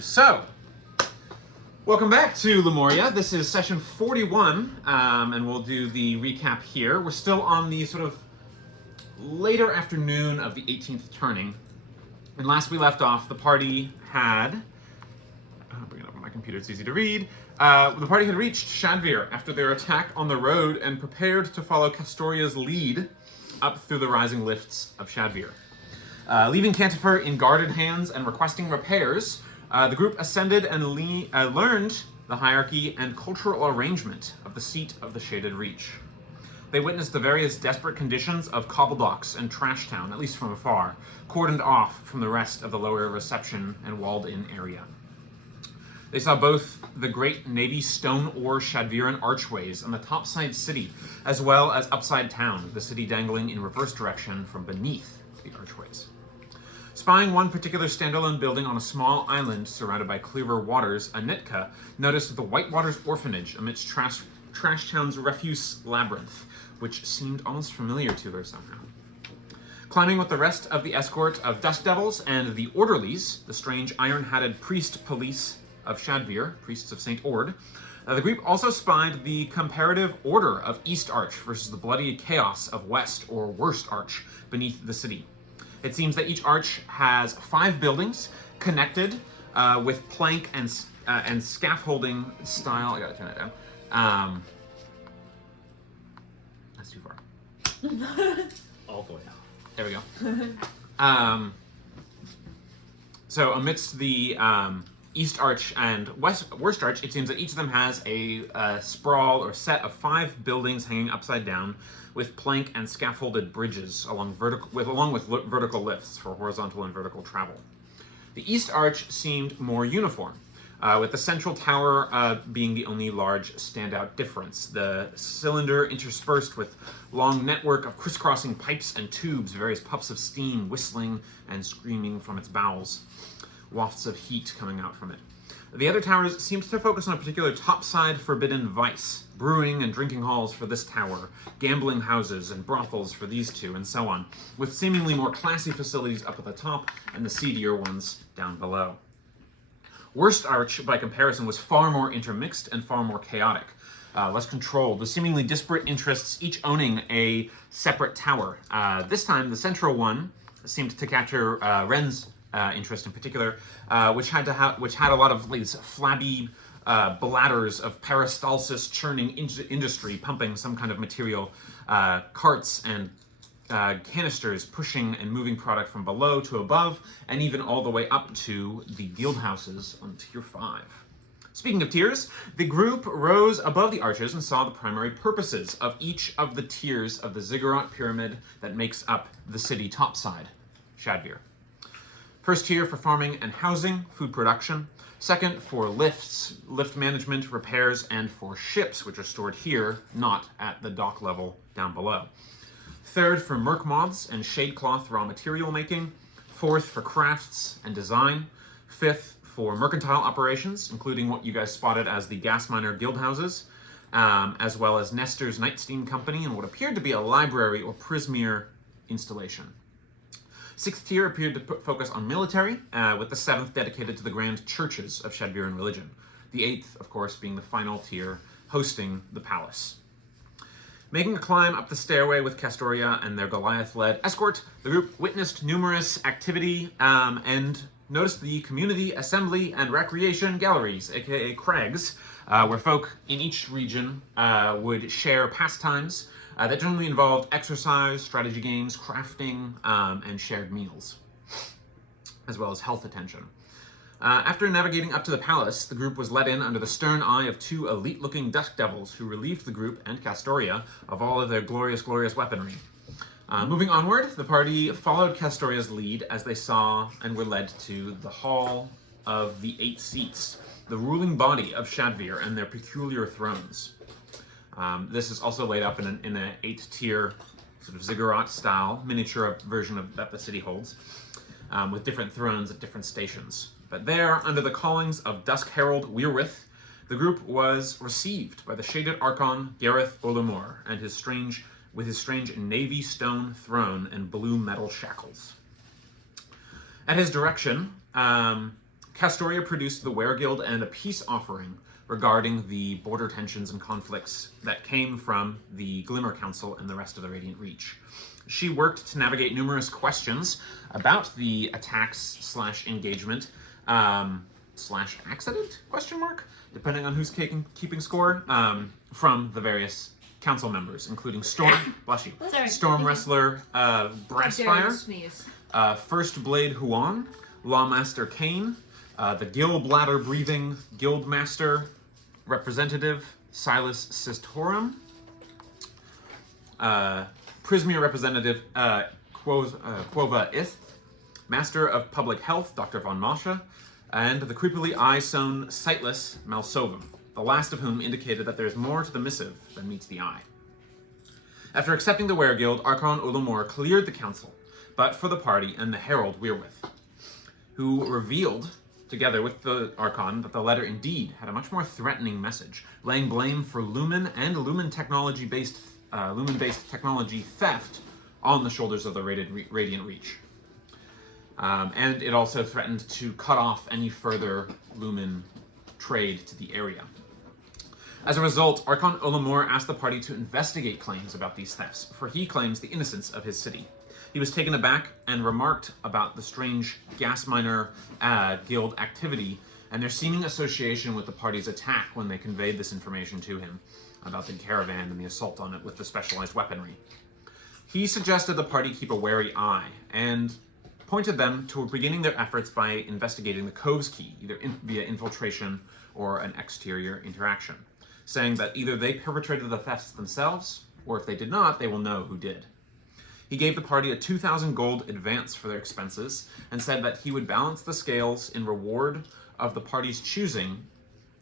So, welcome back to Lumoria. This is session 41, and we'll do the recap here. We're still on the sort of later afternoon of the 18th turning. And last we left off, the party had... I'll bring it up on my computer, it's easy to read. The party had reached Shadvir after their attack on the road and prepared to follow Castoria's lead up through the rising lifts of Shadvir. Leaving Cantifer in guarded hands and requesting repairs, the group ascended and learned the hierarchy and cultural arrangement of the seat of the Shaded Reach. They witnessed the various desperate conditions of Cobbledocks and Trash Town, at least from afar, cordoned off from the rest of the lower reception and walled-in area. They saw both the great navy stone ore Shadviran archways and the topside city, as well as upside town, the city dangling in reverse direction from beneath the archways. Spying one particular standalone building on a small island surrounded by clearer waters, Anitka noticed the Whitewaters Orphanage amidst Trash Town's refuse labyrinth, which seemed almost familiar to her somehow. Climbing with the rest of the escort of Dust Devils and the Orderlies, the strange iron-hatted priest police of Shadvir, priests of St. Ord, the group also spied the comparative order of East Arch versus the bloody chaos of West, or Worst Arch, beneath the city. It seems that each arch has 5 buildings connected with plank and scaffolding style. I gotta turn that down. That's too far. All the way down. There we go. So amidst the East Arch and Worst Arch, it seems that each of them has a sprawl or set of 5 buildings hanging upside down with plank and scaffolded bridges along with vertical lifts for horizontal and vertical travel. The East Arch seemed more uniform, with the central tower being the only large standout difference. The cylinder interspersed with long network of crisscrossing pipes and tubes, various puffs of steam whistling and screaming from its bowels, wafts of heat coming out from it. The other towers seemed to focus on a particular topside forbidden vice, brewing and drinking halls for this tower, gambling houses and brothels for these two, and so on, with seemingly more classy facilities up at the top and the seedier ones down below. Worst Arch, by comparison, was far more intermixed and far more chaotic, less controlled, with seemingly disparate interests, each owning a separate tower. This time, the central one seemed to capture Ren's interest in particular, which had a lot of these flabby bladders of peristalsis churning industry pumping some kind of material, carts and canisters pushing and moving product from below to above, and even all the way up to the guildhouses on tier 5. Speaking of tiers, the group rose above the arches and saw the primary purposes of each of the tiers of the ziggurat pyramid that makes up the city topside, Shadvir. First tier for farming and housing, food production. Second for lifts, lift management, repairs, and for ships, which are stored here, not at the dock level down below. Third for merc moths and shade cloth raw material making. Fourth for crafts and design. Fifth for mercantile operations, including what you guys spotted as the gas miner guildhouses, as well as Nestor's Night Steam Company and what appeared to be a library or Prismere installation. 6th tier appeared to focus on military, with the 7th dedicated to the grand churches of Shadviran religion. The 8th, of course, being the final tier, hosting the palace. Making a climb up the stairway with Castoria and their Goliath-led escort, the group witnessed numerous activity and noticed the community assembly and recreation galleries, aka crags, where folk in each region would share pastimes that generally involved exercise, strategy games, crafting, and shared meals, as well as health attention. After navigating up to the palace, the group was let in under the stern eye of 2 elite-looking Dust Devils who relieved the group and Castoria of all of their glorious weaponry. Moving onward, the party followed Castoria's lead as they saw and were led to the Hall of the 8 Seats, the ruling body of Shadvir and their peculiar thrones. This is also laid up in an 8-tier sort of ziggurat-style miniature version that the city holds, with different thrones at different stations. But there, under the callings of Dusk Herald Weirwith, the group was received by the Shaded Archon Gareth Olamur and his strange navy stone throne and blue metal shackles. At his direction, Castoria produced the Weregild and a peace offering regarding the border tensions and conflicts that came from the Glimmer Council and the rest of the Radiant Reach. She worked to navigate numerous questions about the attacks / engagement / accident, depending on who's keeping score, from the various council members, including Storm, bless you, Storm Wrestler Brassfire, First Blade Huan, Lawmaster Kane, the Gill Bladder Breathing Guildmaster Representative Silas Sistorum, Prismia Representative Quova Ith, Master of Public Health Dr. Von Masha, and the creepily eye-sewn Sightless Malsovum, the last of whom indicated that there is more to the missive than meets the eye. After accepting the Weregild, Archon Ulamor cleared the council, but for the party and the Herald Weirwith, who revealed, together with the Archon, that the letter indeed had a much more threatening message, laying blame for Lumen and Lumen technology-based Lumen-based technology theft on the shoulders of the Radiant Reach. And it also threatened to cut off any further Lumen trade to the area. As a result, Archon Ulamor asked the party to investigate claims about these thefts, for he claims the innocence of his city. He was taken aback and remarked about the strange gas miner guild activity and their seeming association with the party's attack when they conveyed this information to him about the caravan and the assault on it with the specialized weaponry. He suggested the party keep a wary eye and pointed them toward beginning their efforts by investigating the Cove's Key, either via infiltration or an exterior interaction, saying that either they perpetrated the thefts themselves, or if they did not, they will know who did. He gave the party a 2,000 gold advance for their expenses and said that he would balance the scales in reward of the party's choosing,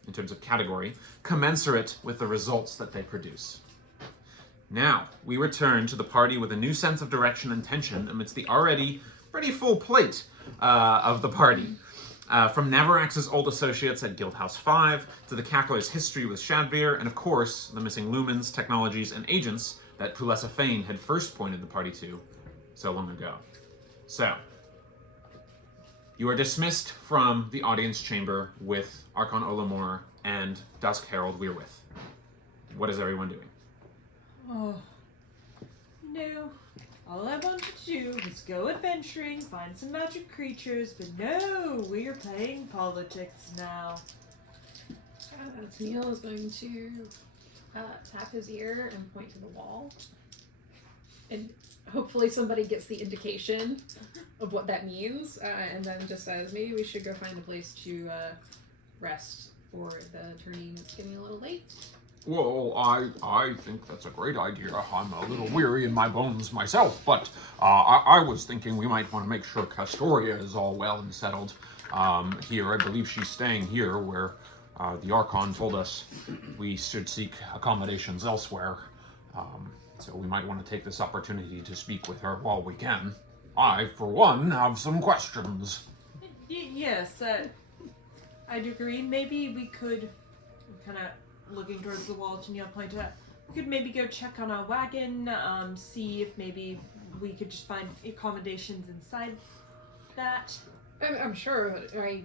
in terms of category, commensurate with the results that they produce. Now, we return to the party with a new sense of direction and tension amidst the already pretty full plate of the party. From Naviraax's old associates at Guildhouse 5, to the Cackler's history with Shadvir, and of course, the missing lumens, technologies, and agents that Pulessa Fane had first pointed the party to so long ago. So, you are dismissed from the audience chamber with Archon Ulamor and Dusk Herald Weirwith. What is everyone doing? Oh, no. All I wanted to do was go adventuring, find some magic creatures, but no, we're playing politics now. Neil is going to tap his ear and point to the wall. And hopefully somebody gets the indication of what that means, and then just says, maybe we should go find a place to rest for the turning. It's getting a little late. Well, I think that's a great idea. I'm a little weary in my bones myself, but I was thinking we might want to make sure Castoria is all well and settled here. I believe she's staying here where the Archon told us we should seek accommodations elsewhere. So we might want to take this opportunity to speak with her while we can. I, for one, have some questions. Yes, I'd agree. Maybe we could, kind of looking towards the wall, Neil pointed out, we could maybe go check on our wagon, see if maybe we could just find accommodations inside that. I'm sure, but I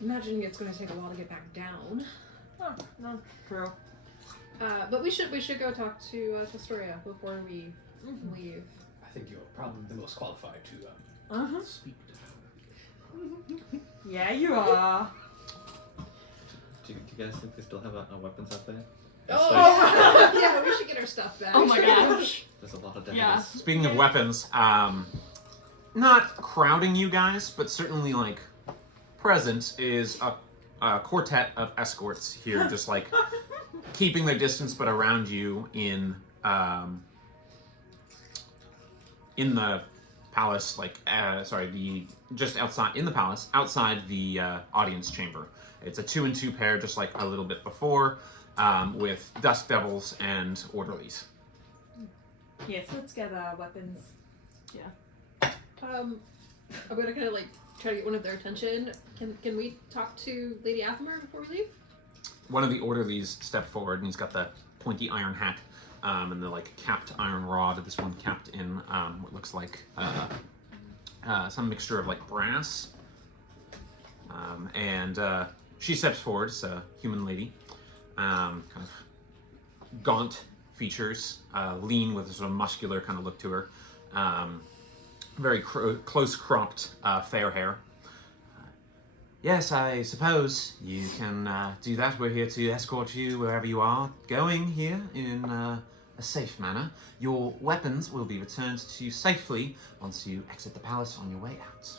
imagine it's going to take a while to get back down. Oh, no, true. But we should go talk to Castoria before we leave. I think you're probably the most qualified to speak to her. Yeah, you are. Do you guys think they still have a weapons out there? Oh, yeah, we should get our stuff back. Oh my gosh. There's a lot of damage. Yeah. Speaking of weapons, not crowding you guys, but certainly like present is a quartet of escorts here, just like keeping their distance, but around you in the palace, like just outside in the palace, outside the audience chamber. It's a 2-and-2 pair, just like a little bit before, with Dusk Devils and Orderlies. Yes, let's get weapons. I'm gonna kind of like try to get one of their attention. Can we talk to Lady Athamer before we leave? One of the Orderlies stepped forward, and he's got the pointy iron hat and the like capped iron rod. This one capped in what looks like some mixture of like brass And she steps forward. It's a human lady, kind of gaunt features, lean with a sort of muscular kind of look to her. Very close cropped, fair hair. Yes, I suppose you can do that. We're here to escort you wherever you are going here in a safe manner. Your weapons will be returned to you safely once you exit the palace on your way out.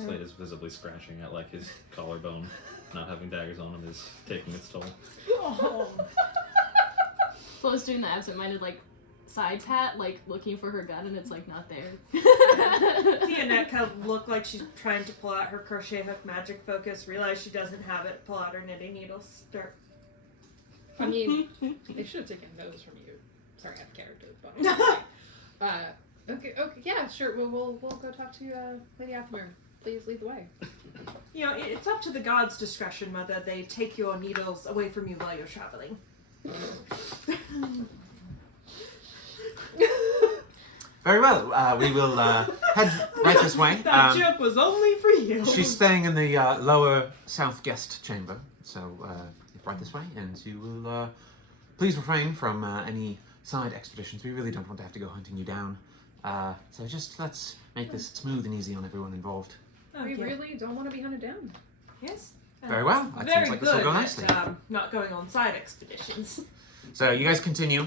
Slade is visibly scratching at like his collarbone. Not having daggers on him is taking its toll. Oh. Flo's doing the absent-minded like side pat, like looking for her gun, and it's like not there. Dionette kind of look like she's trying to pull out her crochet hook magic focus, realize she doesn't have it, pull out her knitting needles, start. I mean, they should have taken those from you. Sorry, I have character, but okay, yeah, sure. We'll go talk to Lady Athmir. Please lead the way. You know, it's up to the gods' discretion whether they take your needles away from you while you're traveling. Very well. We will head right this way. That joke was only for you. She's staying in the lower south guest chamber, so right this way, and you will please refrain from any side expeditions. We really don't want to have to go hunting you down. So just let's make this smooth and easy on everyone involved. We Okay. really don't want to be hunted down. Yes. Very well. That Very seems like good this will go at, nicely. not going on side expeditions. So you guys continue.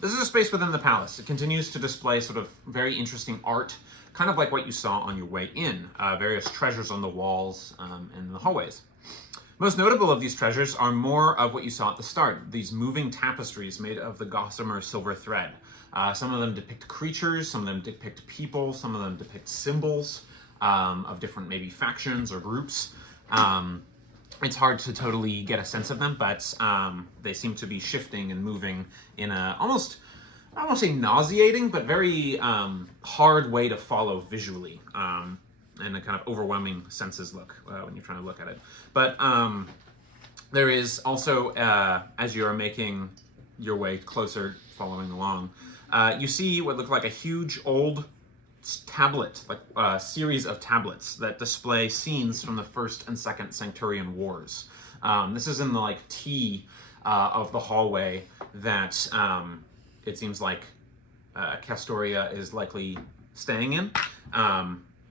This is a space within the palace. It continues to display sort of very interesting art, kind of like what you saw on your way in. Various treasures on the walls and in the hallways. Most notable of these treasures are more of what you saw at the start, these moving tapestries made of the gossamer silver thread. Some of them depict creatures, some of them depict people, some of them depict symbols of different maybe factions or groups. It's hard to totally get a sense of them, but they seem to be shifting and moving in a almost, I don't want to say nauseating, but very hard way to follow visually. And a kind of overwhelming senses look when you're trying to look at it. But there is also, as you are making your way closer, following along, you see what look like a huge old tablet, like a series of tablets that display scenes from the First and Second Sancturian Wars. This is in the like T of the hallway that it seems like Castoria is likely staying in.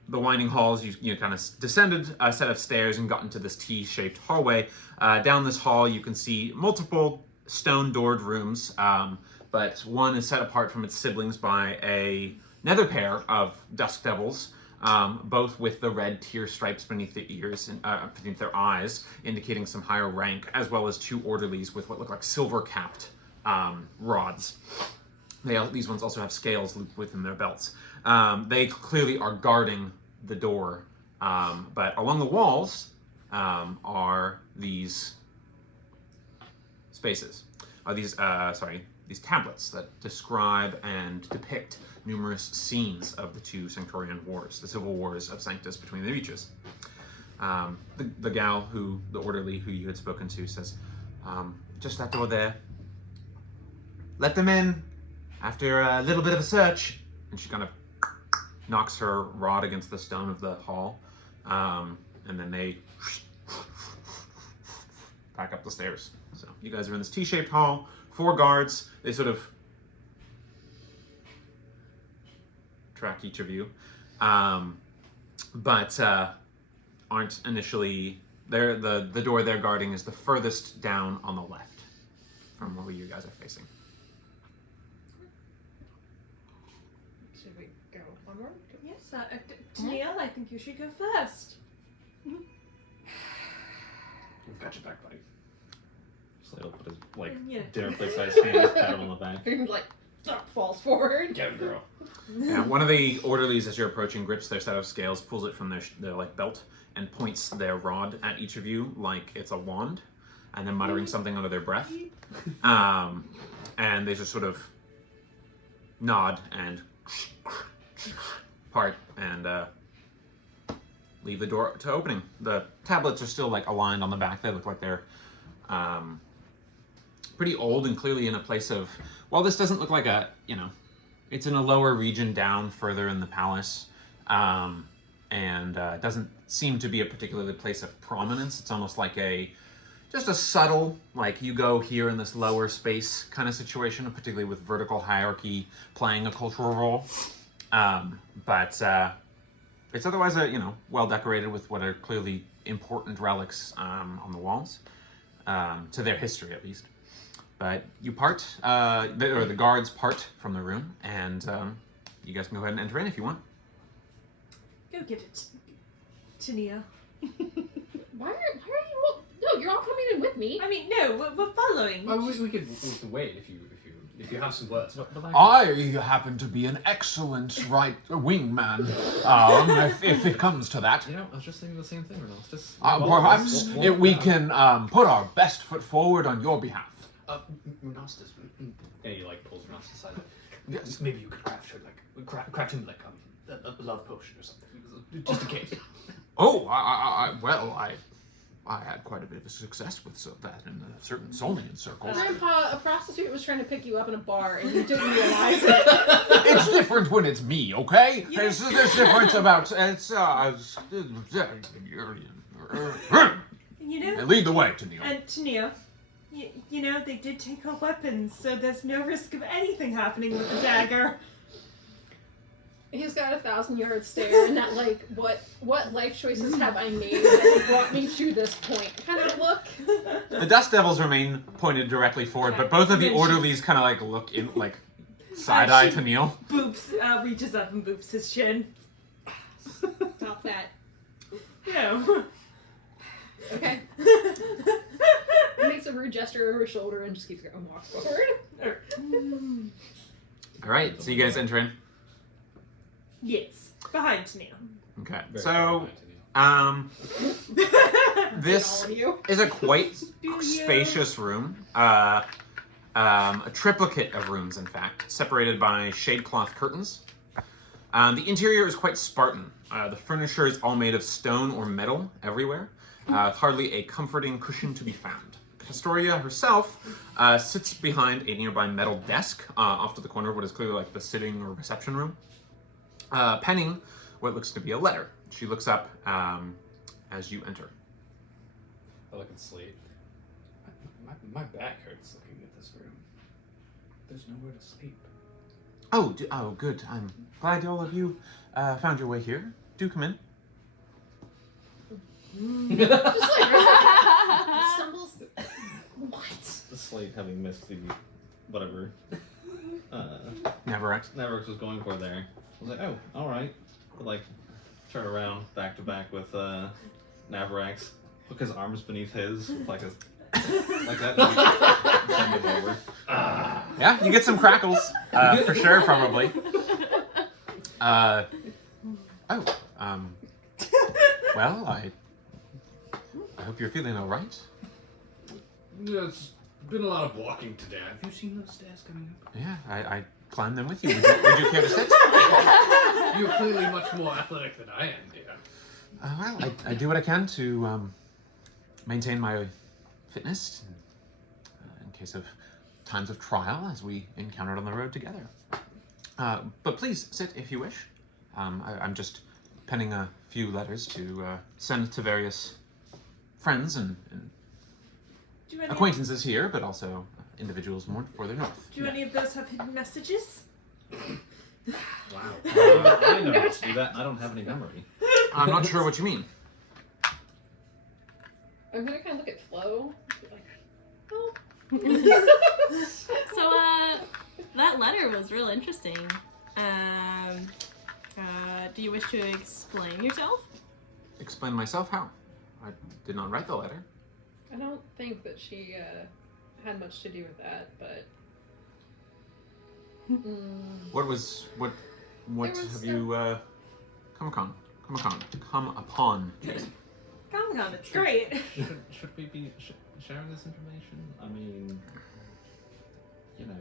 The winding halls, you kind of descended a set of stairs and got into this T-shaped hallway. Down this hall, you can see multiple stone-doored rooms, but one is set apart from its siblings by another pair of dusk devils, both with the red tear stripes beneath their ears and beneath their eyes, indicating some higher rank, as well as two orderlies with what look like silver-capped rods. These ones also have scales looped within their belts. They clearly are guarding the door, but along the walls are these spaces. These tablets that describe and depict numerous scenes of the two Sanctorian Wars, the civil wars of Sanctus between the Reaches. The gal the orderly who you had spoken to says, just that door there. Let them in after a little bit of a search. And she kind of knocks her rod against the stone of the hall. And then they back up the stairs. So you guys are in this T-shaped hall, 4 guards. They sort of track each of you, but aren't initially. The door they're guarding is the furthest down on the left from where you guys are facing. Should we go onward? Yes, Tennille, I think you should go first. We've got your back, buddy. Slade will put his like Yeah. dinner plate sized hand pat him on the back. Like, falls forward. Get it, girl. Yeah, one of the orderlies, as you're approaching, grips their set of scales, pulls it from their like belt, and points their rod at each of you like it's a wand, and then muttering something under their breath. And they just sort of nod and part and leave the door to opening. The tablets are still like aligned on the back. They look like they're pretty old and clearly in a place of, while this doesn't look like it's in a lower region down further in the palace, and and doesn't seem to be a particularly place of prominence. It's almost like just a subtle, like you go here in this lower space kind of situation, particularly with vertical hierarchy playing a cultural role. But it's otherwise well decorated with what are clearly important relics on the walls, to their history at least. But you part, the guards part from the room, and you guys can go ahead and enter in if you want. Go get it, Tania. Why are you all... No, you're all coming in with me. I mean, no, we're following. Oh, we could wait if you have some words. But I happen to be an excellent right wingman, if it comes to that. You know, I was just thinking the same thing, Renal. Just Perhaps we can put our best foot forward on your behalf. Renastus, and he like pulls Renastus aside. Yes. Maybe you could craft him like a love potion or something, just in case. Oh, I had quite a bit of success with that in certain Solnian circles. Grandpa, a prostitute was trying to pick you up in a bar and you didn't realize it. It's different when it's me, okay? Yeah. There's difference about lead the way, Tennille. And Tania, they did take our weapons, so there's no risk of anything happening with the dagger. He's got 1,000-yard stare and that like, what life choices have I made that brought me to this point kind of look. The dust devils remain pointed directly forward, but both of the orderlies kind of like look in, like side eye to Neil. Boops, reaches up and boops his chin. Stop that. No. Okay. He makes a rude gesture over his shoulder and just keeps going, walks forward. All right, so you guys enter in. Yes, behind Tania. Okay, Very so this All of you. is a quite spacious room. A triplicate of rooms, in fact, separated by shade cloth curtains. The interior is quite Spartan. The furniture is all made of stone or metal everywhere, with hardly a comforting cushion to be found. Castoria herself sits behind a nearby metal desk off to the corner of what is clearly like the sitting or reception room, penning what looks to be a letter. She looks up as you enter. I look at Slate. My back hurts looking at this room. There's nowhere to sleep. Oh, good. I'm glad all of you found your way here. Do come in. Just like stumbles. What? The slate having missed the whatever Naviraax. Naviraax was going for there. I was like, oh, all right. But like, turn around back to back with Naviraax, hook his arms beneath his, like that. Bend him over. Yeah, you get some crackles for sure, probably. Well, I hope you're feeling all right. Yeah, it's been a lot of walking today. Have you seen those stairs coming up? Yeah, I climbed them with you. Would you care to sit? You're clearly much more athletic than I am, dear. Well, I do what I can to maintain my fitness in case of times of trial as we encountered on the road together. But please sit if you wish. I'm just penning a few letters to send to various friends and acquaintances here, but also individuals more further north. Do any of those have hidden messages? Wow. I know how to do that. I don't have any memory. I'm not sure what you mean. I'm gonna kind of look at Flo. Like, oh. So, that letter was real interesting. Do you wish to explain yourself? Explain myself how? I did not write the letter. I don't think that she had much to do with that, but. What was what There was have you come upon? Comic-Con, it's great. Should we be sharing this information? I mean, you know.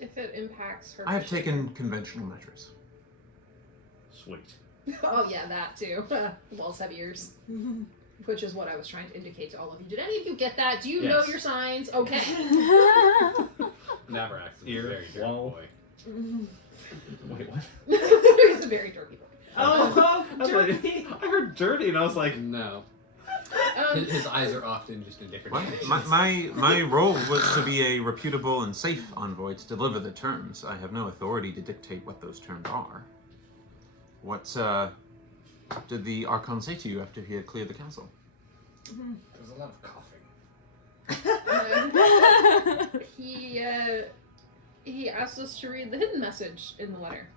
If it impacts her. I have mission. taken conventional measures. Sweet. Oh yeah, that too. Walls have ears. Which is what I was trying to indicate to all of you. Did any of you get that? Do you know Yes. your signs? Okay. Naviraax is a Ear, very dirty wall. boy. Wait, what? He's a very dirty boy. Oh, I was like, dirty. I heard dirty, and I was like, No. Um, His eyes are often just in different Well, directions. my role was to be a reputable and safe envoy to deliver the terms. I have no authority to dictate what those terms are. What did the Archon say to you after he had cleared the council? There was a lot of coughing. he asked us to read the hidden message in the letter.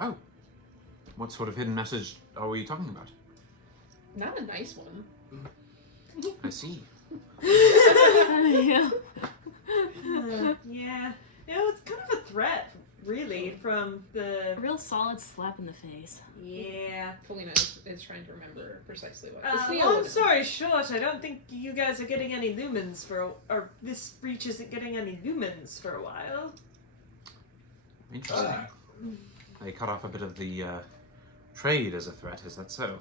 Oh. What sort of hidden message are we talking about? Not a nice one. I see. Yeah. Yeah. No, it's kind of a threat, really, from the. A real solid slap in the face. Yeah. Felina is trying to remember precisely what. Long story short, I don't think you guys are getting any lumens or this breach isn't getting any lumens for a while. Interesting. They cut off a bit of the trade as a threat, is that so?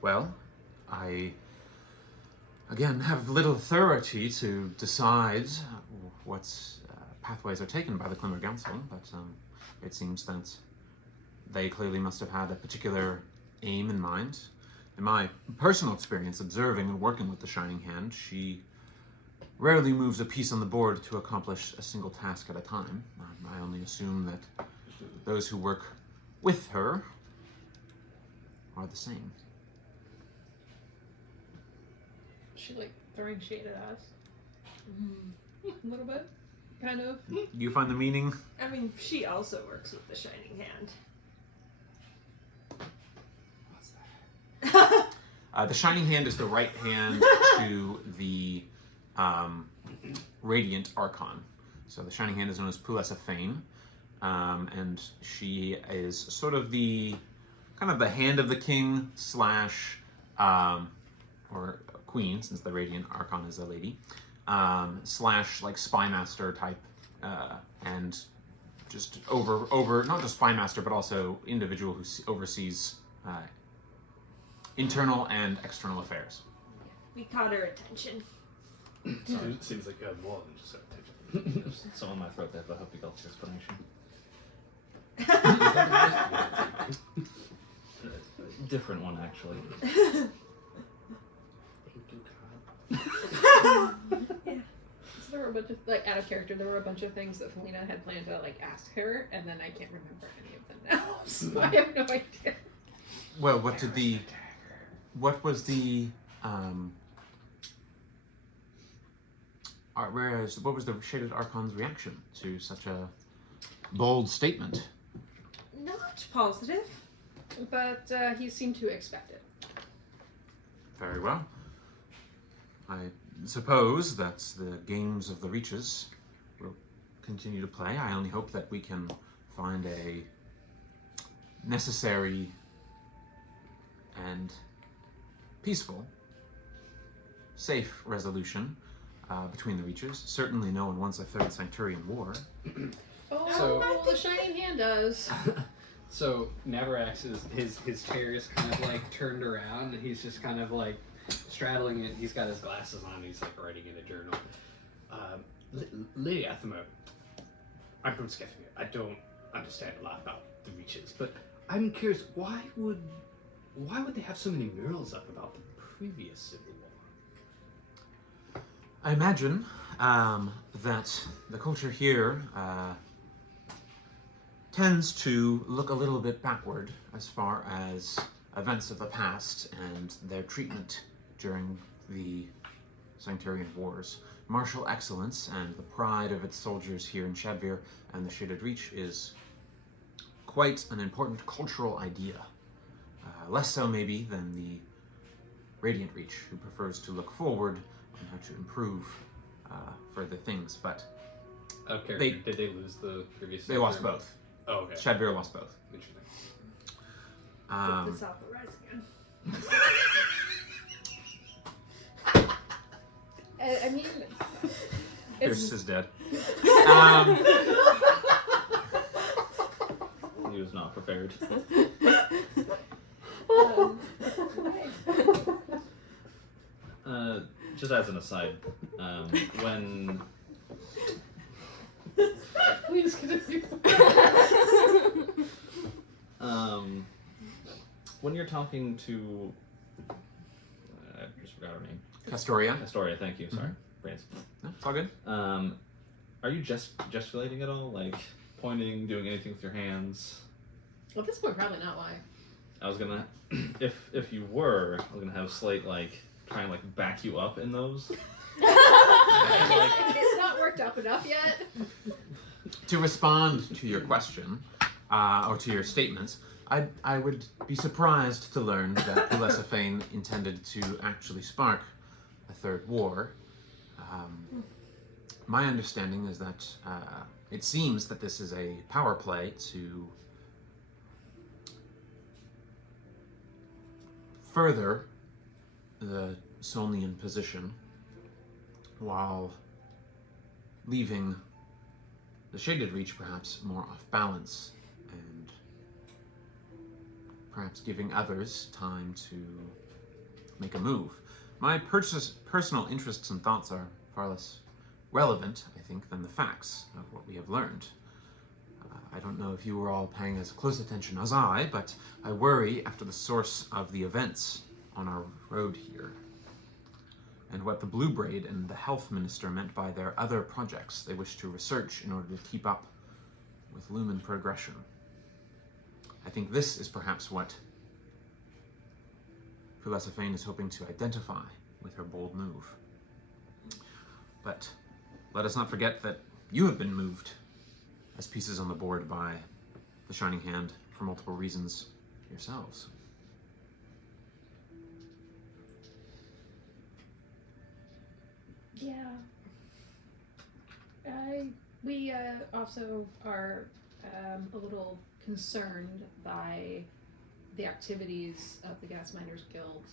Well, I, again, have little authority to decide what pathways are taken by the Glimmer Council, but it seems that they clearly must have had a particular aim in mind. In my personal experience observing and working with the Shining Hand, she rarely moves a piece on the board to accomplish a single task at a time. I only assume that those who work with her are the same. She like throwing shade at us. A little bit, kind of. You find the meaning? I mean, she also works with the Shining Hand. What's that? The Shining Hand is the right hand to the Radiant Archon. So the Shining Hand is known as Pulessa Fane, and she is sort of the kind of the hand of the king slash or queen, since the Radiant Archon is a lady, slash like spy master type, and just over not just spy master but also individual who oversees internal and external affairs. We caught her attention. Seems like you have more than just attention. someone might throw out there, but I hope you got the explanation. Different one, actually. So there were a bunch of out of character. There were a bunch of things that Felina had planned to ask her, and then I can't remember any of them now. So I have no idea. Well, what was the what was the Shaded Archon's reaction to such a bold statement? Not positive. But he seemed to expect it. Very well. I suppose that the games of the Reaches will continue to play. I only hope that we can find a necessary and peaceful, safe resolution between the Reaches. Certainly no one wants a third Sancturian war. Oh, So- well, the Shining Hand does. So Naviraax his chair is kind of like turned around, and he's just kind of like straddling it. He's got his glasses on. He's like writing in a journal. Lady Athema, I'm from Skeffington. I don't understand a lot about the Reaches, but I'm curious. Why would they have so many murals up about the previous civil war? I imagine that the culture here tends to look a little bit backward as far as events of the past and their treatment during the Sancturian Wars. Martial excellence and the pride of its soldiers here in Shadvir and the Shaded Reach is quite an important cultural idea. Less so maybe than the Radiant Reach, who prefers to look forward on how to improve further things, but Out of character, did they lose the previous? they lost Sancturian? both. Oh, okay. Shadvir lost both. Interesting. Put this off the rise again. I mean, Pierce it's is dead. He was not prepared. Just as an aside, when When you're talking to, I just forgot her name. Castoria. Astoria, thank you. Sorry, brains. No, it's all good. Are you gesticulating at all? Like pointing, doing anything with your hands? At this point, probably not. Why? I was gonna, if you were, I was gonna have Slate like try and like back you up in those. It's not worked up enough yet. To respond to your question, or to your statements, I would be surprised to learn that Pulesafane intended to actually spark a third war. My understanding is that it seems that this is a power play to further the Solnian position while leaving the Shaded Reach perhaps more off balance and perhaps giving others time to make a move. My personal interests and thoughts are far less relevant, I think, than the facts of what we have learned. I don't know if you were all paying as close attention as I, but I worry after the source of the events on our road here, and what the Blue Braid and the Health Minister meant by their other projects they wish to research in order to keep up with lumen progression. I think this is perhaps what Pulesafane is hoping to identify with her bold move. But let us not forget that you have been moved as pieces on the board by the Shining Hand for multiple reasons yourselves. Yeah. We also are a little concerned by the activities of the Gas Miners Guild,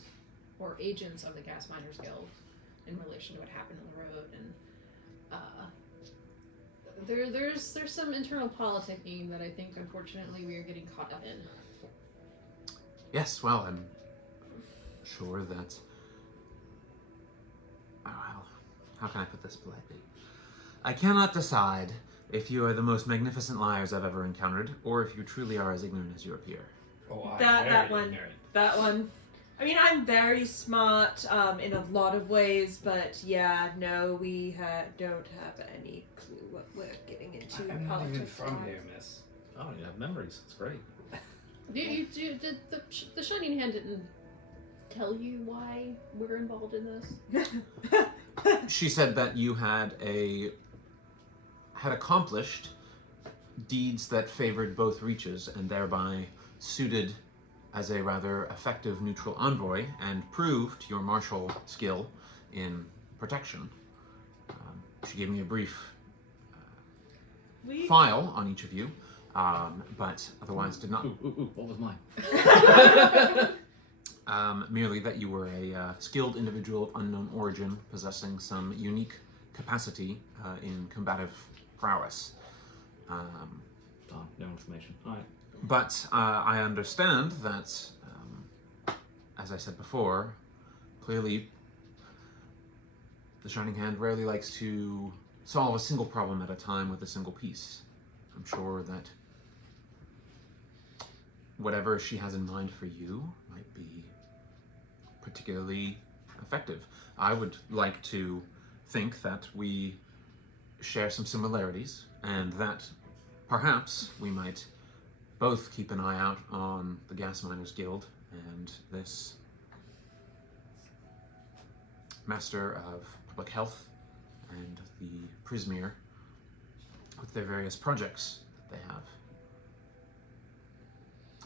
or agents of the Gas Miners Guild, in relation to what happened on the road, and there's some internal politicking that I think, unfortunately, we are getting caught up in. Yes, well, I'm sure that... Oh, well, how can I put this politely? I cannot decide if you are the most magnificent liars I've ever encountered, or if you truly are as ignorant as you appear. Oh, That one. I mean, I'm very smart in a lot of ways, but yeah, no, we don't have any clue what we're getting into. I'm not even politics from wise. here, miss. Oh, you have memories. It's great. Did the Shining Hand didn't tell you why we're involved in this? She said that you had accomplished deeds that favored both reaches and thereby suited as a rather effective neutral envoy and proved your martial skill in protection. She gave me a brief file on each of you, but otherwise did not. Ooh, what was mine? Merely that you were a skilled individual of unknown origin, possessing some unique capacity in combative prowess. No information. All right. But I understand that, as I said before, clearly the Shining Hand rarely likes to solve a single problem at a time with a single piece. I'm sure that whatever she has in mind for you might be particularly effective. I would like to think that we share some similarities, and that perhaps we might both keep an eye out on the Gas Miners Guild and this Master of Public Health and the Prismere with their various projects that they have.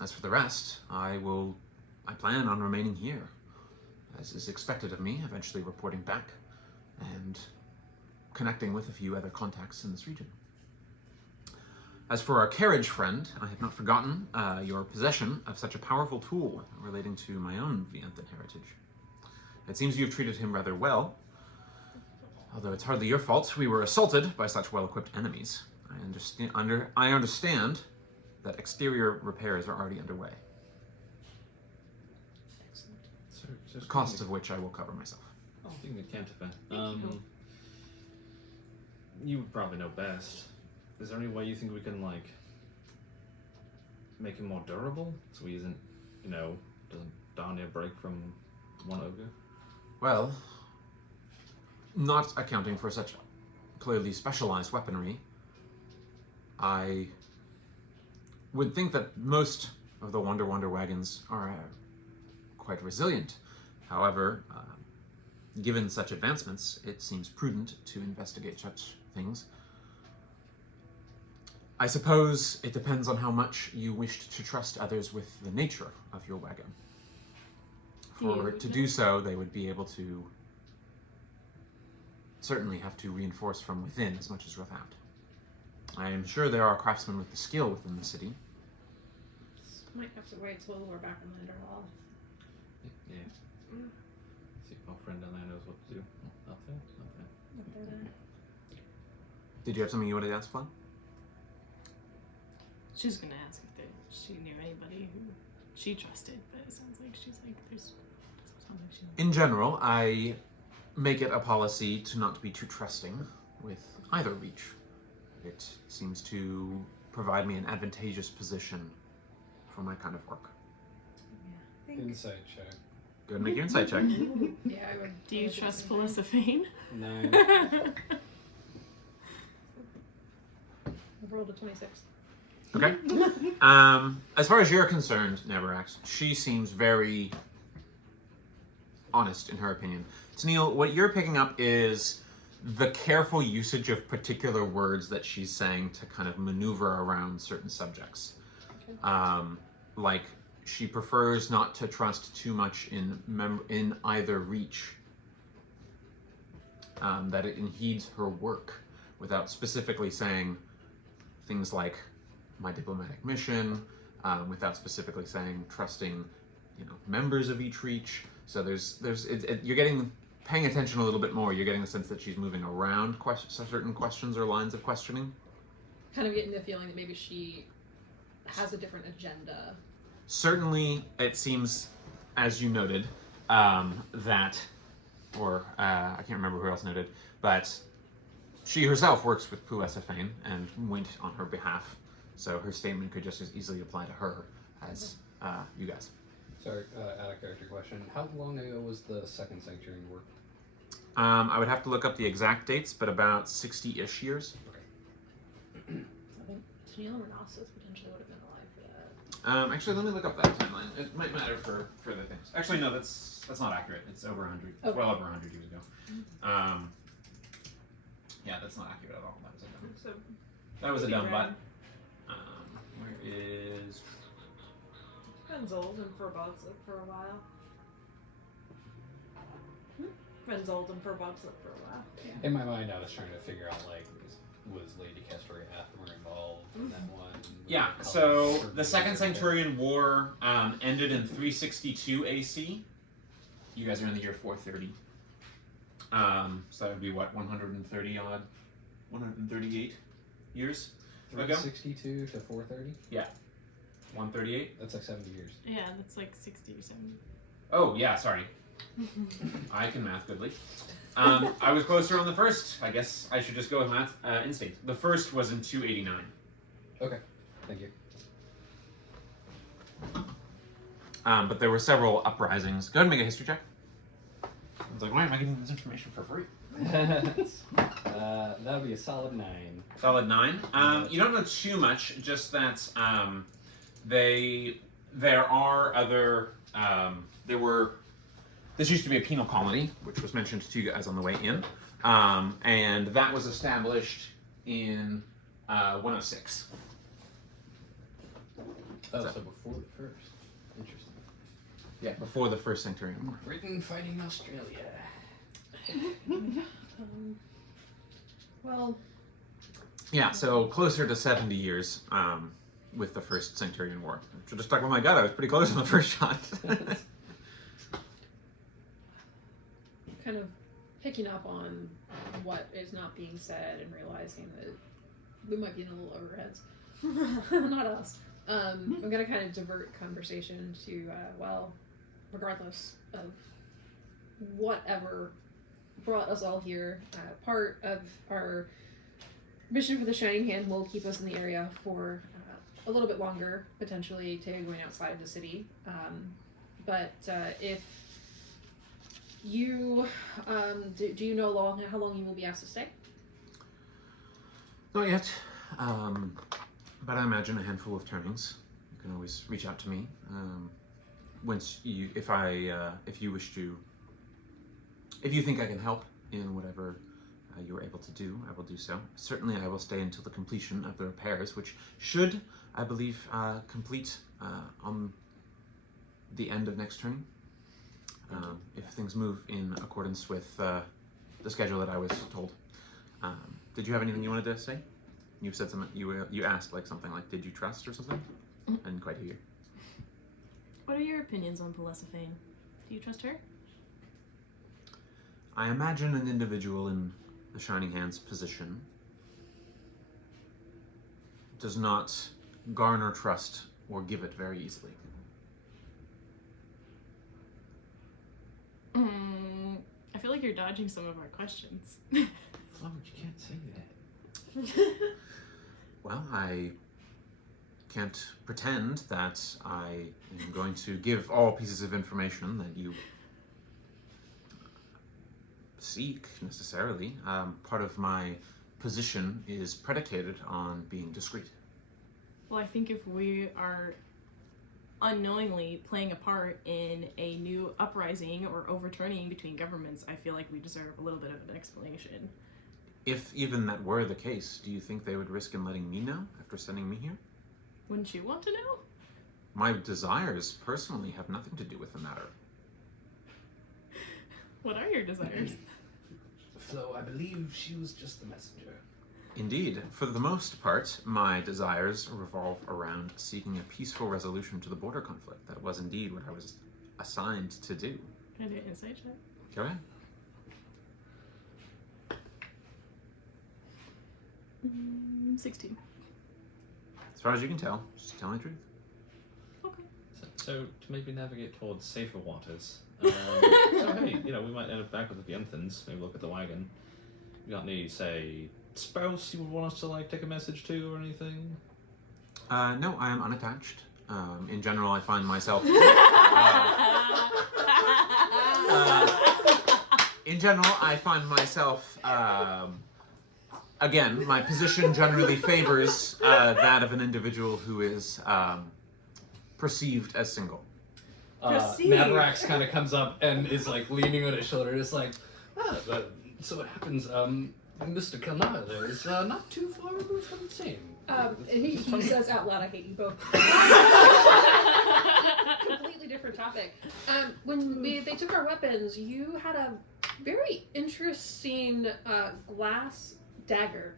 As for the rest, I plan on remaining here, as is expected of me, eventually reporting back and connecting with a few other contacts in this region. As for our carriage friend, I have not forgotten your possession of such a powerful tool relating to my own Vianthan heritage. It seems you've treated him rather well, although it's hardly your fault. We were assaulted by such well-equipped enemies. I understand that exterior repairs are already underway, the costs of which I will cover myself. Speaking of Cantifa, you would probably know best. Is there any way you think we can, like, make him more durable, so he isn't, doesn't darn near break from one ogre? Well, not accounting for such clearly specialized weaponry, I would think that most of the Wonder wagons are quite resilient. However, given such advancements, it seems prudent to investigate such things. I suppose it depends on how much you wished to trust others with the nature of your wagon. To do so, they would be able to certainly have to reinforce from within as much as without. I am sure there are craftsmen with the skill within the city. Might have to wait till we're back in Linderhall. Yeah. See if my friend down there knows what to do. Up there. Did you have something you wanted to ask, Flan? She was gonna ask if she knew anybody who she trusted, but it sounds like she's like, there's something she knows. In general, I make it a policy to not be too trusting with either reach. It seems to provide me an advantageous position for my kind of work. Insight check. Go ahead and make your insight check. Yeah, I would. Do you trust Felicifane? 9. I rolled a 26. Okay. As far as you're concerned, Naviraax, she seems very honest in her opinion. Tennille, what you're picking up is the careful usage of particular words that she's saying to kind of maneuver around certain subjects. Like, she prefers not to trust too much in either reach. That it impedes her work without specifically saying things like my diplomatic mission, without specifically saying trusting, members of each reach. So you're paying attention a little bit more. You're getting the sense that she's moving around certain questions or lines of questioning. Kind of getting the feeling that maybe she has a different agenda. Certainly, it seems, as you noted, that, or I can't remember who else noted, but she herself works with Felicifane and went on her behalf. So her statement could just as easily apply to her as you guys. Sorry, out of character question. How long ago was the second Sanctuary work? I would have to look up the exact dates, but about 60-ish years. I think Tennille Renassus potentially would have been alive for that. Actually, let me look up that timeline. It might matter for further things. Actually, no, that's not accurate. It's over 100. Okay. Well over 100 years ago. Yeah, that's not accurate at all. That was a dumb butt. Where is... Renzold and Furbots lived for a while. Renzold and Furbots lived for a while. In my mind, I was trying to figure out, was Lady Castoria Athmar involved in that one? Yeah, so the Second Sancturian War ended in 362 AC. You guys are in the year 430. So that would be what, 138 years ago? 362 to 430? Yeah. 138? That's like 70 years. Yeah, that's like 60 or 70. Oh, yeah, sorry. I can math goodly. I was closer on the first. I guess I should just go with math instinct. The first was in 289. Okay, thank you. But there were several uprisings. Go ahead and make a history check. I was like, why am I getting this information for free? That would be a solid 9. Solid 9. You don't know too much, just that there are other, this used to be a penal colony, which was mentioned to you guys on the way in, and that was established in 106. Oh, so before the first. Interesting. Yeah, before the first Sancturian War. Britain fighting Australia. Well, Yeah, so closer to 70 years with the first Sancturian War. Should have stuck with my gut. I was pretty close on the first shot. kind of picking up on what is not being said and realizing that we might be in a little over our heads. Not us. I'm going to kind of divert conversation to, regardless of whatever brought us all here, part of our mission for the Shining Hand will keep us in the area for a little bit longer, potentially, to going outside of the city. But if you do you know how long you will be asked to stay? Not yet, but I imagine a handful of turnings. You can always reach out to me if you wish to. If you think I can help in whatever you are able to do, I will do so. Certainly, I will stay until the completion of the repairs, which should, I believe, complete on the end of next turn. If things move in accordance with the schedule that I was told. Did you have anything you wanted to say? You said something. You asked like something like, "Did you trust?" or something. I didn't quite hear. What are your opinions on Pelesophane? Do you trust her? I imagine an individual in the Shining Hands position does not garner trust or give it very easily. I feel like you're dodging some of our questions. Oh, you can't say that. Well, I can't pretend that I am going to give all pieces of information that you seek necessarily. Part of my position is predicated on being discreet. Well, I think if we are unknowingly playing a part in a new uprising or overturning between governments, I feel like we deserve a little bit of an explanation. If even that were the case, do you think they would risk in letting me know after sending me here? Wouldn't you want to know? My desires personally have nothing to do with the matter. What are your desires? So I believe she was just the messenger. Indeed, for the most part, my desires revolve around seeking a peaceful resolution to the border conflict. That was indeed what I was assigned to do. Can I do an insight check? Go ahead. 16. As far as you can tell, just tell me the truth. Okay. So to maybe navigate towards safer waters. So hey, we might end up back with the Enthans. Maybe look at the wagon. You got any, say, spouse you would want us to like take a message to or anything? No, I am unattached. In general, I find myself. In general, I find myself. Again, my position generally favors that of an individual who is perceived as single. Naviraax kind of comes up and is like leaning on his shoulder, just like, so what happens? Mr. Kalnar there is not too far removed from the same. And he says out loud, "I hate you both." Completely different topic. When they took our weapons, you had a very interesting glass dagger.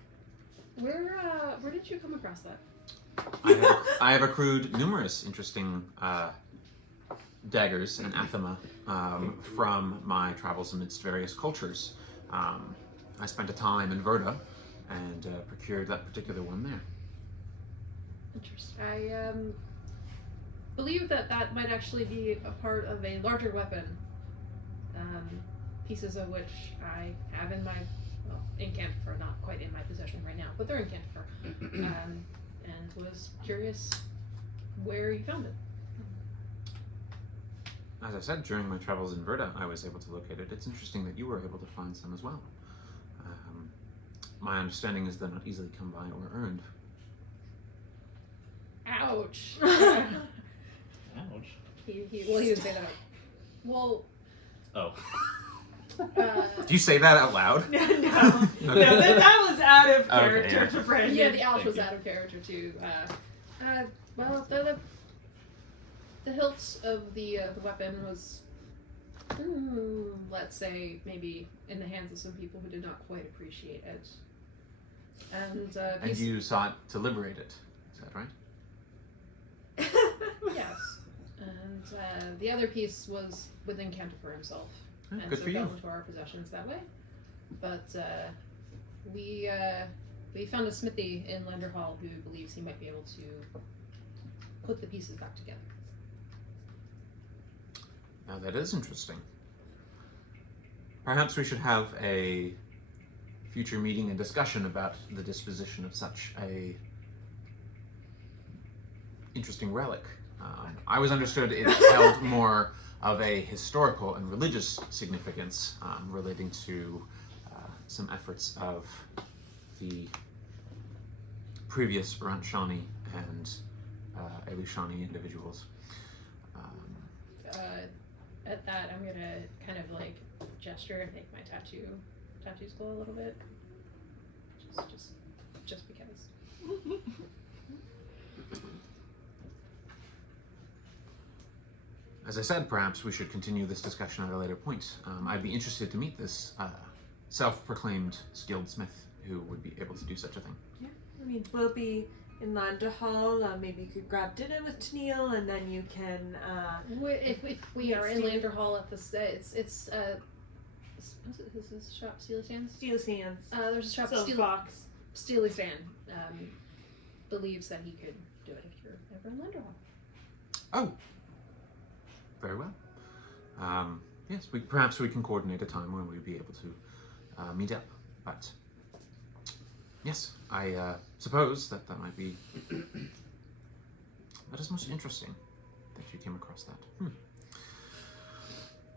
Where did you come across that? I have accrued numerous interesting daggers and anathema from my travels amidst various cultures. I spent a time in Verda and procured that particular one there. Interesting. I believe that might actually be a part of a larger weapon. Pieces of which I have in my, in Canterbury, not quite in my possession right now, but they're in Canterbury. And was curious where you found it. As I said, during my travels in Verda, I was able to locate it. It's interesting that you were able to find some as well. My understanding is they're not easily come by or earned. Ouch. Ouch. He would say that. Well. Oh. Do you say that out loud? No, that was out of character yeah. to Brandon. Yeah, the ouch Thank was you. out of character too. Well, the hilts of the weapon was, let's say, maybe in the hands of some people who did not quite appreciate it. And you sought to liberate it. Is that right? yes. And the other piece was within Canterbury himself. Oh, And good so for you. fell into our possessions that way. But we found a smithy in Lenderhall who believes he might be able to put the pieces back together. Now that is interesting. Perhaps we should have a future meeting and discussion about the disposition of such a interesting relic. I was understood it held more of a historical and religious significance relating to some efforts of the previous Ranshani and Elushani individuals. At that, I'm gonna kind of like gesture and make my tattoos glow a little bit, just because. As I said, perhaps we should continue this discussion at a later point. I'd be interested to meet this self-proclaimed skilled smith who would be able to do such a thing. Yeah, I mean, we'll be in Lander Hall. Maybe you could grab dinner with Tennille, and then you can. If we are in Lander Hall at this, is this shop Steely Sands? Steel Sands. There's a shop Silver Fox. Steely Sand believes that he could do it if you're ever in Lander Hall. Oh, very well. Yes, perhaps we can coordinate a time when we'd be able to meet up. But yes, I suppose that might be. That is most interesting that you came across that.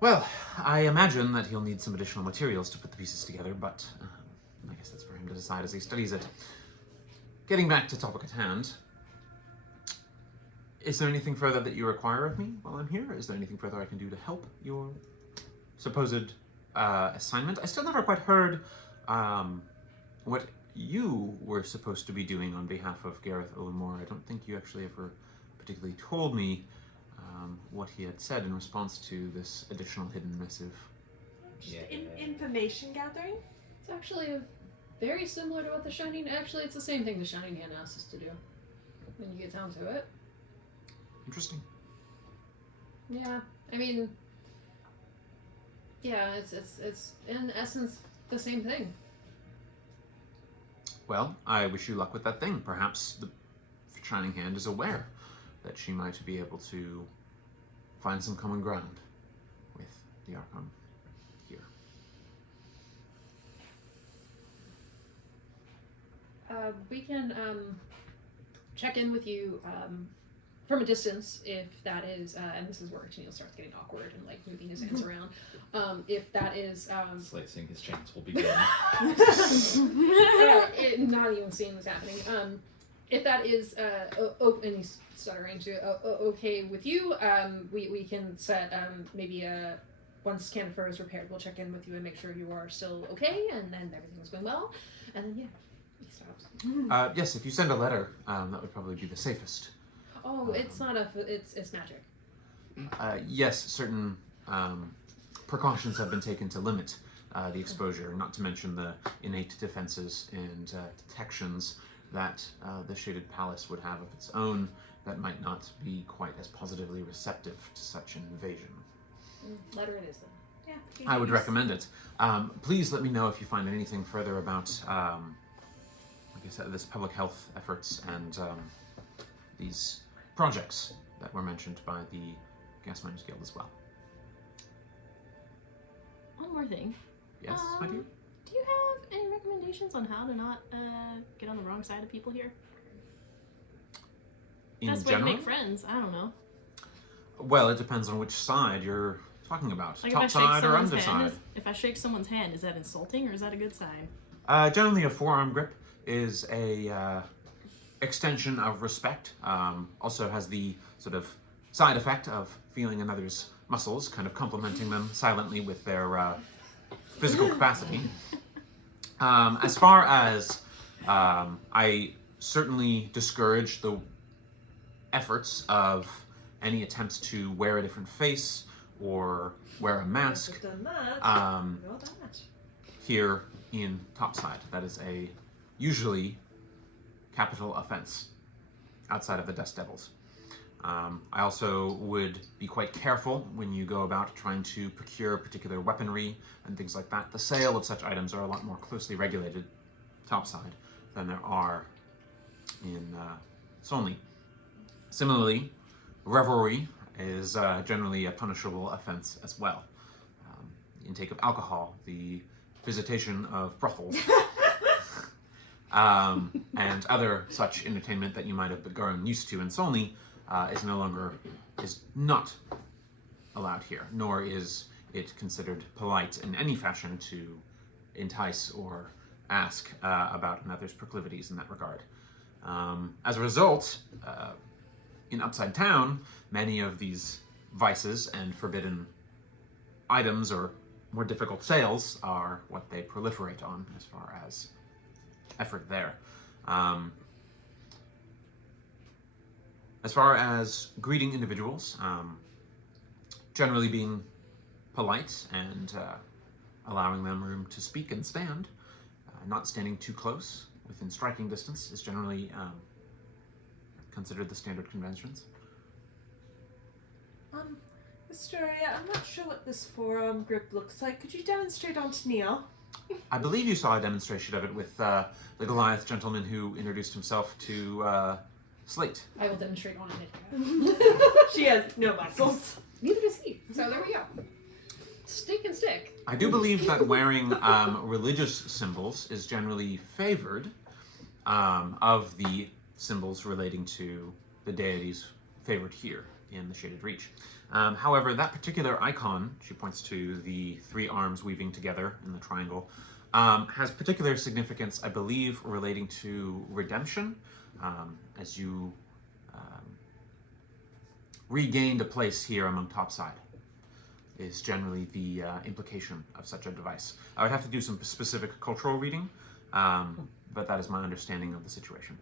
Well, I imagine that he'll need some additional materials to put the pieces together, but I guess that's for him to decide as he studies it. Getting back to topic at hand, is there anything further that you require of me while I'm here? Is there anything further I can do to help your supposed assignment? I still never quite heard what you were supposed to be doing on behalf of Gareth Olimore. I don't think you actually ever particularly told me what he had said in response to this additional hidden missive. Just information gathering? It's actually very similar to what the Shining. Actually, it's the same thing the Shining Hand asked us to do. When you get down to it. Interesting. Yeah, I mean, yeah, it's in essence the same thing. Well, I wish you luck with that thing. Perhaps the Shining Hand is aware that she might be able to find some common ground with the Archon here. We can check in with you from a distance if that is, and this is where Tennille starts getting awkward and like moving his hands around. If that is, Slicing his chance will begin. not even seeing this happening. If that is, and he's stuttering to okay with you, we can set maybe once Canifer is repaired, we'll check in with you and make sure you are still okay, and then everything's going well, and then he stops. Yes, if you send a letter, that would probably be the safest. Oh, it's not it's magic. Yes, certain precautions have been taken to limit the exposure, not to mention the innate defenses and detections that the Shaded Palace would have of its own that might not be quite as positively receptive to such an invasion. Letter it is then. Yeah. I would recommend it. Please let me know if you find anything further about, like I said, this public health efforts and these projects that were mentioned by the Gas Miners Guild as well. One more thing. Yes, my dear? Do you have any recommendations on how to not get on the wrong side of people here? In Best way to general? make friends. I don't know. Well, it depends on which side you're talking about. Like Top if I shake side or someone's underside? hand, if I shake someone's hand, is that insulting or is that a good sign? Generally, a forearm grip is a extension of respect. Also has the sort of side effect of feeling another's muscles, kind of complementing them silently with their physical capacity. As far as I certainly discourage the efforts of any attempts to wear a different face or wear a mask Done that. Well, that. here in Topside. That is a usually capital offense outside of the Dust Devils. I also would be quite careful when you go about trying to procure particular weaponry and things like that. The sale of such items are a lot more closely regulated Topside than there are in Solney. Similarly, revelry is generally a punishable offense as well. The intake of alcohol, the visitation of brothels. and other such entertainment that you might have grown used to in Solney is not allowed here, nor is it considered polite in any fashion to entice or ask about another's proclivities in that regard. As a result, in Upside Town, many of these vices and forbidden items or more difficult sales are what they proliferate on as far as effort there. As far as greeting individuals, generally being polite and allowing them room to speak and stand, not standing too close within striking distance is generally considered the standard conventions. Astoria, I'm not sure what this forearm grip looks like. Could you demonstrate onto Neil? I believe you saw a demonstration of it with the Goliath gentleman who introduced himself to Slate. I will demonstrate on it. She has no muscles. Neither does he. So there we go. Stick and stick. I do believe that wearing religious symbols is generally favored of the symbols relating to the deities favored here in the Shaded Reach. However, that particular icon, she points to the three arms weaving together in the triangle, has particular significance, I believe, relating to redemption, as you regained a place here among Topside, is generally the implication of such a device. I would have to do some specific cultural reading, but that is my understanding of the situation.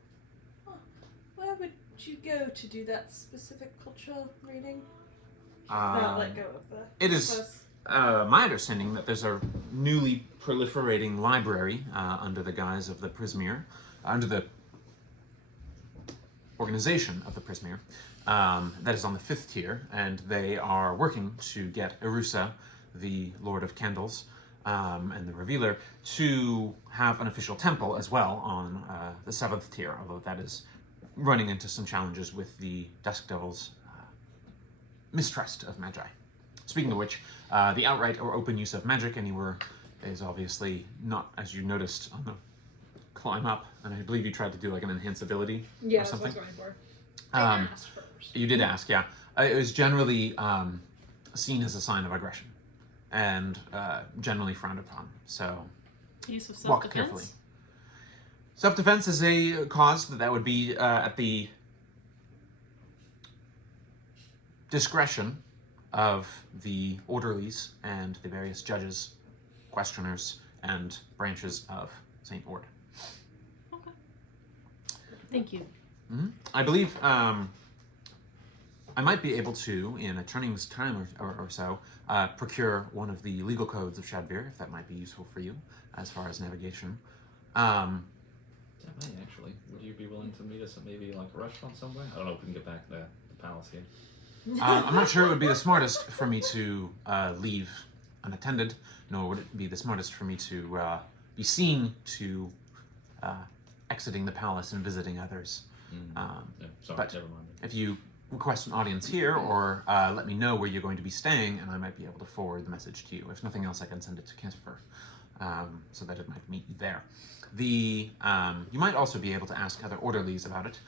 Where would you go to do that specific cultural reading? Not let go of the It is my understanding that there's a newly proliferating library under the guise of the Prismere, under the organization of the Prismere, that is on the 5th tier, and they are working to get Irusa, the Lord of Candles, and the Revealer, to have an official temple as well on the 7th tier, although that is running into some challenges with the Dusk Devil's mistrust of magi. Speaking of which, the outright or open use of magic anywhere is obviously not, as you noticed on the climb up, and I believe you tried to do like an enhance ability or something. That's what I was going for. I asked first. You did ask, yeah. It was generally seen as a sign of aggression and generally frowned upon. So Use of walk self-defense. carefully. Self-defense is a cause that would be at the discretion of the orderlies and the various judges, questioners, and branches of St. Ord. Okay. Thank you. I believe I might be able to, in a turning's time or so, procure one of the legal codes of Shadvir, if that might be useful for you, as far as navigation. That might actually. Would you be willing to meet us at maybe like a restaurant somewhere? I don't know if we can get back to the palace here. I'm not sure it would be the smartest for me to leave unattended, nor would it be the smartest for me to be seen to exiting the palace and visiting others. Yeah, sorry, but never mind. if you request an audience here, or let me know where you're going to be staying, and I might be able to forward the message to you. If nothing else, I can send it to Casper, so that it might meet you there. You might also be able to ask other orderlies about it,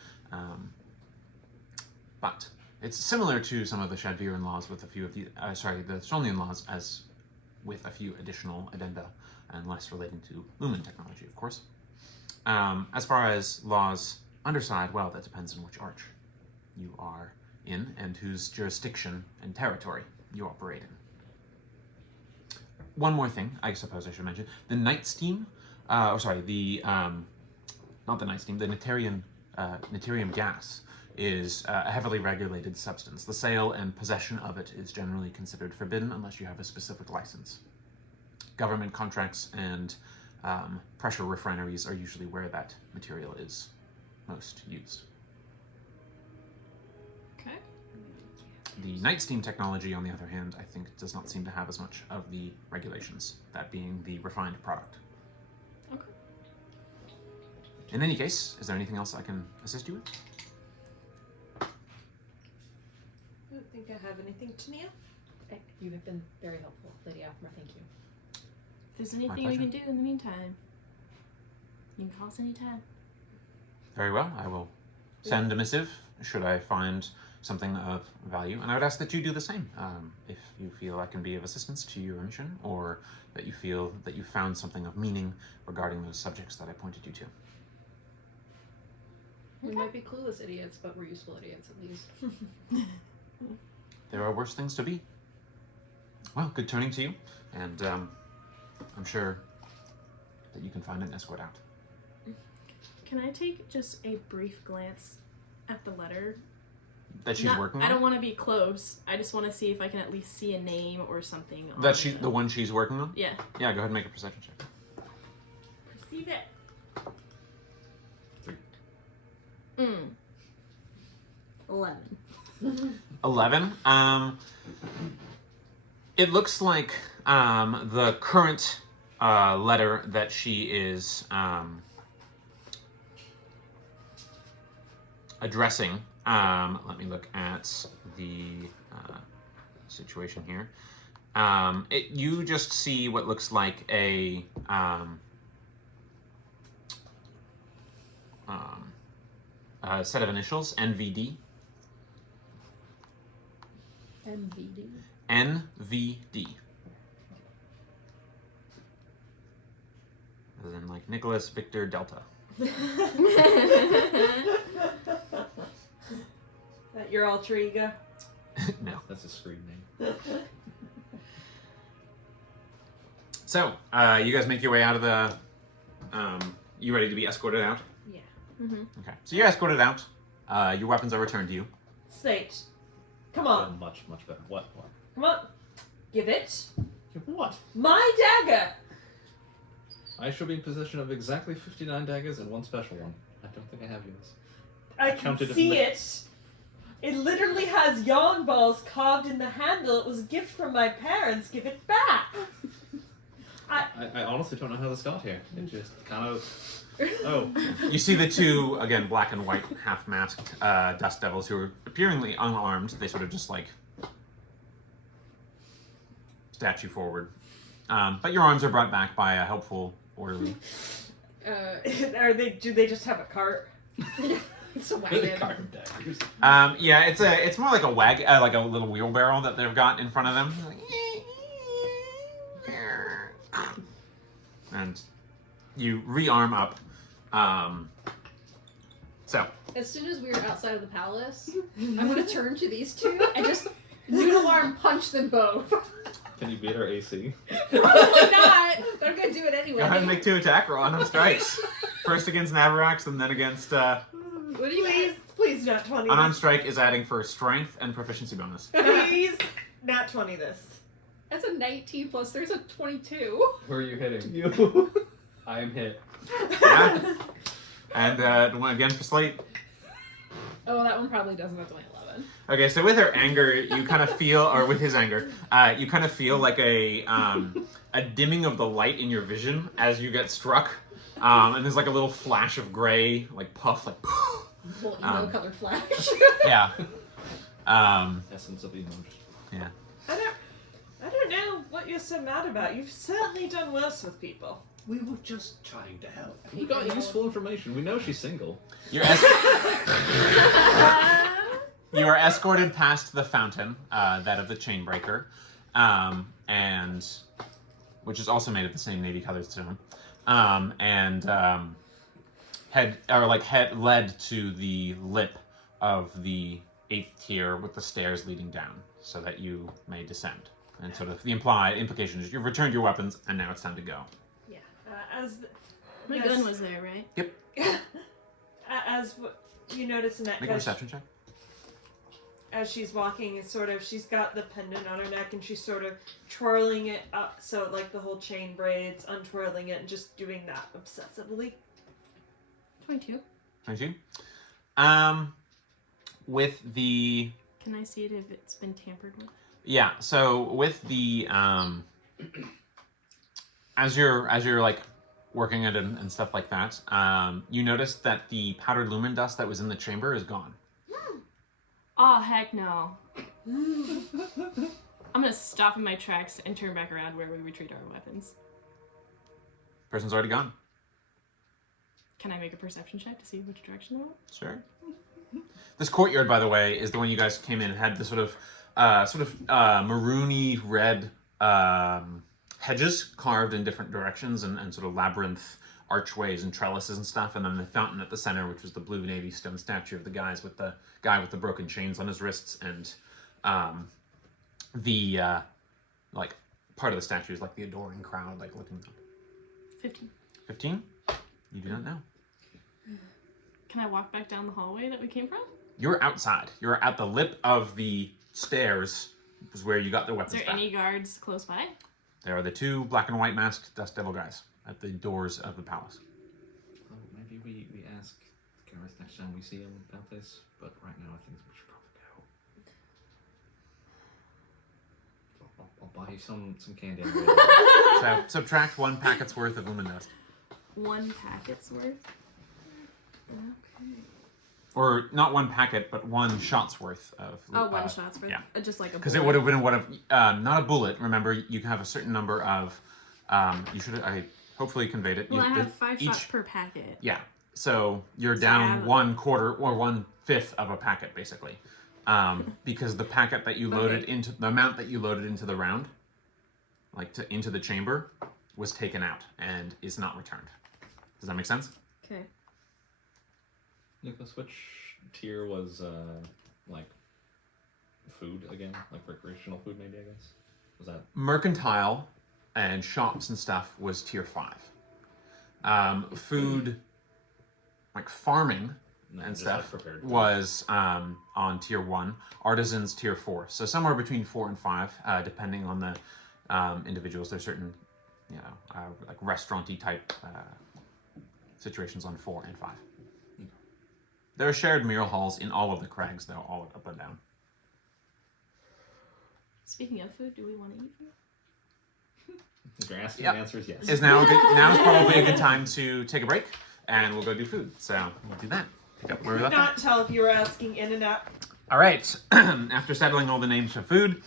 but it's similar to some of the Shadviran laws with a few of the Solnian laws, as with a few additional addenda, and less relating to Lumen technology, of course. As far as laws underside, well, that depends on which arch you are in and whose jurisdiction and territory you operate in. One more thing, I suppose I should mention: the Night Steam, not the Night Steam, the Natarium gas is a heavily regulated substance. The sale and possession of it is generally considered forbidden unless you have a specific license. Government contracts and pressure refineries are usually where that material is most used. Okay. The Night Steam technology, on the other hand, I think does not seem to have as much of the regulations, that being the refined product. Okay. In any case, is there anything else I can assist you with? I don't think I have anything to Neil. You have been very helpful, Lady Althmar. Thank you. If there's anything we can do in the meantime. You can call us anytime. Very well. I will send a missive should I find something of value, and I would ask that you do the same. If you feel I can be of assistance to your mission, or that you feel that you found something of meaning regarding those subjects that I pointed you to. We might be clueless idiots, but we're useful idiots at least. There are worse things to be. Well, good turning to you, and I'm sure that you can find an escort out. Can I take just a brief glance at the letter? That she's working on? I don't want to be close. I just want to see if I can at least see a name or something. That the one she's working on? Yeah. Yeah, go ahead and make a perception check. Perceive it. 11. 11. It looks like the current letter that she is addressing. Let me look at the situation here. You just see what looks like a set of initials, NVD. MVD. NVD. As in like Nicholas Victor Delta. That your alter ego? No. That's a screen name. So, you guys make your way out of the... you ready to be escorted out? Yeah. Okay. So you're escorted out. Your weapons are returned to you. Slate. Come on. Much better. What? Come on. Give it. What? My dagger! I shall be in possession of exactly 59 daggers and one special one. I don't think I have yours. I can counted as see mi- it. It literally has yarn balls carved in the handle. It was a gift from my parents. Give it back. I honestly don't know how this got here. It just kind of... Oh. You see the two, again, black and white, half-masked dust devils who are appearingly unarmed. They sort of just, like, statue forward. But your arms are brought back by a helpful orderly. Do they just have a cart? It's a Really wagon. carved daggers. Yeah, it's more like a like a little wheelbarrow that they've got in front of them. And you rearm up. So As soon as we're outside of the palace, I'm gonna turn to these two and just noodle arm punch them both. Can you beat our AC? Probably not, but I'm gonna do it anyway. go ahead and make 2 attack roll on strikes. First against Naviraax, and then against. What do you Please not 20 Unarmed this. strike is adding for strength and proficiency bonus. Please not 20 this. That's a 19 plus. There's a 22. Who are you hitting? You. I am hit. Yeah. And the one again for Slate. Oh, that one probably doesn't. That's only 11. Okay, so with her anger, you kind of feel, or with his anger, you kind of feel like a dimming of the light in your vision as you get struck. And there's like a little flash of gray, like puff, like. Little emo colored flash. Yeah. Essence of emotion. Yeah. I don't know what you're so mad about. You've certainly done worse with people. We were just trying to help. We got useful information. We know she's single. You are escorted past the fountain, that of the Chainbreaker, and which is also made of the same navy colors stone, head led to the lip of the 8th tier with the stairs leading down, so that you may descend. And sort of the implication is you've returned your weapons, and now it's time to go. Yeah. My gun was there, right? Yep. As you notice in that, Make a perception check. as she's walking, it's sort of, she's got the pendant on her neck and she's sort of twirling it up, so like the whole chain braids, untwirling it and just doing that obsessively. 22. 22. With the Can I see it if it's been tampered with? yeah, so with the as you're like working it and stuff like that, you notice that the powdered lumen dust that was in the chamber is gone. Oh, heck no. I'm gonna stop in my tracks and turn back around where we retrieved our weapons. Person's already gone. Can I make a perception check to see which direction they went? Sure. This courtyard, by the way, is the one you guys came in and had the sort of maroony red hedges carved in different directions and sort of labyrinth archways and trellises and stuff, and then the fountain at the center, which was the blue navy stone statue of the guy with the broken chains on his wrists, and the like part of the statue is like the adoring crowd like looking up. 15. 15? You do not know. Can I walk back down the hallway that we came from? You're outside. You're at the lip of the stairs, is where you got the Is weapons there back. any guards close by? There are the two black and white masked Dust Devil guys at the doors of the palace. Oh, maybe we ask the guards next time we see him about this. But right now, I think we should probably go. I'll buy you some candy. So subtract 1 packet's worth of lumen dust. 1 packet's worth? Okay. Or not 1 packet, but 1 shot's worth of. Oh, 1 shot's worth? Yeah. Just like a Because it would have been not a bullet. Remember, you can have a certain number of. I hopefully conveyed it. Well, I You- have 5 each- shots per packet. Yeah. So you're So I down have- 1/4 or 1/5 of a packet, basically. Because the packet that you loaded Okay. into the amount that you loaded into the round, into the chamber, was taken out and is not returned. Does that make sense? Okay. Nicholas, which tier was like food again? Like recreational food, maybe, I guess? Was that Mercantile and shops and stuff was tier 5. Food, like farming and just, stuff, like, prepared? was on tier 1. Artisans tier 4. So somewhere between 4 and 5, depending on the individuals. There's certain, like restaurant-y type situations on 4 and 5. There are shared meal halls in all of the crags, though, all up and down. Speaking of food, do we want to eat food? If you're asking, Yep. the answer is yes. Now is probably a good time to take a break, and we'll go do food. So we'll do that. Pick up where we Could left not tell if you were asking in and out. All right. After settling all the names for food,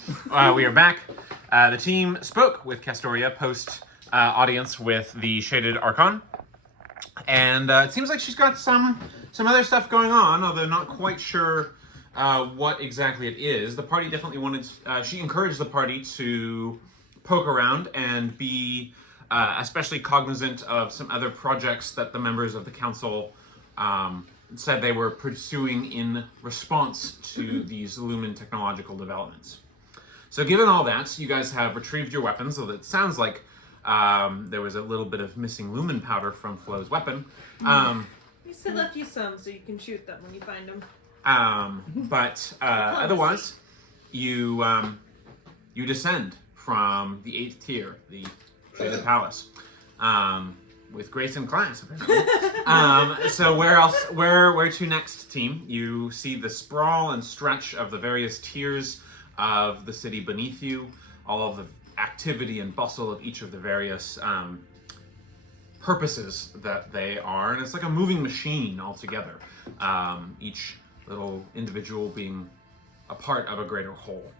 we are back. The team spoke with Castoria post audience with the Shaded Archon, and it seems like she's got some other stuff going on, although not quite sure what exactly it is. The party definitely wanted. She encouraged the party to poke around and be especially cognizant of some other projects that the members of the council said they were pursuing in response to these Lumen technological developments. So given all that, you guys have retrieved your weapons, although it sounds like there was a little bit of missing Lumen powder from Flo's weapon. We still left you some so you can shoot them when you find them. But otherwise, you descend from the 8th tier, the Shaded Palace, with grace and class, apparently. So where to next, team? You see the sprawl and stretch of the various tiers of the city beneath you, all of the activity and bustle of each of the various purposes that they are, and it's like a moving machine altogether. Each little individual being a part of a greater whole.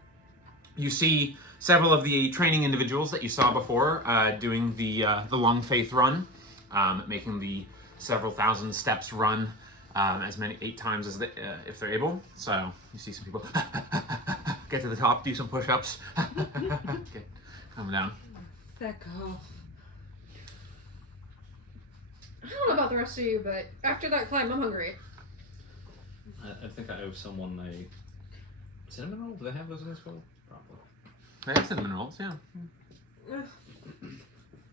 You see several of the training individuals that you saw before doing the Long Faith run, making the several thousand steps run as many 8 times as if they're able. So you see some people get to the top, do some push-ups, okay, come down. Feck off. I don't know about the rest of you, but after that climb, I'm hungry. I think I owe someone a cinnamon roll. Do they have those in this world? Probably. They have cinnamon rolls, yeah.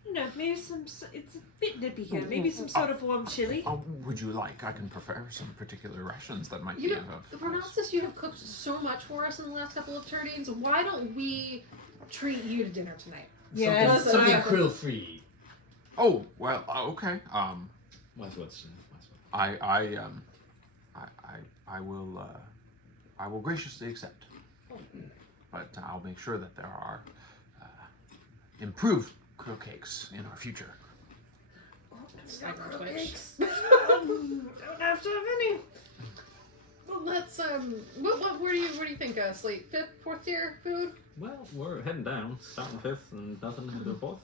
You know, maybe it's a bit nippy here. Maybe some sort of warm chili. Oh, would you like? I can prepare some particular rations that might You be know, of. Pronouncus, you have cooked so much for us in the last couple of turnings. Why don't we treat you to dinner tonight? Yeah, something krill free. Oh well, okay. What's I will graciously accept, but I'll make sure that there are improved krill cakes in our future. Cyber Twitch. Don't have to have any. Well, let's what do you think? Slate 5th, 4th tier food? Well, we're heading down, starting 5th and nothing to the 4th.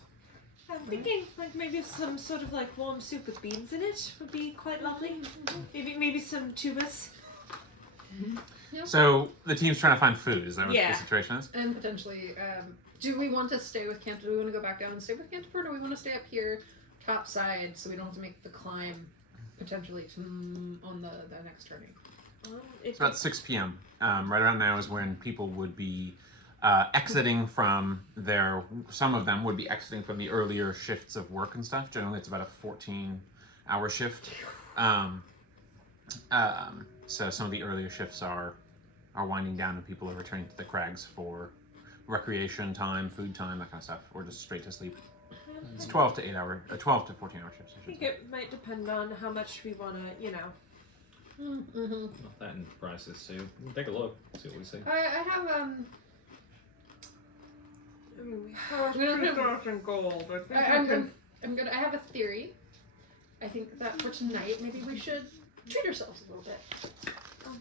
I'm thinking like maybe some sort of like warm soup with beans in it would be quite lovely. Maybe some tubers. So the team's trying to find food. Is that what Yeah. the situation is? And potentially, do we want to stay with Cantor? Do we want to go back down and stay with Cantor, or do we want to stay up here, top side, so we don't have to make the climb potentially on the next turning? It's about 6 p.m. Right around now is when people would be exiting from their. Some of them would be exiting from the earlier shifts of work and stuff. Generally, it's about a 14-hour shift. So some of the earlier shifts are winding down, and people are returning to the crags for recreation time, food time, that kind of stuff, or just straight to sleep. It's 12 to 14-hour shifts. I think it might depend on how much we want to, you know. Mm-hmm. That and prices too. Take a look, see what we see. I have gold. I have a theory. I think that for tonight, maybe we should treat ourselves a little bit.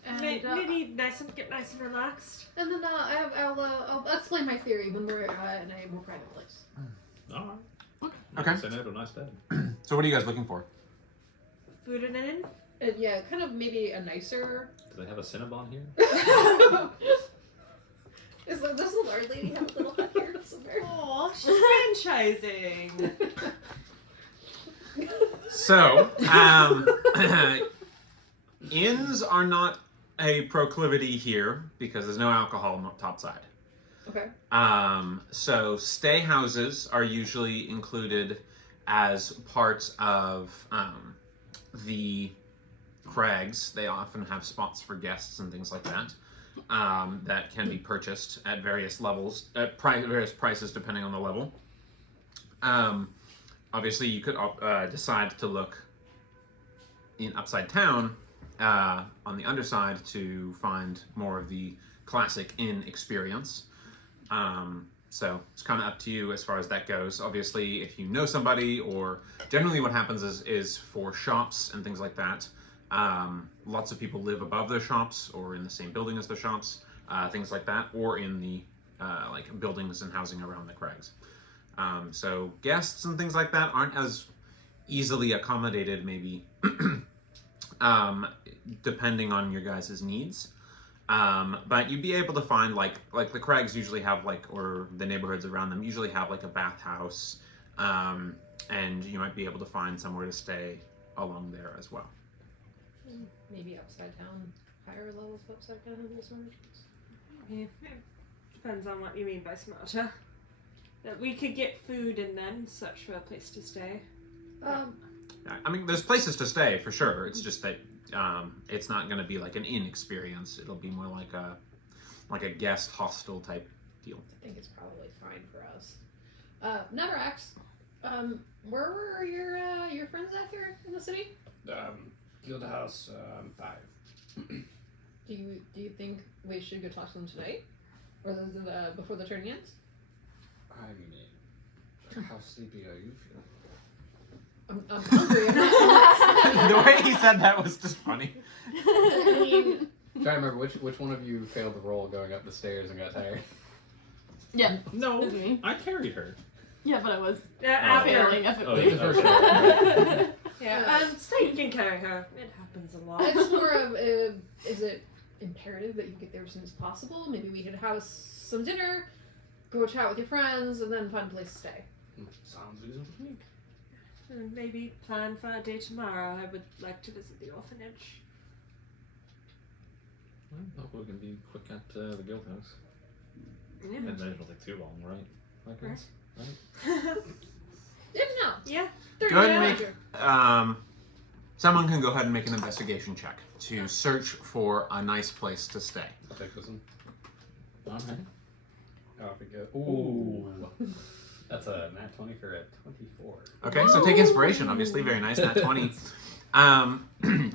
And, maybe get nice and relaxed. And then I'll explain my theory when we're in a more private place. All right. Okay. Say no to a nice bed. So what are you guys looking for? Food and in. And yeah, kind of maybe a nicer. Do they have a Cinnabon here? Is like, does the large lady have a little hut here somewhere? Aw, she's franchising. So, inns are not a proclivity here because there's no alcohol on the top side. Okay. So stay houses are usually included as part of the crags. They often have spots for guests and things like that that can be purchased at various levels, at various prices depending on the level. Obviously, you could decide to look in Upside Town on the underside to find more of the classic inn experience. So it's kind of up to you as far as that goes. Obviously, if you know somebody, or generally what happens is for shops and things like that, lots of people live above their shops or in the same building as their shops, things like that, or in the like buildings and housing around the crags. So guests and things like that aren't as easily accommodated, maybe, depending on your guys' needs. But you'd be able to find like the crags usually have or the neighborhoods around them usually have like a bathhouse, and you might be able to find somewhere to stay along there as well. Maybe upside down, higher levels of upside down in those regions. Yeah. Depends on what you mean by smarter. That we could get food and then search for a place to stay. I mean, there's places to stay for sure. It's just that it's not going to be like an inn experience. It'll be more like a guest hostel type deal. I think it's probably fine for us. Naviraax, where were your friends at here in the city? Guildhouse 5. Do you think we should go talk to them tonight, or before the turn ends? I mean, how sleepy are you feeling? I'm hungry. I'm not The way he said that was just funny. I mean, I'm trying to remember which one of you failed the roll going up the stairs and got tired. Yeah. No, It's me. I carried her. Yeah, but I was After. failing Oh, ethically. yeah. The first roll. Yeah, Slate can carry her. It happens a lot. it's more of is it imperative that you get there as soon as possible? Maybe we could have some dinner, go chat with your friends, and then find a place to stay. Sounds reasonable to me. And maybe plan for a day tomorrow. I would like to visit the orphanage. Well, hopefully we can be quick at the Guildhouse. Yeah. And then it'll take too long, right? Like Right. us, right? No. Yeah. Go ahead and make. Someone can go ahead and make an investigation check to search for a nice place to stay. I'll take this one. Alright. Off we go. Ooh. That's a nat 20 for a 24. Okay, so take inspiration. Obviously, very nice. Nat 20.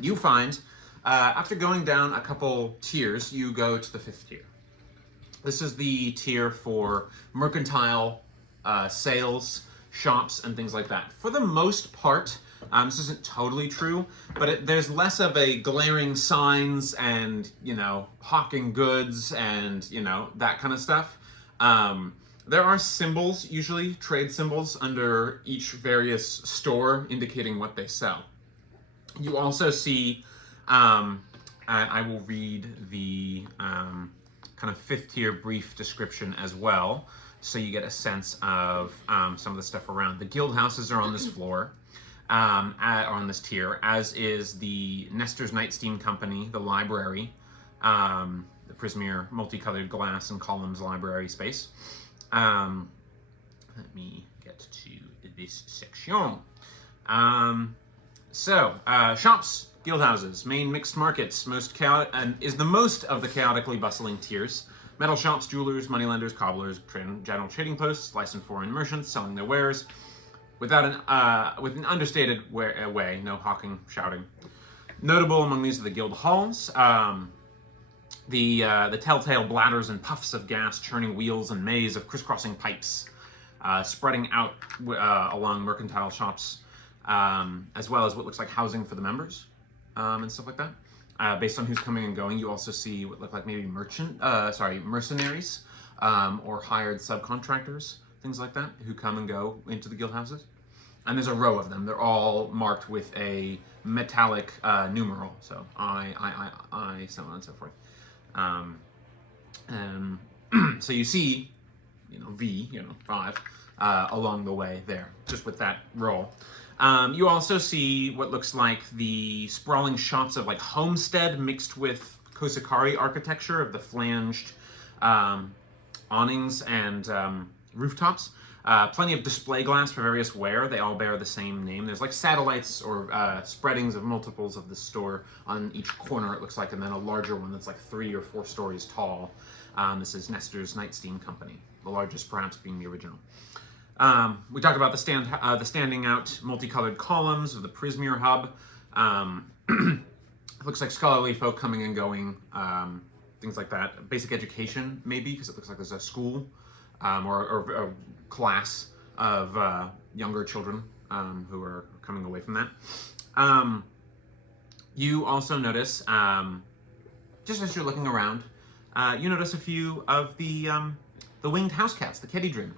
You find after going down a couple tiers, you go to the 5th tier. This is the tier for mercantile sales, shops, and things like that. For the most part, this isn't totally true, but there's less of a glaring signs and, hawking goods and, that kind of stuff. There are symbols, usually trade symbols, under each various store indicating what they sell. You also see, I will read the kind of 5th tier brief description as well, so you get a sense of some of the stuff around. The Guildhouses are on this floor, on this tier, as is the Nestor's Night Steam Company, the library, the Prismere multicolored glass and columns library space. Let me get to this section. Shops, guildhouses, main mixed markets, most chaotic, and is the most of the chaotically bustling tiers. Metal shops, jewelers, moneylenders, cobblers, general trading posts, licensed foreign merchants selling their wares, with an understated way, no hawking, shouting. Notable among these are the guild halls. The telltale bladders and puffs of gas, churning wheels and maze of crisscrossing pipes, spreading out along mercantile shops, as well as what looks like housing for the members, and stuff like that. Based on who's coming and going, you also see what look like maybe mercenaries, or hired subcontractors, things like that, who come and go into the guild houses. And there's a row of them. They're all marked with a metallic numeral, so I, so on and so forth. So you see, V, 5, along the way there, just with that roll. You also see what looks like the sprawling shops of like homestead mixed with Kosakari architecture of the flanged awnings and rooftops. Plenty of display glass for various wear. They all bear the same name. There's like satellites or spreadings of multiples of the store on each corner, it looks like, and then a larger one that's like 3 or 4 stories tall. This is Nestor's Night Steam Company, the largest perhaps being the original. We talked about the standing out multicolored columns of the Prismere hub. It looks like scholarly folk coming and going, things like that. Basic education, maybe, because it looks like there's a school or a class of younger children who are coming away from that. You also notice, just as you're looking around, you notice a few of the winged house cats, the Kedidrin,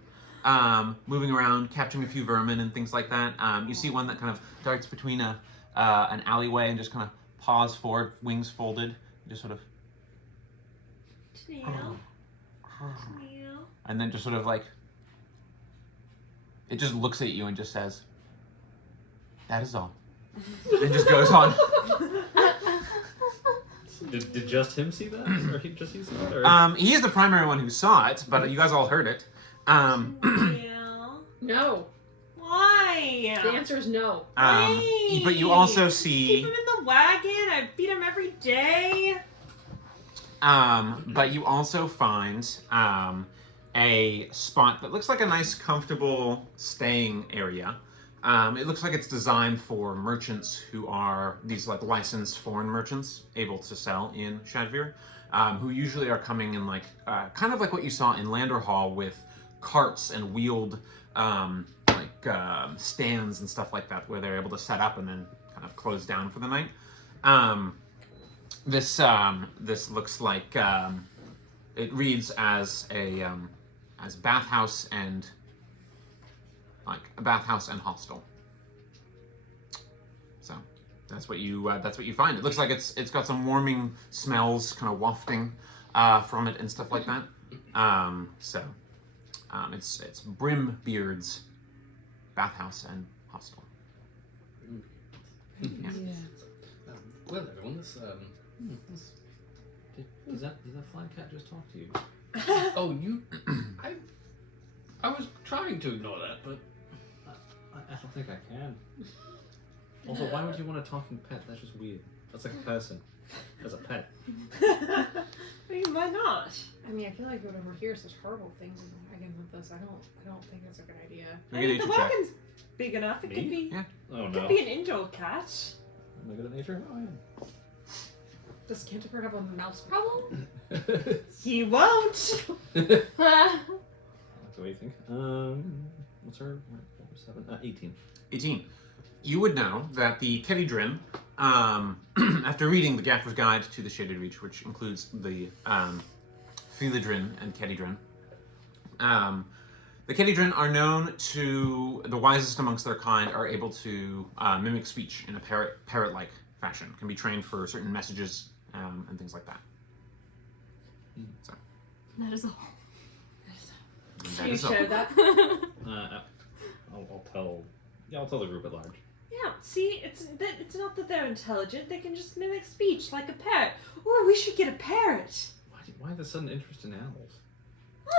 moving around, capturing a few vermin and things like that. You see one that kind of darts between an alleyway and just kind of paws forward, wings folded, just sort of, and then just sort of like, it just looks at you and just says, "That is all," and just goes on. Did just him see that, or he see that? Or? He is the primary one who saw it, but you guys all heard it. No. Why? The answer is no. But you also see. Keep him in the wagon. I feed him every day. But you also find a spot that looks like a nice, comfortable staying area. It looks like it's designed for merchants who are these like licensed foreign merchants able to sell in Shadvir, who usually are coming in like kind of like what you saw in Lander Hall with carts and wheeled stands and stuff like that, where they're able to set up and then kind of close down for the night. This looks like it reads as a bathhouse and hostel. So that's what you find. It looks like it's got some warming smells kind of wafting from it and stuff like that. It's Brimbeard's bathhouse and hostel. Yeah. Well, everyone, Does that flying cat just talk to you? oh, I was trying to ignore that, but I don't think I can. Also, why would you want a talking pet? That's just weird. That's like a person as a pet. I mean, why not? I mean, I feel like whoever hears such horrible things again with this, I don't think that's a good idea. I mean, the wagon's big enough. It Me? could be. Yeah. Oh It no. could be an indoor cat. Am I good at nature? Oh, Does Canterbury have a mouse problem? He won't. yeah. What do you think? What's our 7? 18. 18. You would know that the Kedidrin, after reading the Gaffer's Guide to the Shaded Reach, which includes the Philidrin and Kedidrin, The Kedidrin are known to the wisest amongst their kind, are able to mimic speech in a parrot-like fashion. Can be trained for certain messages and things like that. So. That is all. That You is all. showed that. I'll tell. Yeah, I'll tell the group at large. Yeah, see, it's not that they're intelligent. They can just mimic speech like a parrot. Or we should get a parrot. Why the sudden interest in animals?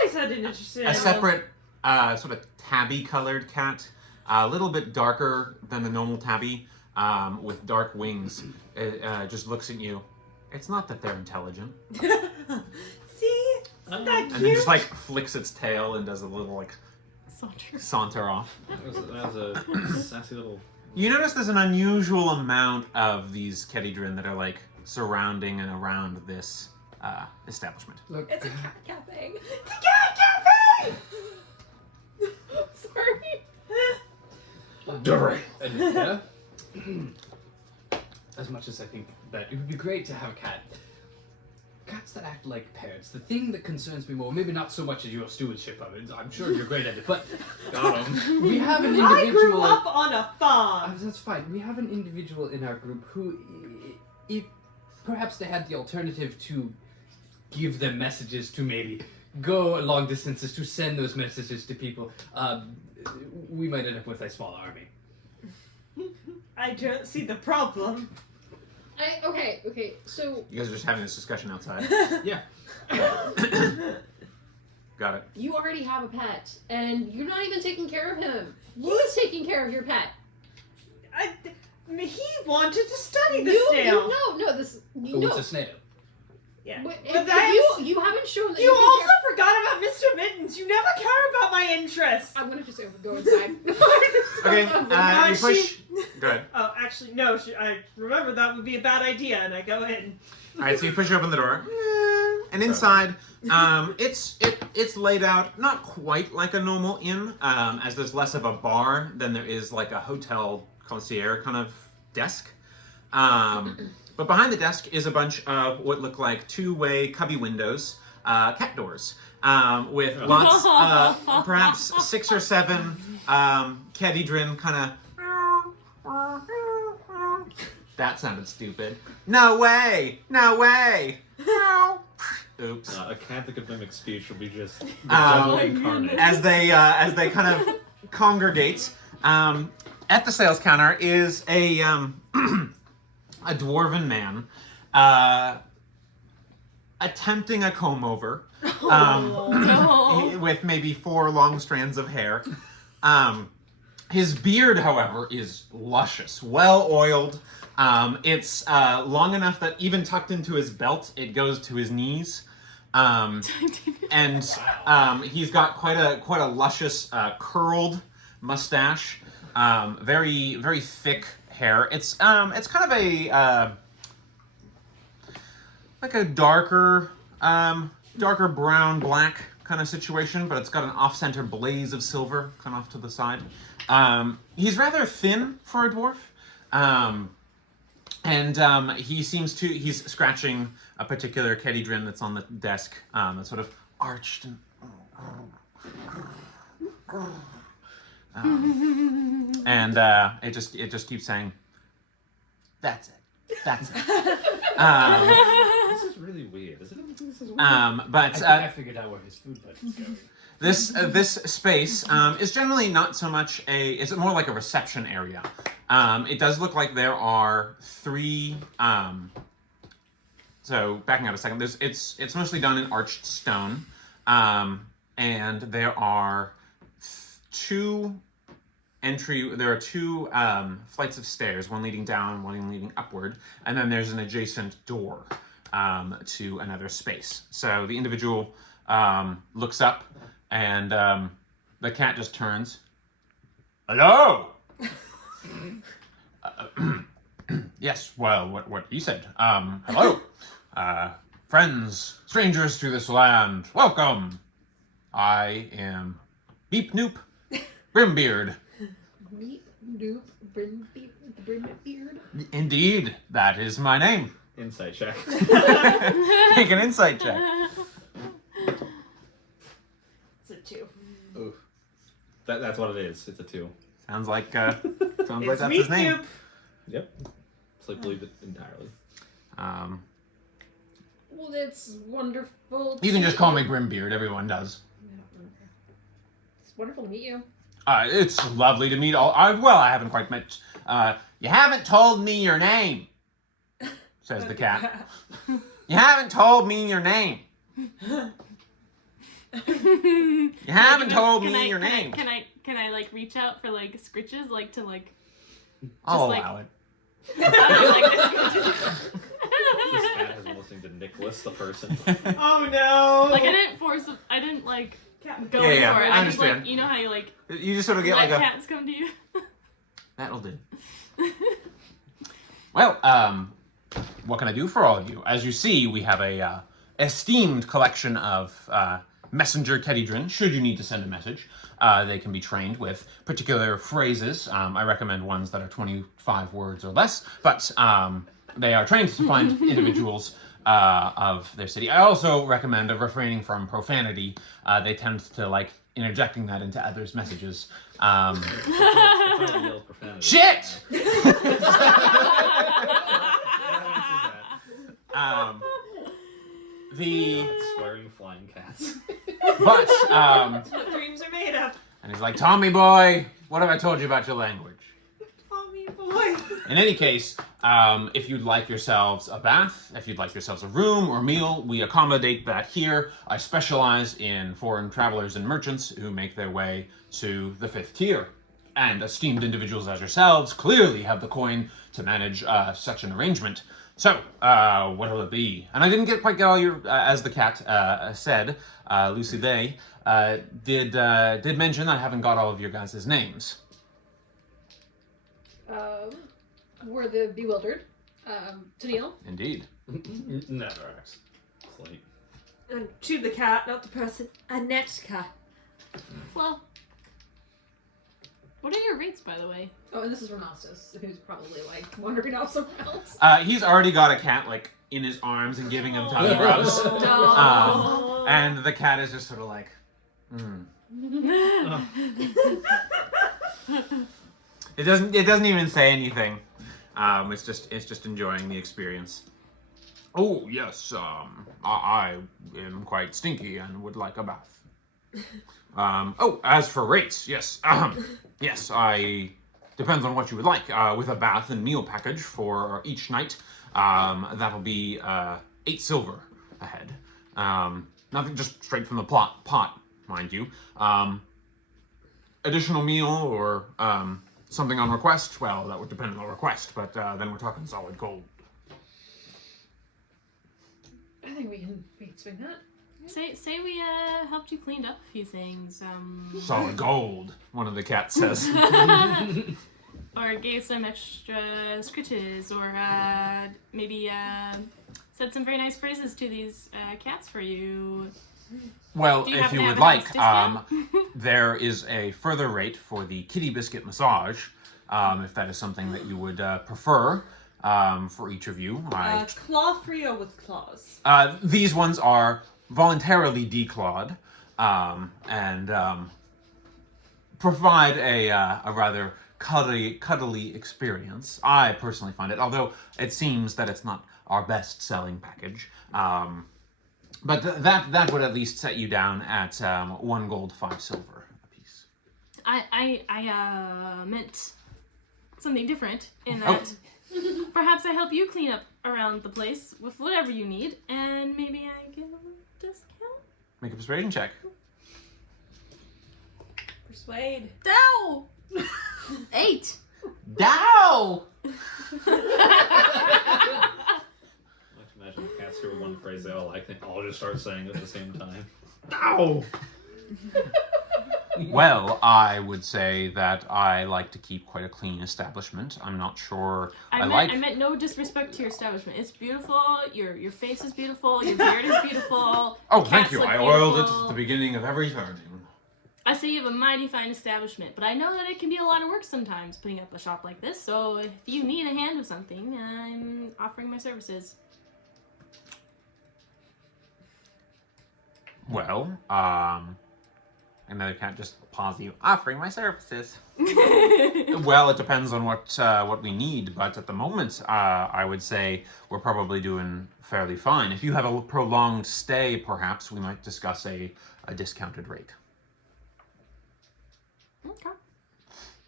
I said an interesting. A separate sort of tabby-colored cat, a little bit darker than the normal tabby, with dark wings. It just looks at you. It's not that they're intelligent. See, isn't that And then cute? just like flicks its tail and does a little like saunter off. That was a sassy little. You notice there's an unusual amount of these Kedidrin that are like surrounding and around this establishment. Look, It's a cat cafe. It's a cat cafe. Sorry. and, yeah, as much as I think that it would be great to have a cat, cats that act like parrots. The thing that concerns me more, maybe not so much as your stewardship of it. I'm sure you're great at it, but Got him. we have an I individual. grew up on a farm. That's fine. We have an individual in our group who, if perhaps they had the alternative to give them messages to maybe go long distances to send those messages to people, we might end up with a small army. I don't see the problem. Okay, so You guys are just having this discussion outside. Yeah. Got it. you already have a pet, and you're not even taking care of him. Who's taking care of your pet? He wanted to study the You snail. Oh, it's a snail. Yeah. But But that you haven't shown that You can also care- forgot about Mr. Mittens. You never care about my interests. I'm gonna just go inside. Okay, you she- push. Go ahead. Oh, actually, no. I remember that would be a bad idea, and I go in. All right, so you push open the door, and inside, it's laid out not quite like a normal inn, as there's less of a bar than there is like a hotel concierge kind of desk. But behind the desk is a bunch of what look like two-way cubby windows, cat doors, with lots, perhaps 6 or 7 Kedidrin kind of. That sounded stupid. No way! No way! Oops. A cat that could mimic speech would be just the Oh devil my incarnate. As they kind of congregate, at the sales counter is a a dwarven man attempting a comb over No. with maybe 4 long strands of hair. His beard, however, is luscious, well oiled. It's long enough that even tucked into his belt, it goes to his knees. And he's got quite a luscious curled mustache, very very thick hair. It's kind of a like a darker brown black kind of situation, but it's got an off-center blaze of silver kind of off to the side. He's rather thin for a dwarf. And he's scratching a particular Kedidrin that's on the desk, that's sort of arched and it just keeps saying, "That's it. That's it." This is really weird, isn't it? This is weird. But I think I figured out where his food budget's going. this space is generally not so much it's more like a reception area. It does look like there are 3. So backing out a second, it's mostly done in arched stone, and there are 2 flights of stairs, one leading down, one leading upward, and then there's an adjacent door to another space. So the individual looks up, and the cat just turns. Hello. Yes. Well, what he said. Hello, friends, strangers to this land. Welcome. I am Beep Noop Brimbeard. Meep, doop, brim, beep, brim, beard. Indeed, that is my name. Insight check. Make an insight check. It's a 2. That's what it is. It's a 2. Sounds like that's It's his name. Coop. Yep. So I believe it entirely. Well, it's wonderful. You can just to call meet me Grimbeard. Everyone does. you. It's wonderful to meet you. It's lovely to meet all. I haven't quite met. You haven't told me your name, says the cat. You haven't told me your name. You haven't told me your name. Can I like reach out for like scritches, like to like? I'll like- allow it. I like the scritches. This cat has been listening to Nicholas, the person. Oh no! Like I didn't like go Yeah, for it. I I just like understand. you know how you like You just sort of get let like a. cats come to you. That'll do. Well, what can I do for all of you? As you see, we have a esteemed collection of messenger Kedidrin. Should you need to send a message, they can be trained with particular phrases. I recommend ones that are 25 words or less, but they are trained to find individuals of their city. I also recommend refraining from profanity. They tend to like interjecting that into others' messages. Shit! The Swearing flying cats. but That's what dreams are made of. and he's like, Tommy boy, what have I told you about your language? Tommy boy. In any case, if you'd like yourselves a bath, if you'd like yourselves a room or meal, we accommodate that here. I specialize in foreign travelers and merchants who make their way to the 5th tier. And esteemed individuals as yourselves clearly have the coin to manage such an arrangement. So, what will it be? And I didn't quite get all your, as the cat said, Lucy Day did mention I haven't got all of your guys' names. We're the Bewildered. Tennille. Indeed. Naviraax. Slate. And to the cat, not the person. Anetka. Well, what are your rates, by the way? Oh, and this is Renastus, who's probably like wandering off somewhere else. He's already got a cat like in his arms and giving him tongue rubs. And the cat is just sort of like, It doesn't even say anything. It's just enjoying the experience. Oh yes, I am quite stinky and would like a bath. As for rates, yes, yes, depends on what you would like. With a bath and meal package for each night, that'll be 8 silver a head. Nothing, just straight from the pot, mind you. Additional meal or something on request, well, that would depend on the request, but then we're talking solid gold. I think we can swing that. Say we helped you clean up a few things. Solid gold, one of the cats says. Or gave some extra scritches, or maybe said some very nice phrases to these cats for you. Well, Do you if happen you to would have a nice like, there is a further rate for the kitty biscuit massage, if that is something that you would prefer for each of you. Claw free or with claws? These ones are voluntarily declawed and provide a rather cuddly experience. I personally find it, although it seems that it's not our best-selling package. But that would at least set you down at 1 gold, 5 silver apiece. I meant something different in that perhaps I help you clean up around the place with whatever you need, and maybe I give a discount. Make a persuasion check. Persuade. No! 8. Dow! I like to imagine the cats hear one phrase they all like, they all just start saying it at the same time. Ow! Well, I would say that I like to keep quite a clean establishment. I'm not sure I meant no disrespect to your establishment. It's beautiful. Your face is beautiful. Your beard is beautiful. Oh, the thank cats you. look I oiled it beautiful. at the beginning of every turning. I say you have a mighty fine establishment, but I know that it can be a lot of work sometimes putting up a shop like this. So if you need a hand with something, I'm offering my services. Well, Another cat just paws you, offering my services. Well, it depends on what we need, but at the moment, I would say we're probably doing fairly fine. If you have a prolonged stay, perhaps we might discuss a discounted rate. Okay.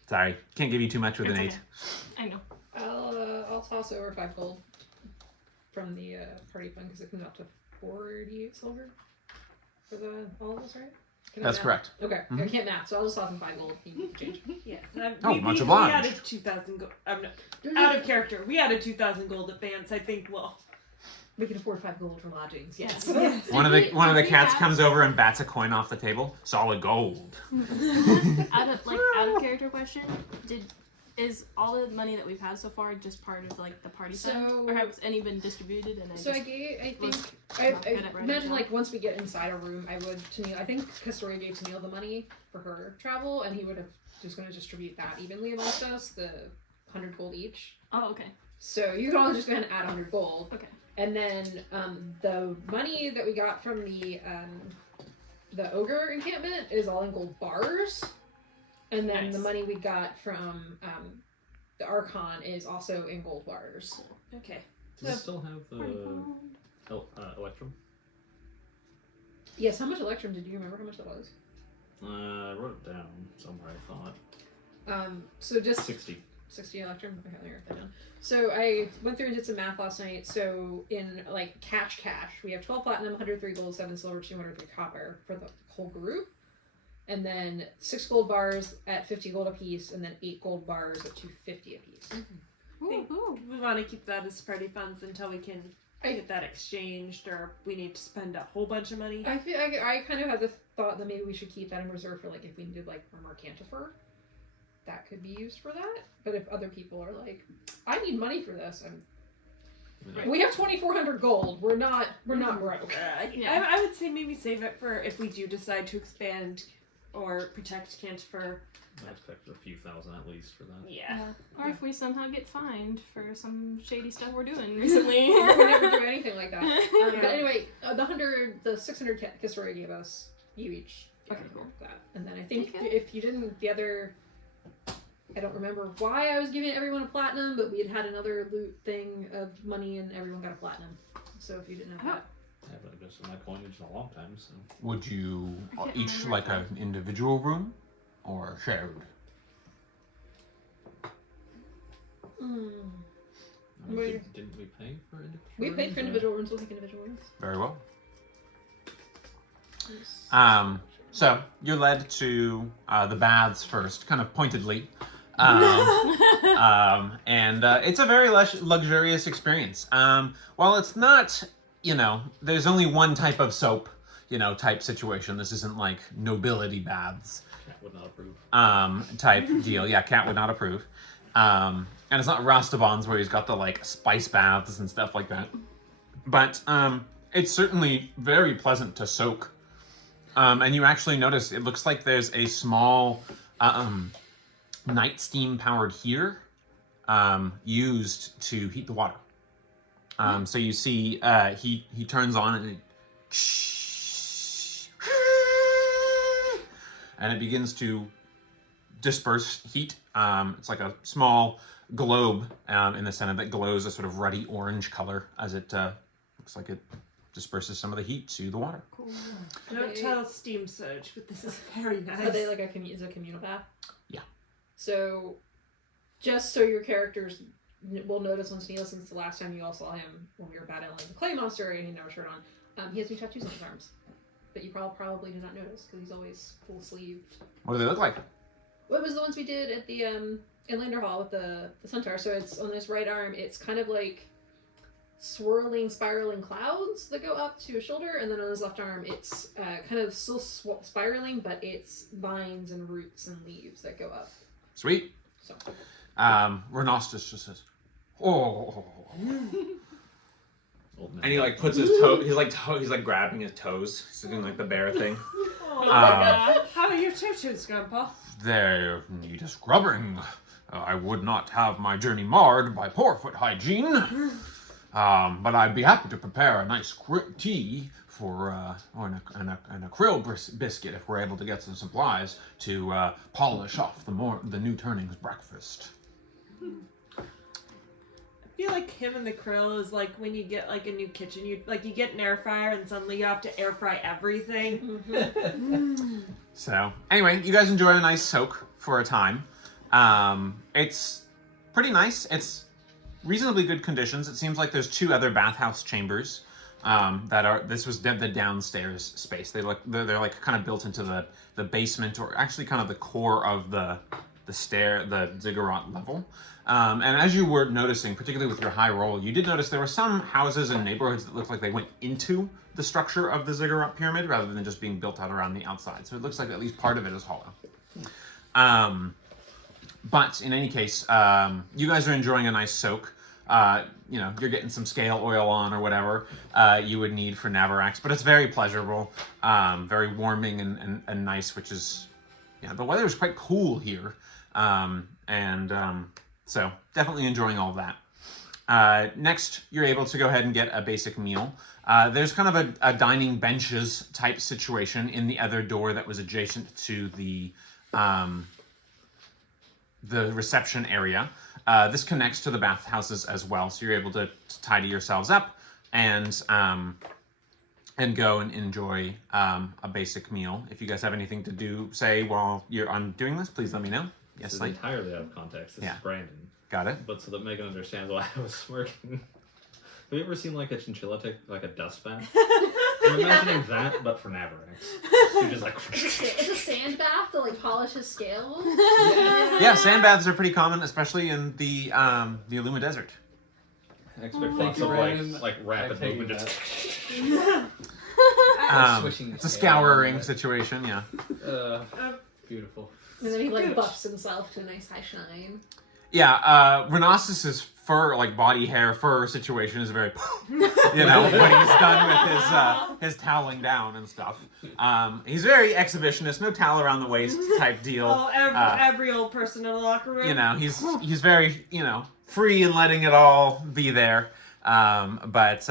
Sorry, can't give you too much with It's an okay. 8. I know. I'll toss over 5 gold from the party fund because it comes out to 48 silver for all of us, right? Can I That's math? correct. Okay, I Mhm. can't math, so I'll just toss in 5 gold. You can change. Yeah. Oh, much obliged. We added 2,000 gold. I'm not, out of character. We added 2,000 gold advance. I think. Well, We can afford 5 gold from lodgings. Yes. yes. One of the Did one of the we cats have- comes over and bats a coin off the table. Solid gold. out of character question, is all the money that we've had so far just part of like the party fund, So- or has any been distributed? And So just, I think was I not good at writing imagine down. like once we get inside a room, I would Tennille. I think Castoria gave Tennille the money for her travel, and he would have just going to distribute that evenly amongst us, the 100 gold each. oh, okay. So you can all just go ahead and add 100 gold. Okay. And then the money that we got from the ogre encampment is all in gold bars, and then Nice. the money we got from the Archon is also in gold bars. Okay. Does it still have the Electrum? Yes. How much Electrum did you remember? How much that was? I wrote it down somewhere, I thought. So just 60. 60 Electrum. Okay, let me write that down. So I went through and did some math last night. So in like cash, we have 12 platinum, 103 gold, 7 silver, 203 copper for the whole group. And then 6 gold bars at 50 gold apiece, and then 8 gold bars at 250 apiece. Think we want to keep that as party funds until we can get that exchanged, or we need to spend a whole bunch of money. I feel I kind of had the thought that maybe we should keep that in reserve for like if we needed like more Cantifer. That could be used for that. But if other people are like, I need money for this, we have 2,400 gold. We're not broke. Yeah. I would say maybe save it for if we do decide to expand or protect Cantifer. I expected a few thousand at least for that. Yeah. Or if we somehow get fined for some shady stuff we're doing recently. We never do anything like that. But anyway, the 600 Castoria gave us, you each get Okay, cool. that. And then I think Okay. if you didn't, the other, I don't remember why I was giving everyone a platinum, but we had another loot thing of money and everyone got a platinum. So if you didn't have that. I haven't adjusted my coinage in a long time, so. Would you I can't each remember like if an individual room or shared? I mean, Wait. didn't we pay for individual We paid for rooms, or- individual rooms, we'll take individual rooms. Very well. So you're led to the baths first, kind of pointedly, and it's a very luxurious experience. While it's not, there's only one type of soap, type situation. This isn't like nobility baths, Cat would not approve. type deal. Yeah, Cat would not approve. And it's not Rastabon's where he's got the like spice baths and stuff like that. But it's certainly very pleasant to soak. And you actually notice it looks like there's a small night steam powered heater used to heat the water. So you see he turns on and it begins to disperse heat. It's like a small globe in the center that glows a sort of ruddy orange color as it looks like it disperses some of the heat to the water. Cool. Don't tell Steam Surge, but this is very nice. Are they like is it a communal bath? Yeah. So, just so your characters will notice on Sneal, since the last time you all saw him when we were battling the clay monster and he never shirt on, he has new tattoos on his arms. But you probably did not notice because he's always full sleeved. What do they look like? What was the ones we did at the in Lander Hall with the centaur? So it's on his right arm. It's kind of like swirling, spiraling clouds that go up to his shoulder, and then on his left arm, it's kind of still spiraling, but it's vines and roots and leaves that go up. Sweet. So Renostus just says, "Oh," Old man. and he like puts his toe. He's like grabbing his toes. He's doing like the bear thing. Oh my god. How are your tutus, Grandpa? They need a scrubbing. I would not have my journey marred by poor foot hygiene. But I'd be happy to prepare a nice tea for and a krill biscuit if we're able to get some supplies to polish off the new turning's breakfast. I feel like him and the krill is like when you get like a new kitchen, you get an air fryer and suddenly you have to air fry everything. So anyway, you guys enjoy a nice soak for a time. It's pretty nice. It's reasonably good conditions. It seems like there's 2 other bathhouse chambers that are. This was the downstairs space. They're like kind of built into the basement, or actually kind of the core of the ziggurat level. And as you were noticing, particularly with your high roll, you did notice there were some houses and neighborhoods that looked like they went into the structure of the ziggurat pyramid rather than just being built out around the outside. So it looks like at least part of it is hollow. But in any case, you guys are enjoying a nice soak. You're getting some scale oil on or whatever you would need for Naviraax, but it's very pleasurable, very warming and nice, which is, the weather is quite cool here. So definitely enjoying all of that. Next, you're able to go ahead and get a basic meal. There's kind of a dining benches type situation in the other door that was adjacent to the reception area. This connects to the bathhouses as well, so you're able to tidy yourselves up and go and enjoy a basic meal. If you guys have anything to say while I'm doing this, please let me know. Yes, This is like entirely out of context. This Yeah. is Brandon. got it. But so that Megan understands why I was smirking. Have you ever seen like a chinchilla take like a dust bath? I'm imagining that, but for Naviraax. You're just like. It's a sand bath to like polish his scales. Yeah, sand baths are pretty common, especially in the Illuma Desert. I expect Thank lots you, of Brandon. like rapid I take movement. that. Just Swishing It's a scale on scouring it. situation, yeah. Beautiful. And then he like Gooch. buffs himself to a nice high shine. Yeah, Renostis's fur, like body hair fur situation is very, when he's done with his toweling down and stuff. He's very exhibitionist, no towel around the waist type deal. Oh, every old person in the locker room. He's very, free in letting it all be there. But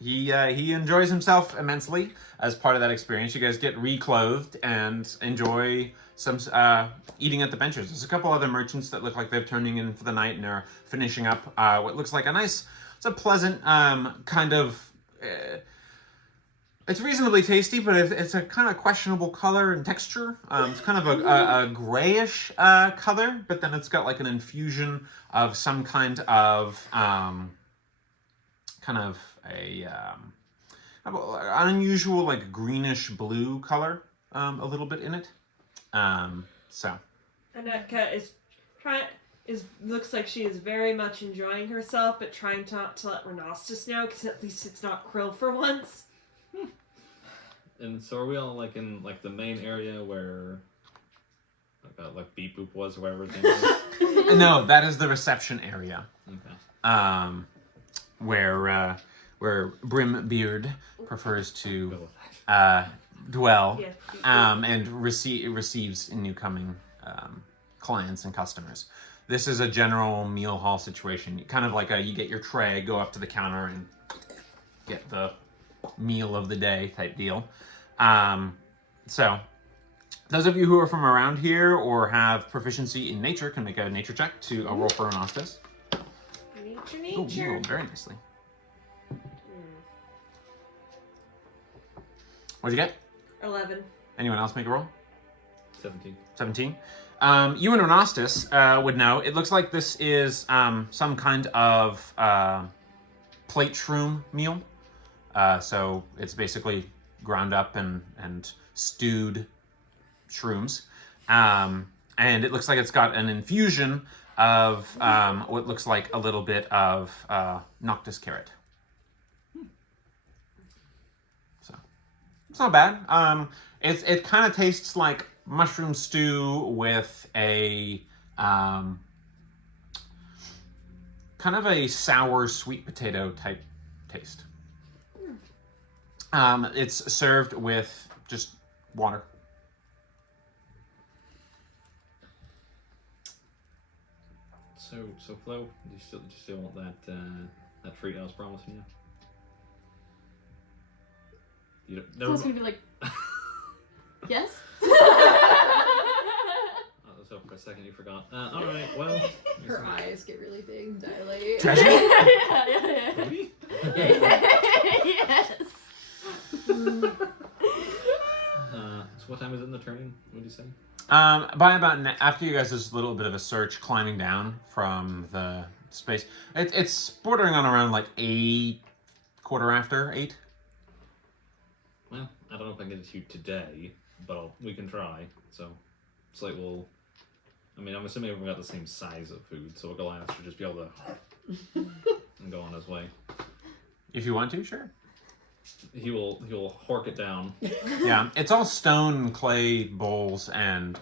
he enjoys himself immensely as part of that experience. You guys get reclothed and enjoy some eating at the benches. There's a couple other merchants that look like they're turning in for the night and they're finishing up what looks like it's a pleasant kind of. It's reasonably tasty, but it's a kind of questionable color and texture. It's kind of a grayish color, but then it's got like an infusion of some kind of an unusual like greenish blue color, a little bit in it. So. Aneka looks like she is very much enjoying herself, but trying not to let Renostis know, because at least it's not krill for once. And so are we all like in like the main area where like Beep Boop was or whatever his name was? No, that is the reception area. Okay. Where Brimbeard prefers Go to with that. dwell, Yeah. and receives incoming clients and customers. This is a general meal hall situation, kind of like you get your tray, go up to the counter, and get the meal of the day type deal. So, those of you who are from around here or have proficiency in nature can make a nature check to roll for Renostis. Nature, Oh, you nature. rolled very nicely. What'd you get? 11. Anyone else make a roll? 17. 17. You and Renostis would know. It looks like this is some kind of plate shroom meal. So it's basically ground up and stewed shrooms. And it looks like it's got an infusion of what looks like a little bit of Noctis carrot. So it's not bad. It kind of tastes like mushroom stew with a kind of a sour sweet potato type taste. It's served with just water. So Flo, do you still want that That treat I was promising you. You don't, So never it's gonna mind. be like, yes. So for a second you forgot. All right. Well. Her eyes get really big and dilate. Treasure? yeah. Yes. So what time is it in the turning? What did you say? By about after you guys this little bit of a search climbing down from the space, it's bordering on around like 8, quarter after 8. Well, I don't know if I can get it to you today, but we can try. So, Slate will. I mean, I'm assuming everyone got the same size of food, so Goliath should just be able to and go on his way. If you want to, sure. He'll hork it down. Yeah, it's all stone, clay bowls, and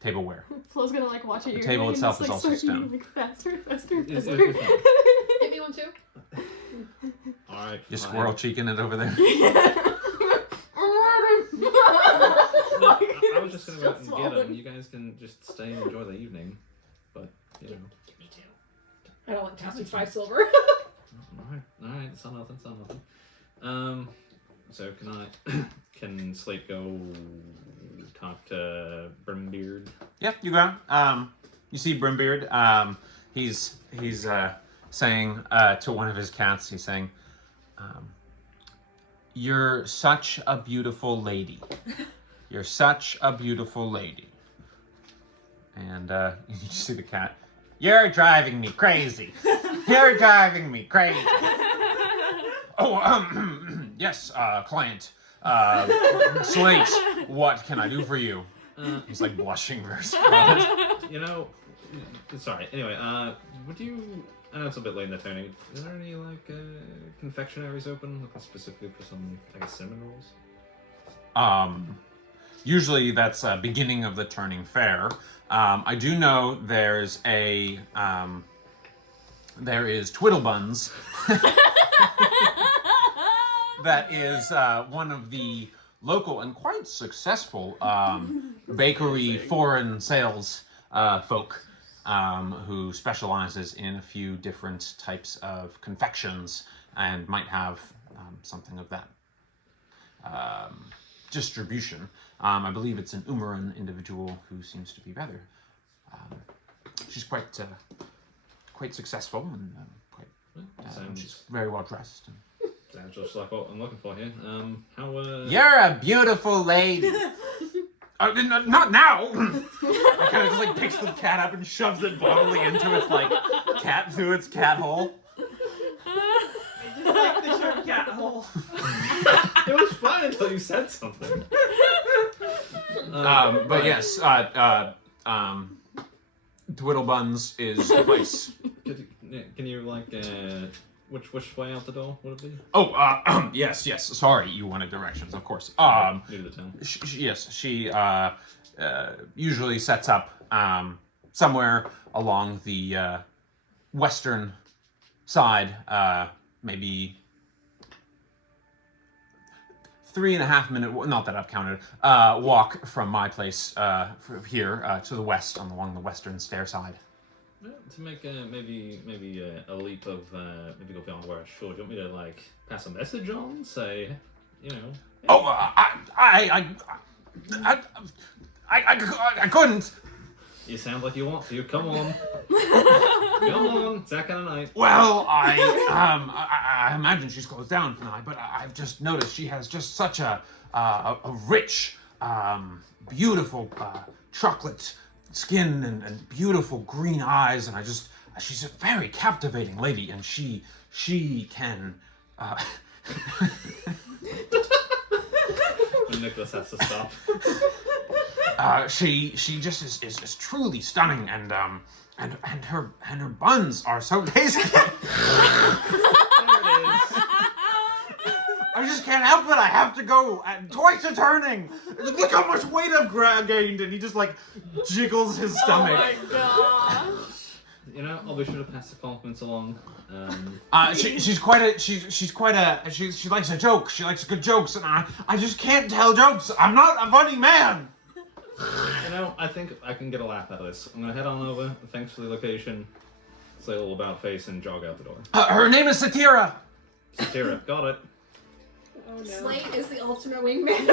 tableware. Flo's gonna like watch it. The table itself is also stone. Like, faster, faster, It's- faster. it's Give me one too. All right. You fine. squirrel cheeking it over there. No, I was just gonna go out and get them. You guys can just stay and enjoy the evening, but you know. Give me two. I don't like tossing 5 silver. All right. It's not nothing. It's not nothing. So can Slate go talk to Brimbeard? Yep, you go. You see Brimbeard. He's saying to one of his cats. He's saying, "You're such a beautiful lady. You're such a beautiful lady." And you see the cat. "You're driving me crazy. You're driving me crazy." "Oh, yes, client. Slate, what can I do for you?" He's like blushing very scarlet. You know, sorry. Anyway, would you? I know it's a bit late in the turning. Is there any like confectionaries open, looking specifically for some, I guess, cinnamon rolls? Usually that's beginning of the turning fair. I do know there is Twiddlebuns. That is one of the local and quite successful bakery foreign sales folk who specializes in a few different types of confections and might have something of that distribution. I believe it's an Umaran individual who seems to be rather. She's quite successful and she's very well dressed. Sounds just like what I'm looking for here. You're a beautiful lady. Not now. I kind of just like picks the cat up and shoves it bodily into its like cat through its cat hole. I just like the term cat hole. It was fun until you said something. But yes, Twiddlebuns is the place. Can you like which way out the door would it be? Oh, yes. Sorry, you wanted directions, of course. New to the town. She usually sets up somewhere along the western side, maybe 3.5 minute, not that I've counted, walk from my place from here to the west along the western stair side. To make maybe a leap of maybe go beyond where I should. Do you want me to like pass a message on? Say, you know. Hey. Oh, I couldn't. You sound like you want to. Come on. Come on. It's that kind of night. Well, I imagine she's closed down tonight, but I've just noticed she has just such a rich, beautiful chocolate skin and beautiful green eyes, and she's a very captivating lady, and she can. Nicholas has to stop. She just is truly stunning, and her buns are so tasty. I just can't help it. I have to go twice a turning. Look how much weight I've gained, and he just like jiggles his stomach. Oh my gosh. You know, I'll be sure to pass the compliments along. She likes a joke. She likes good jokes, and I just can't tell jokes. I'm not a funny man. You know, I think I can get a laugh out of this. I'm gonna head on over. Thanks for the location. say a little about face and jog out the door. Her name is Satira. Satira, got it. Oh no. Slate is the ultimate wingman.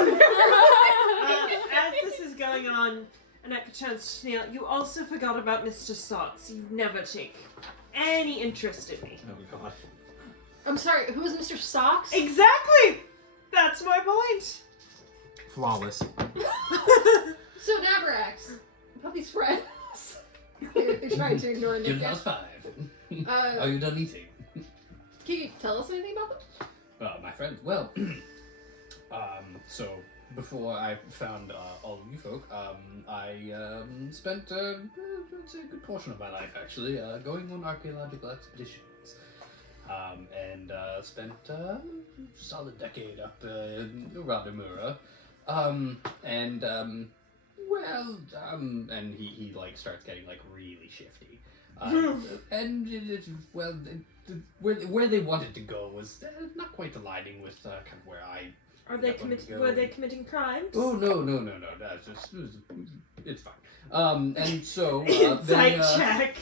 As this is going on, and at chance to Neil, you also forgot about Mr. Socks. You never take any interest in me. Oh god. I'm sorry, who is Mr. Socks? Exactly! That's my point! Flawless. So Naviraax, puppy's friends. You're trying to ignore the Guildhouse 5. Uh, Are you done eating? Can you tell us anything about them? My friend. Well, so before I found all of you folk, I spent let's say a good portion of my life actually going on archaeological expeditions, and spent a solid decade up around Amura, and he like starts getting like really shifty, where they wanted to go was not quite aligning with kind of where I. Were they committing crimes? Oh no! That's just it's fine. And so Insight check.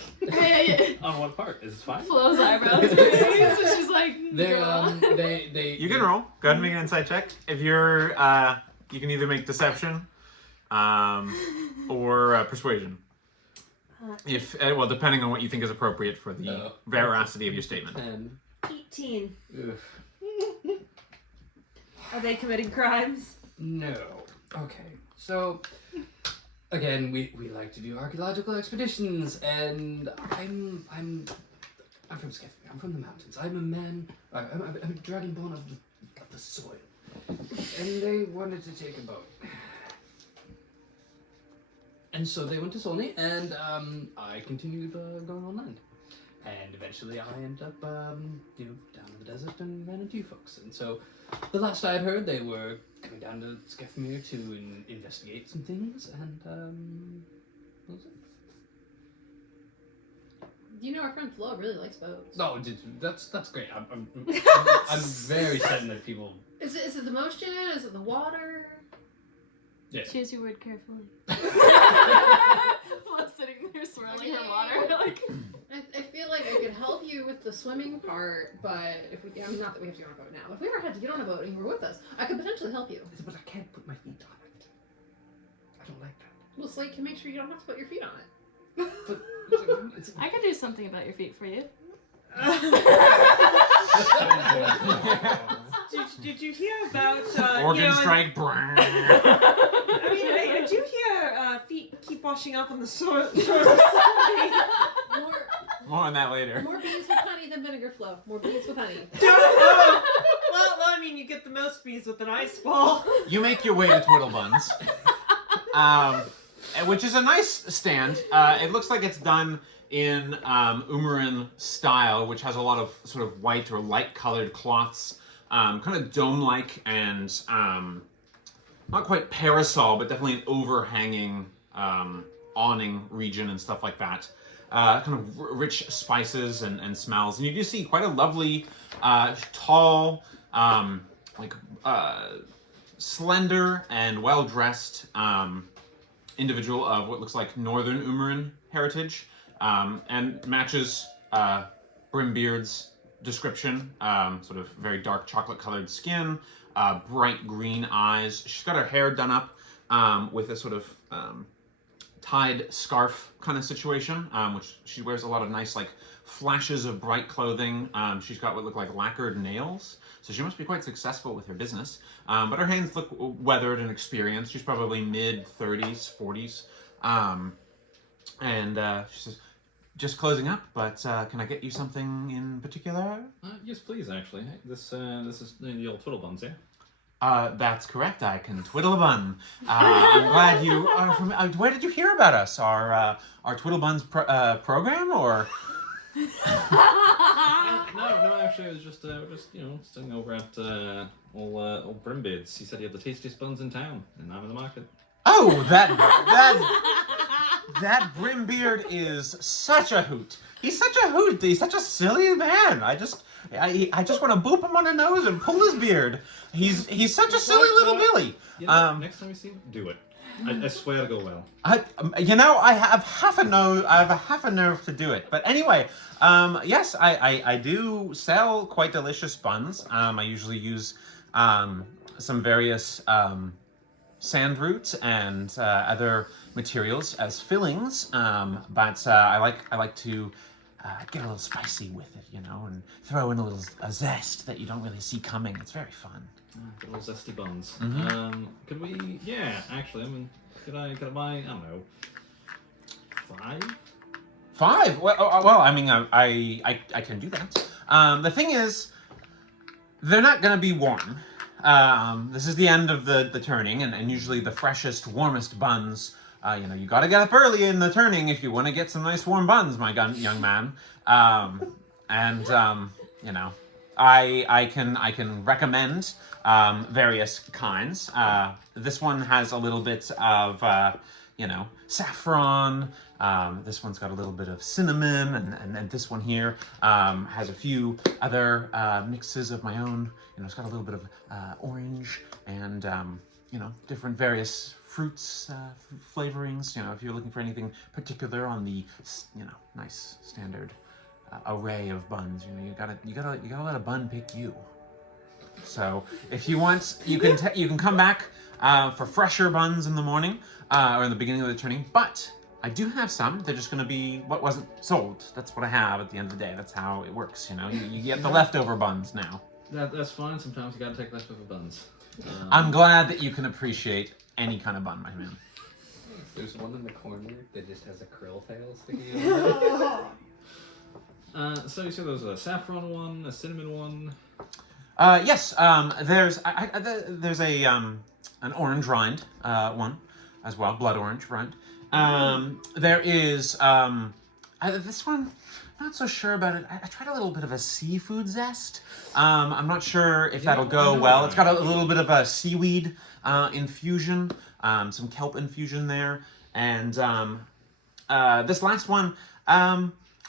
On what part? Is it fine? Flo's eyebrows are raised, and she's like, they You can roll. Go ahead and make an insight check. If you're, you can either make deception, or persuasion. If well, depending on what you think is appropriate for the veracity of your statement. 18. Ugh. Are they committing crimes? No. Okay. So again, we like to do archaeological expeditions, and I'm from Skeffy. I'm from the mountains. I'm a man. I'm a dragonborn of the soil, and they wanted to take a boat. And so they went to Solney, and I continued going on land. And eventually I ended up, down in the desert and ran into you folks. And so the last I had heard, they were coming down to Skeffmere to investigate some things, and that was it. You know our friend Flo really likes boats. No, that's great. I'm very certain that people. Is it the motion? Is it the water? Yeah. choose your word carefully. Flo's sitting there swirling her water. Like, I feel like I could help you with the swimming part, but if we, I mean, not that we have to get on a boat now. If we ever had to get on a boat and you were with us, I could potentially help you. But I can't put my feet on it. I don't like that. Well, Slate can make sure you don't have to put your feet on it. But it's I could do something about your feet for you. Did you hear about Organ strike. I mean, I do hear feet keep washing up on the shore. More on that later. More bees with honey than vinegar, Flo. More bees with honey. Well, I mean, you get the most bees with an ice ball. You make your way to Twiddlebuns, which is a nice stand. It looks like it's done in Umaran style, which has a lot of sort of white or light-colored cloths, kind of dome-like and not quite parasol, but definitely an overhanging awning region and stuff like that. Kind of rich spices and smells, and you do see quite a lovely, tall, slender and well-dressed individual of what looks like Northern Umaran heritage, and matches Brimbeard's description. Sort of very dark chocolate-colored skin, bright green eyes. She's got her hair done up with a sort of tied scarf kind of situation, which she wears a lot of nice like flashes of bright clothing. She's got what look like lacquered nails, so she must be quite successful with her business. But her hands look weathered and experienced. She's probably mid-30s, 40s. And she says, just closing up, but can I get you something in particular? Yes, please, actually. This is the old Twiddlebuns, yeah? That's correct. I can twiddle a bun. I'm glad you are from. Where did you hear about us? Our Twiddlebuns program, or? No, actually, I was just sitting over at old Brimbeard's. He said he had the tastiest buns in town, and I'm in the market. Oh, that Brimbeard is such a hoot. He's such a hoot. He's such a silly man. I just want to boop him on the nose and pull his beard. He's such a silly little Billy. Yeah, next time you see him, do it. I swear to go well. I have half a nerve to do it. But anyway, yes, I do sell quite delicious buns. I usually use some various sand roots and other materials as fillings. But I like to get a little spicy with it, and throw in a zest that you don't really see coming. It's very fun. Good little zesty buns. Mm-hmm. Could we? Yeah, actually, could I buy? I don't know. 5? 5? Well, I can do that. The thing is, they're not gonna be warm. This is the end of the turning, and usually the freshest, warmest buns. You gotta get up early in the turning if you want to get some nice warm buns, my young man. I can recommend various kinds. This one has a little bit of saffron. This one's got a little bit of cinnamon, and this one here has a few other mixes of my own. It's got a little bit of orange and different various fruits, flavorings. If you're looking for anything particular on the nice standard array of buns, you gotta let a bun pick you. So if you want, you can come back for fresher buns in the morning or in the beginning of the turning. But I do have some. They're just going to be what wasn't sold. That's what I have at the end of the day. That's how it works. You get the leftover buns now. That's fine. Sometimes you gotta take leftover buns. I'm glad that you can appreciate any kind of bun, my man. There's one in the corner that just has a krill tail sticking out. So you said there was a saffron one, a cinnamon one. Yes. There's a an orange rind one as well, blood orange rind. There is this one. Not so sure about it. I tried a little bit of a seafood zest. I'm not sure if that'll go well. It's got a little bit of a seaweed infusion, some kelp infusion there, and this last one,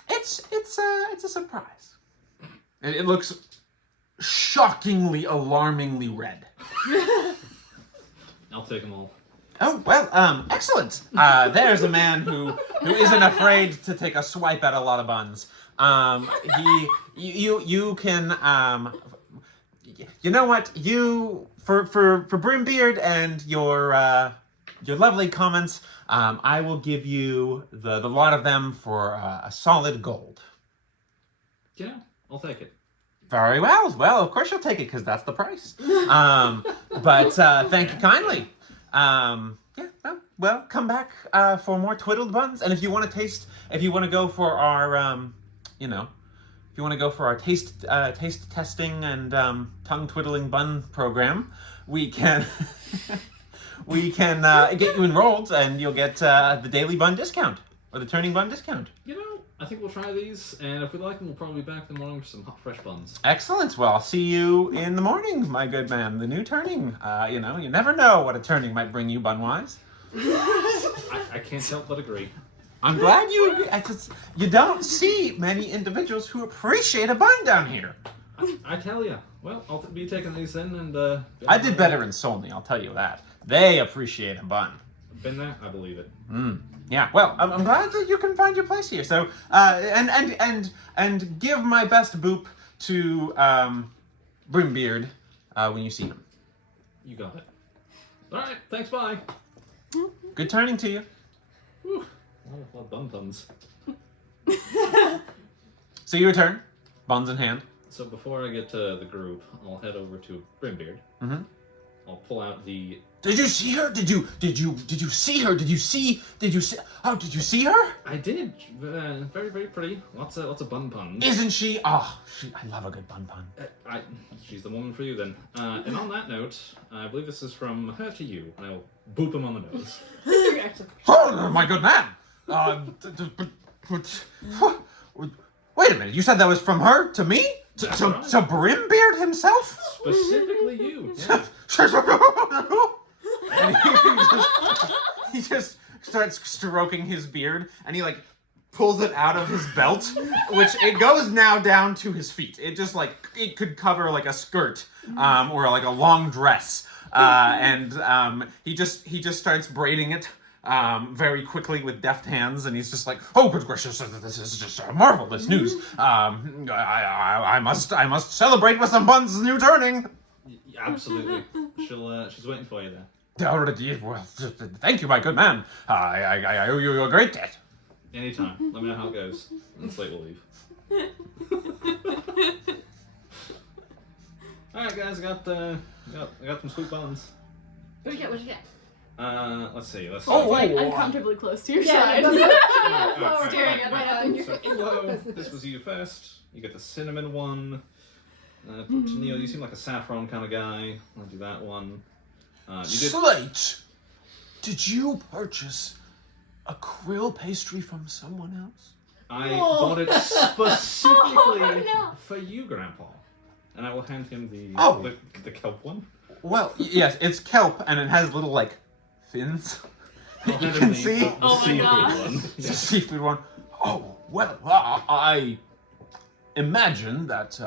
it's a surprise. It looks shockingly, alarmingly red. I'll take them all. Oh, well, excellent. There's a man who isn't afraid to take a swipe at a lot of buns. You can, you know what? For Brimbeard and your lovely comments, I will give you the lot of them for a solid gold. Yeah, I'll take it. Very well. Well, of course you'll take it because that's the price. But thank you kindly. Well, come back for more twiddled buns, and if you want to go for our, if you want to go for our taste testing and tongue twiddling bun program, we can get you enrolled, and you'll get the daily bun discount or the turning bun discount. I think we'll try these, and if we like them, we'll probably be back in the morning for some hot, fresh buns. Excellent. Well, I'll see you in the morning, my good man. The new turning. You never know what a turning might bring you bun-wise. I can't help but agree. I'm glad you agree. You don't see many individuals who appreciate a bun down here. I tell you. Well, I'll be taking these then, and I did better in Solney, I'll tell you that. They appreciate a bun. Been there, I believe it. Yeah, well, I'm glad that you can find your place here. So, and give my best boop to Brimbeard when you see him. You got it. All right, thanks. Bye. Good turning to you. Whew. Well, buns. So you return, buns in hand. So before I get to the group, I'll head over to Brimbeard. Mm-hmm. I'll pull out the. Did you see her? Did you see her? Did you see? Oh, did you see her? I did. Very, very pretty. Lots of bun puns. Isn't she? Oh, I love a good bun pun. She's the woman for you then. And on that note, I believe this is from her to you. And I'll boop him on the nose. Oh, my good man. Wait a minute. You said that was from her to me? To Brimbeard himself? Specifically you. Yeah. And he just starts stroking his beard, and he pulls it out of his belt, which it goes now down to his feet. It just it could cover a skirt or a long dress. and he just starts braiding it very quickly with deft hands, and he's just like, "Oh, good gracious! This is just marvelous news. I must celebrate with some buns' new turning." Absolutely. She's waiting for you there. Already, well, thank you, my good man. I owe you a great debt. Anytime. Let me know how it goes. And Slate will leave. Alright guys, I got some sweet buns. What'd you get? Let's see. Like uncomfortably close to your side. Alright, Staring at my so, hello, this was you first. You get the cinnamon one. Neil, you seem like a saffron kind of guy. I'll do that one. You did. Slate, did you purchase a krill pastry from someone else? I bought it specifically Oh, no. for you, Grandpa. And I will hand him the kelp one. Well, yes, it's kelp, and it has little like fins. I'll You hand can him see. the Oh my seafood gosh. one. It's a seafood one. Oh, well, I imagine that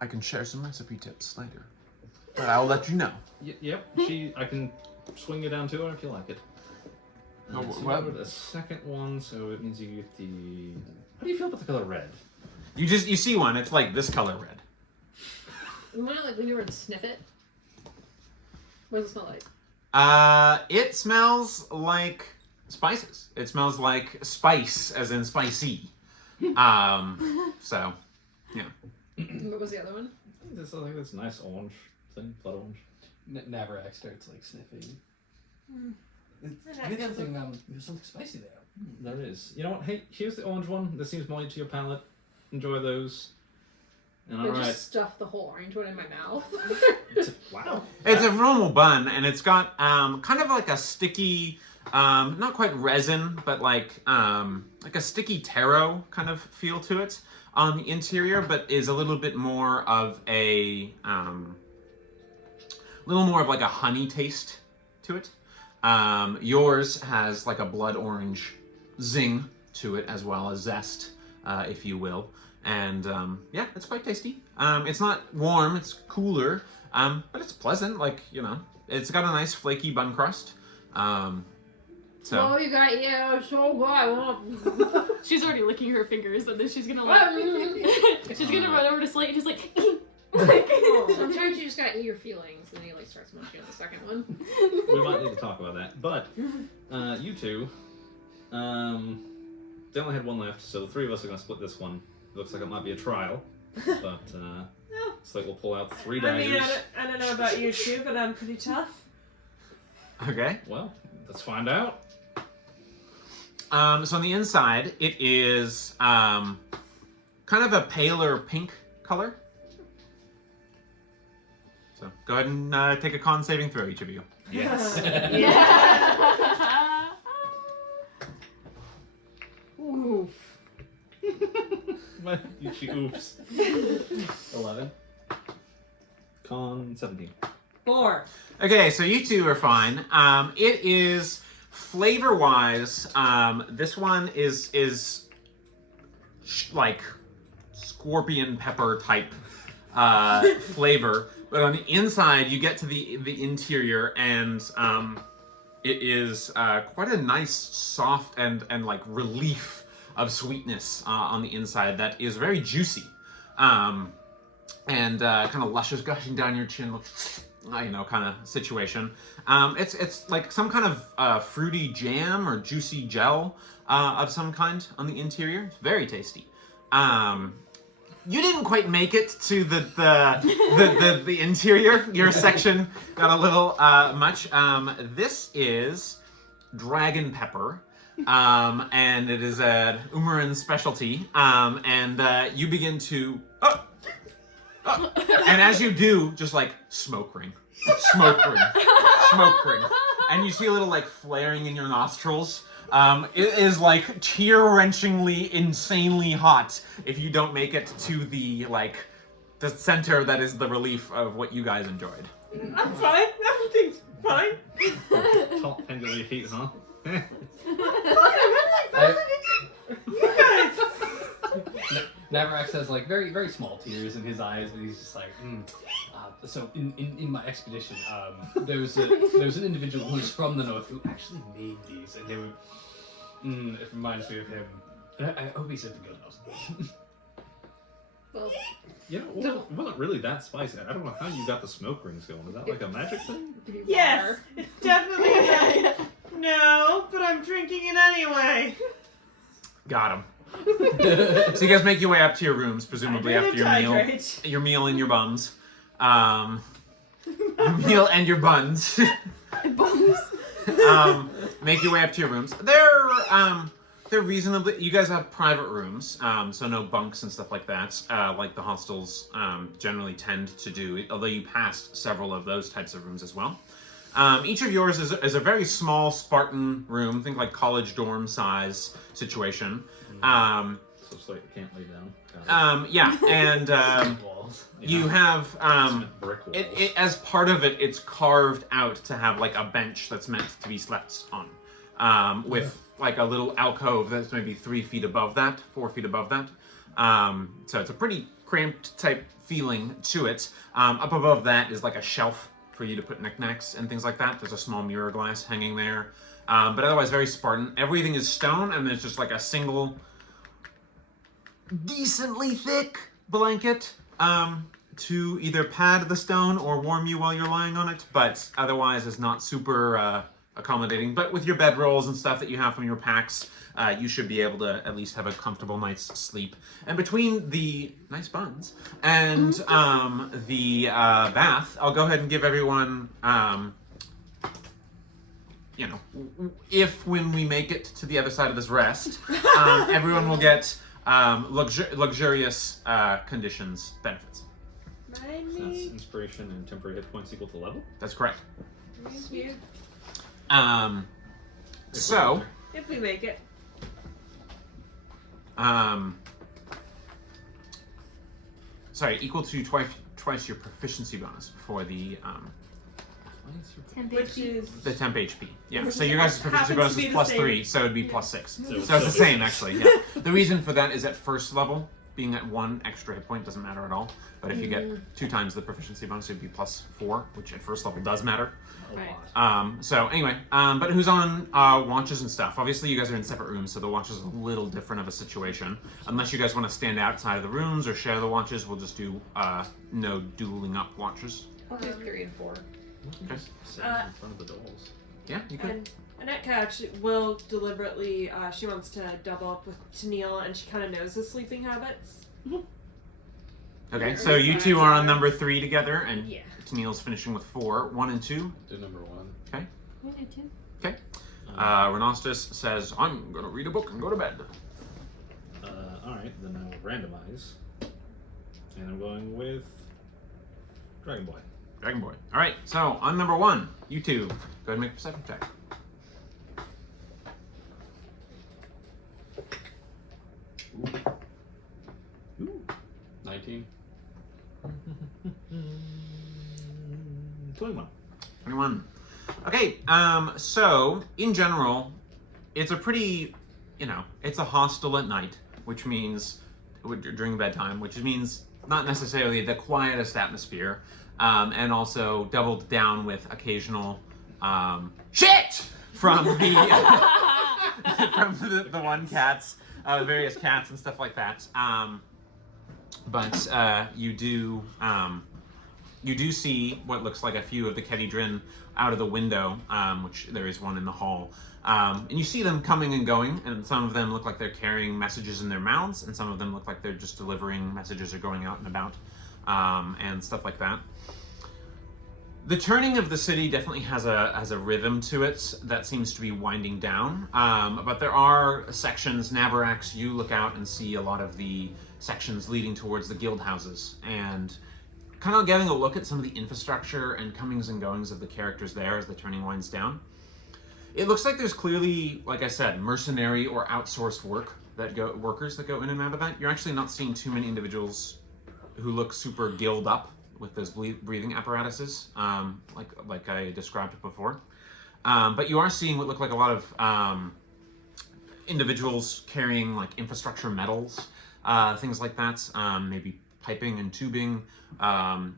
I can share some recipe tips later. But I'll let you know. Yep, I can swing you down to her if you like it. Oh, So well- you got a second one, so it means you get the. How do you feel about the color red? You see one. It's like this color red. You want to like lean over and sniff it? What does it smell like? It smells like spices. It smells like spice, as in spicy. So, yeah. What was the other one? This is like this nice orange thing, blood orange. Naviraax starts like sniffing. I get something, there's something spicy there. There is. You know what? Hey, here's the orange one. This seems more to your palate. Enjoy those. And I alright. just stuffed the whole orange one in my mouth. Wow. It's a normal bun, and it's got kind of like a sticky, not quite resin, but like a sticky taro kind of feel to it on the interior, but is a little bit more of a like a honey taste to it. Yours has like a blood orange zing to it, as well as zest, if you will. And yeah, it's quite tasty. It's not warm, it's cooler, but it's pleasant. Like, you know, it's got a nice flaky bun crust. So Oh, you got so good. She's already licking her fingers, and then she's gonna like, she's gonna run over to Slate and just like. Sometimes you just gotta eat your feelings, and then you like start munching on the second one. We might need to talk about that. But you two, they only had one left, so the three of us are gonna split this one. It looks like it might be a trial, but Slate will pull out 3 I daggers. mean, I don't know about you two, but I'm pretty tough. okay. Well, let's find out. So on the inside, it is kind of a paler pink color. So go ahead and take a con saving throw, each of you. Yes. Yeah. Oof. She oops. 11. Con 17. 4. Okay, so you two are fine. It is flavor-wise. This one is like scorpion pepper type flavor, but on the inside you get to the interior, and it is quite a nice, soft and like relief of sweetness on the inside that is very juicy, and kind of luscious, gushing down your chin. You know, kind of situation. It's like some kind of fruity jam or juicy gel of some kind on the interior. It's very tasty. You didn't quite make it to the interior. Your section got a little much. This is dragon pepper, and it is a Umaran specialty. And you begin to. And as you do, just like smoke ring, and you see a little like flaring in your nostrils. It is like tear-wrenchingly, insanely hot if you don't make it to the center that is the relief of what you guys enjoyed. I'm fine. Everything's fine. Top end of your heat, huh? You guys. Naviraax has like very, very small tears in his eyes, but he's just like, So in my expedition, there was an individual who was from the north who actually made these, and they were. It reminds me of him. And I hope he's at the Guildhouse. Well, You know, it wasn't really that spicy. I don't know how you got the smoke rings going. Is that like a magic thing? Yes, it's definitely a No, but I'm drinking it anyway. Got him. So you guys make your way up to your rooms, presumably after your meal. Your meal and your buns. Your meal and your buns. Buns. Make your way up to your rooms. They're reasonably. You guys have private rooms, so no bunks and stuff like that, like the hostels generally tend to do. Although you passed several of those types of rooms as well. Each of yours is a very small Spartan room. Think like college dorm size situation. So it's like you can't lay down. Yeah, and Walls. you have Brick walls. it as part of it. It's carved out to have like a bench that's meant to be slept on, with like a little alcove that's maybe 3 feet above that, 4 feet above that. So it's a pretty cramped type feeling to it. Up above that is like a shelf for you to put knickknacks and things like that. There's a small mirror glass hanging there. But otherwise very Spartan. Everything is stone, and there's just like a single decently thick blanket to either pad the stone or warm you while you're lying on it, but otherwise is not super accommodating. But with your bedrolls and stuff that you have from your packs, you should be able to at least have a comfortable night's sleep. And between the nice buns and the bath, I'll go ahead and give everyone, if when we make it to the other side of this rest, everyone will get luxurious conditions benefits. So that's inspiration and temporary hit points equal to level. That's correct. Thank you. So, If we make it. sorry, equal to twice your proficiency bonus for the Which is the temp HP. Yeah. So your guys' proficiency Happens bonus to be is the plus same. 3, so it'd be plus 6. So So it's the same actually. Yeah. The reason for that is at first level, being at 1 extra hit point doesn't matter at all. But if you get 2 times the proficiency bonus, it'd be plus 4, which at first level does matter. A Right. lot. So anyway, but who's on watches and stuff? Obviously, you guys are in separate rooms, so the watches is a little different of a situation. Unless you guys want to stand outside of the rooms or share the watches, we'll just do no dueling up watches. I'll do 3 and 4. Just sit in front of the dolls. Yeah, you could. And Annette Couch will deliberately, she wants to double up with Tennille, and she kind of knows his sleeping habits. Okay, so you two are on number 3 together, and Yeah. Tennille's finishing with 4. 1 and 2. Do number 1. Okay. Renostus says, I'm going to read a book and go to bed. Alright, then I will randomize. And I'm going with Dragon Boy. Dragon Boy. All right, so on number 1, you two, go ahead and make a perception check. Ooh. 19. 21. 21. Okay, so in general, it's a pretty, it's a hostel at night, which means during bedtime, which means not necessarily the quietest atmosphere, and also doubled down with occasional shit from the from the one cats, various cats and stuff like that. But you do see what looks like a few of the Kedidrin out of the window, which there is one in the hall. And you see them coming and going, and some of them look like they're carrying messages in their mouths, and some of them look like they're just delivering messages or going out and about, and stuff like that. The turning of the city definitely has a rhythm to it that seems to be winding down, but there are sections. Naviraax, you look out and see a lot of the sections leading towards the guild houses, and kind of getting a look at some of the infrastructure and comings and goings of the characters there as the turning winds down. It looks like there's clearly, like I said, mercenary or outsourced workers that go in and out of that. You're actually not seeing too many individuals who look super guild up with those breathing apparatuses, like I described before. But you are seeing what look like a lot of individuals carrying like infrastructure metals, things like that, maybe piping and tubing,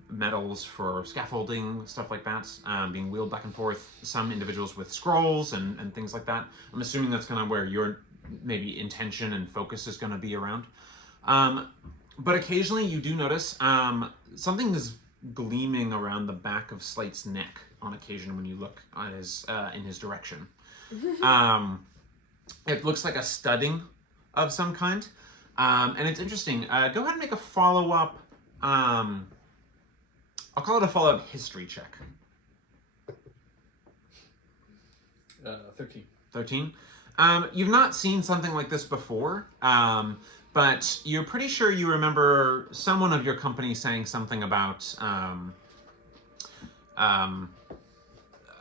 metals for scaffolding, stuff like that, being wheeled back and forth. Some individuals with scrolls and things like that. I'm assuming that's kind of where your maybe intention and focus is going to be around. But occasionally you do notice something is gleaming around the back of Slate's neck on occasion when you look on his, in his direction. It looks like a studding of some kind. And it's interesting. Go ahead and make a follow-up. I'll call it a follow-up history check. 13. 13. You've not seen something like this before, but you're pretty sure you remember someone of your company saying something about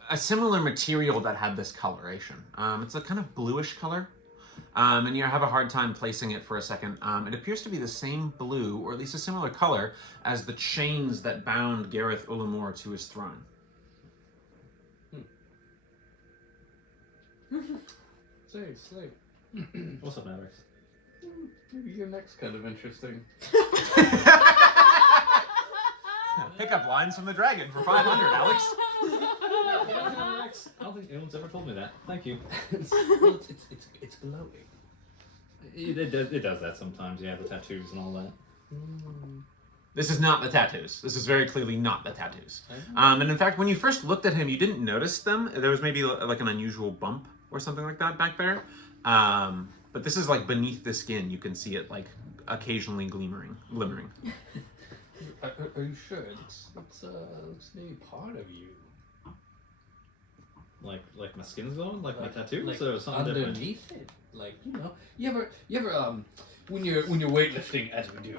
a similar material that had this coloration. It's a kind of bluish color. And you have a hard time placing it for a second. It appears to be the same blue, or at least a similar color, as the chains that bound Gareth Ullamore to his throne. Slate. What's up, Naviraax? Maybe your neck's kind of interesting. Pick up lines from the dragon for 500, Alex. I don't think anyone's ever told me that. Thank you. It's glowing. It does that sometimes, yeah, the tattoos and all that. This is not the tattoos. This is very clearly not the tattoos. And in fact, when you first looked at him, you didn't notice them. There was maybe like an unusual bump or something like that back there. But this is like beneath the skin. You can see it like occasionally glimmering. Are you sure? It's maybe part of you. Like my skin's glowing, like my tattoos, like or something different. underneath it. Like, you know, you ever when you're weightlifting, as we do,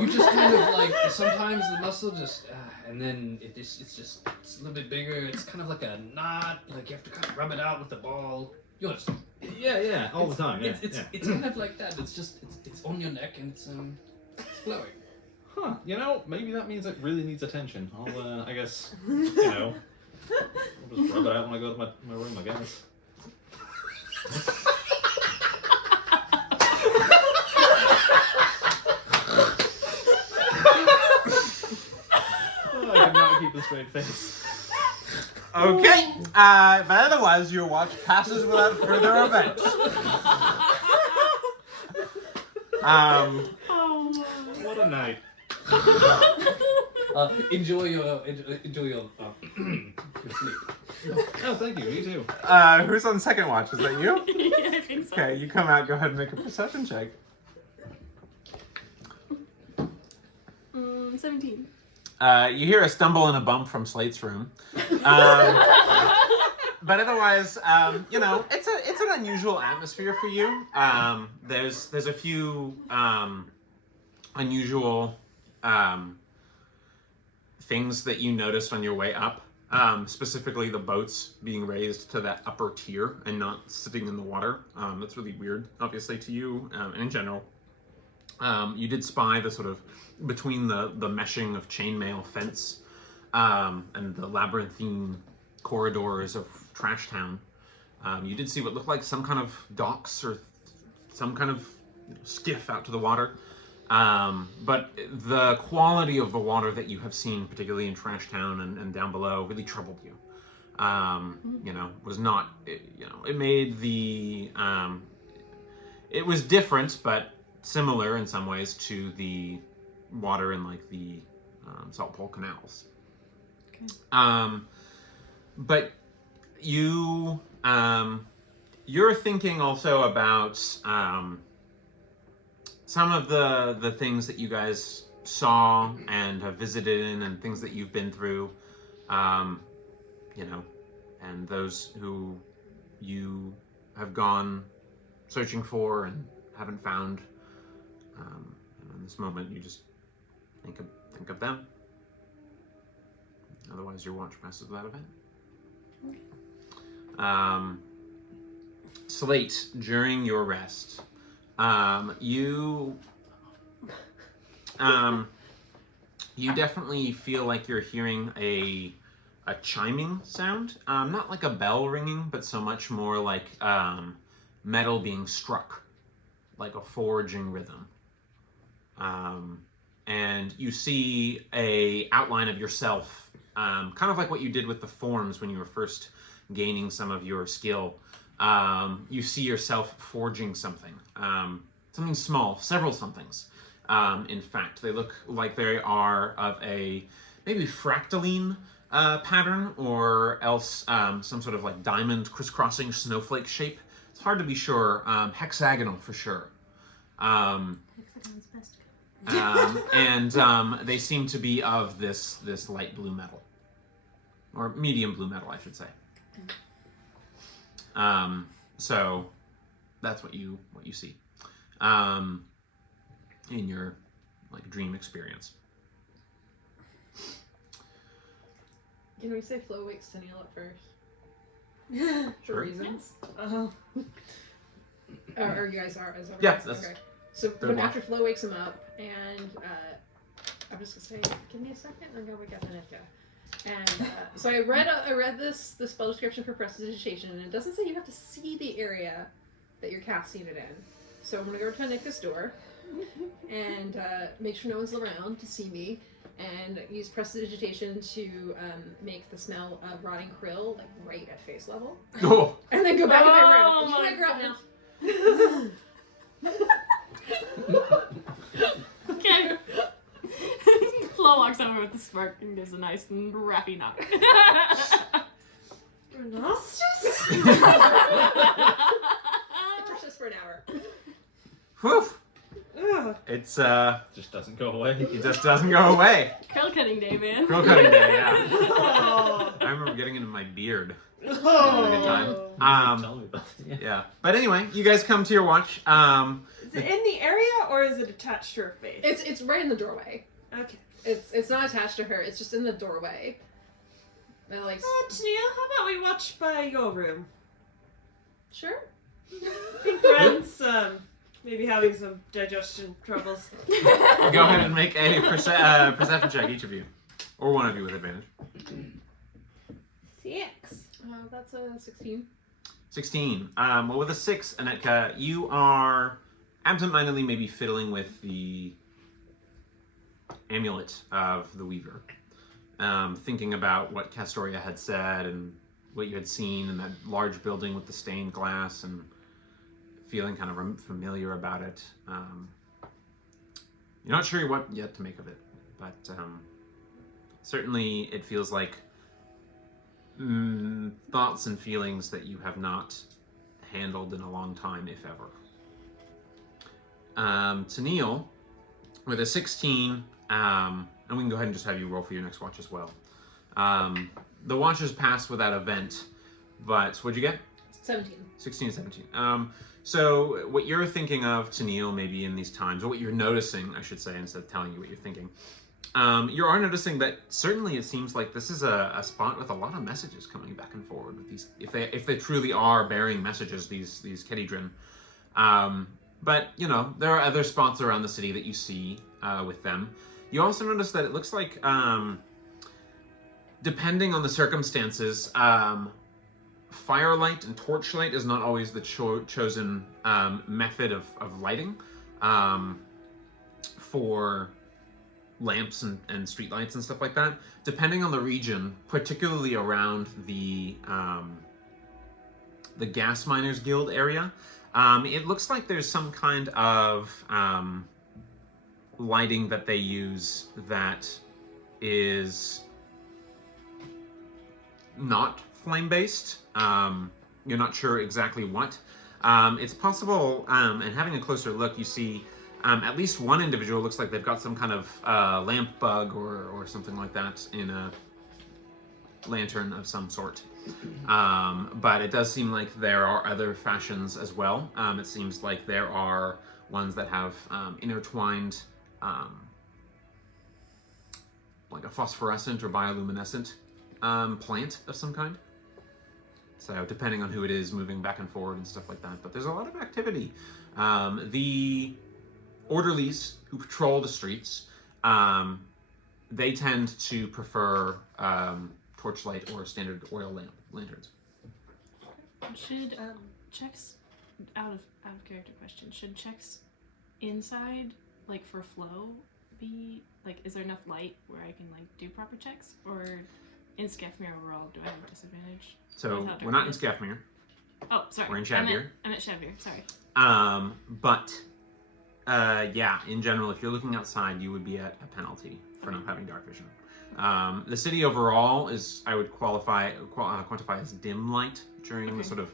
you just kind of like sometimes the muscle just and then it's a little bit bigger. It's kind of like a knot. Like you have to kind of rub it out with the ball. You understand? Yeah, all the time. Yeah, It's kind of like that. It's just it's on your neck and it's glowing. Huh? You know, maybe that means it really needs attention. I'll I guess I'll just rub it out when I go to my room, I guess. I cannot keep a straight face. Okay, but otherwise your watch passes without further event. What a night. Enjoy your sleep. Oh, thank you. You too. Who's on second watch? Is that you? Yeah, I think so. Okay, you come out. Go ahead and make a perception check. 17. You hear a stumble and a bump from Slate's room. But otherwise, it's an unusual atmosphere for you. There's a few unusual things that you noticed on your way up. Specifically the boats being raised to that upper tier and not sitting in the water. That's really weird, obviously, to you and in general. You did spy the sort of between the meshing of chainmail fence and the labyrinthine corridors of Trash Town. You did see what looked like some kind of docks or some kind of skiff out to the water. But the quality of the water that you have seen, particularly in Trash Town and down below, really troubled you. Was not, it made the, it was different, but similar in some ways to the water in like the salt pole canals. Okay. But you're thinking also about some of the things that you guys saw and have visited in and things that you've been through, and those who you have gone searching for and haven't found. And in this moment, you just think of them. Otherwise, your watch passes without event. Slate, during your rest, you definitely feel like you're hearing a chiming sound. Not like a bell ringing, but so much more like metal being struck, like a forging rhythm. and you see a outline of yourself, kind of like what you did with the forms when you were first gaining some of your skill. You see yourself forging something, something small, several somethings. In fact, they look like they are of a maybe fractaline pattern, or else some sort of like diamond crisscrossing snowflake shape. It's hard to be sure. Hexagonal for sure. Hexagon's best. And they seem to be of this light blue metal, or medium blue metal, I should say. So that's what you see in your like dream experience. Can we say Flo wakes Tennille up first? For Sure. reasons. Oh. Or you guys are as well? Yeah, that's okay. So third when watch. after Flo wakes him up, and I'm just gonna say, give me a second, I'm gonna wake up Anika. And so I read this spell description for prestidigitation, and it doesn't say you have to see the area that you're casting it in. So I'm gonna go to Anika's door and make sure no one's around to see me, and use prestidigitation to make the smell of rotting krill like right at face level, Oh, and then go back in my room. Oh You my can wake her up now. Okay. Flo walks over with the smirk and gives a nice rappy knock. Gnostus? It persists for an hour. whew. Ugh. It's Just doesn't go away. it just doesn't go away. Curl cutting day, man. Curl cutting day, yeah. Oh. I remember getting into my beard. Oh. Having a good time. Tell me about it. Yeah. But anyway, you guys come to your watch. Is it in the area or is it attached to her face? It's right in the doorway. Okay. It's not attached to her. It's just in the doorway. And like, Tania, how about we watch by your room? sure. Big friends, maybe having some digestion troubles. Go ahead and make a perception check, each of you. Or one of you with advantage. 6. That's a 16. 16. Well, with a 6, Anetka, you are absentmindedly maybe fiddling with the amulet of the Weaver. Thinking about what Castoria had said and what you had seen in that large building with the stained glass, and feeling kind of familiar about it. You're not sure what yet to make of it, but certainly it feels like thoughts and feelings that you have not handled in a long time, if ever. Tennille, with a 16, and we can go ahead and just have you roll for your next watch as well. The watches passed without event, but what'd you get? 17. 16 and 17. So what you're thinking of, Tennille, maybe in these times, or what you're noticing, I should say, instead of telling you what you're thinking, you are noticing that certainly it seems like this is a spot with a lot of messages coming back and forward with these, if they truly are bearing messages, these Kedidrin. But you know, there are other spots around the city that you see with them. You also notice that it looks like, depending on the circumstances, firelight and torchlight is not always the chosen method of lighting for lamps and street lights and stuff like that. Depending on the region, particularly around the Gas Miners Guild area, it looks like there's some kind of lighting that they use that is not flame-based. You're not sure exactly what. It's possible, and having a closer look, you see at least one individual looks like they've got some kind of lamp bug or something like that in a lantern of some sort. But it does seem like there are other fashions as well. It seems like there are ones that have intertwined like a phosphorescent or bioluminescent plant of some kind. So depending on who it is moving back and forward and stuff like that. But there's a lot of activity. The orderlies who patrol the streets, they tend to prefer torchlight or standard oil lanterns. Should checks out of character question? Should checks inside, like for flow, be like? Is there enough light where I can like do proper checks, or in Skefmir overall do I have a disadvantage? So Without we're not in darkness? Skefmir. Oh, sorry. We're in I Shadvir. meant Shadvir. Sorry. Yeah, in general, if you're looking outside, you would be at a penalty for not having dark vision. The city overall is, I would quantify as dim light during the Okay. sort of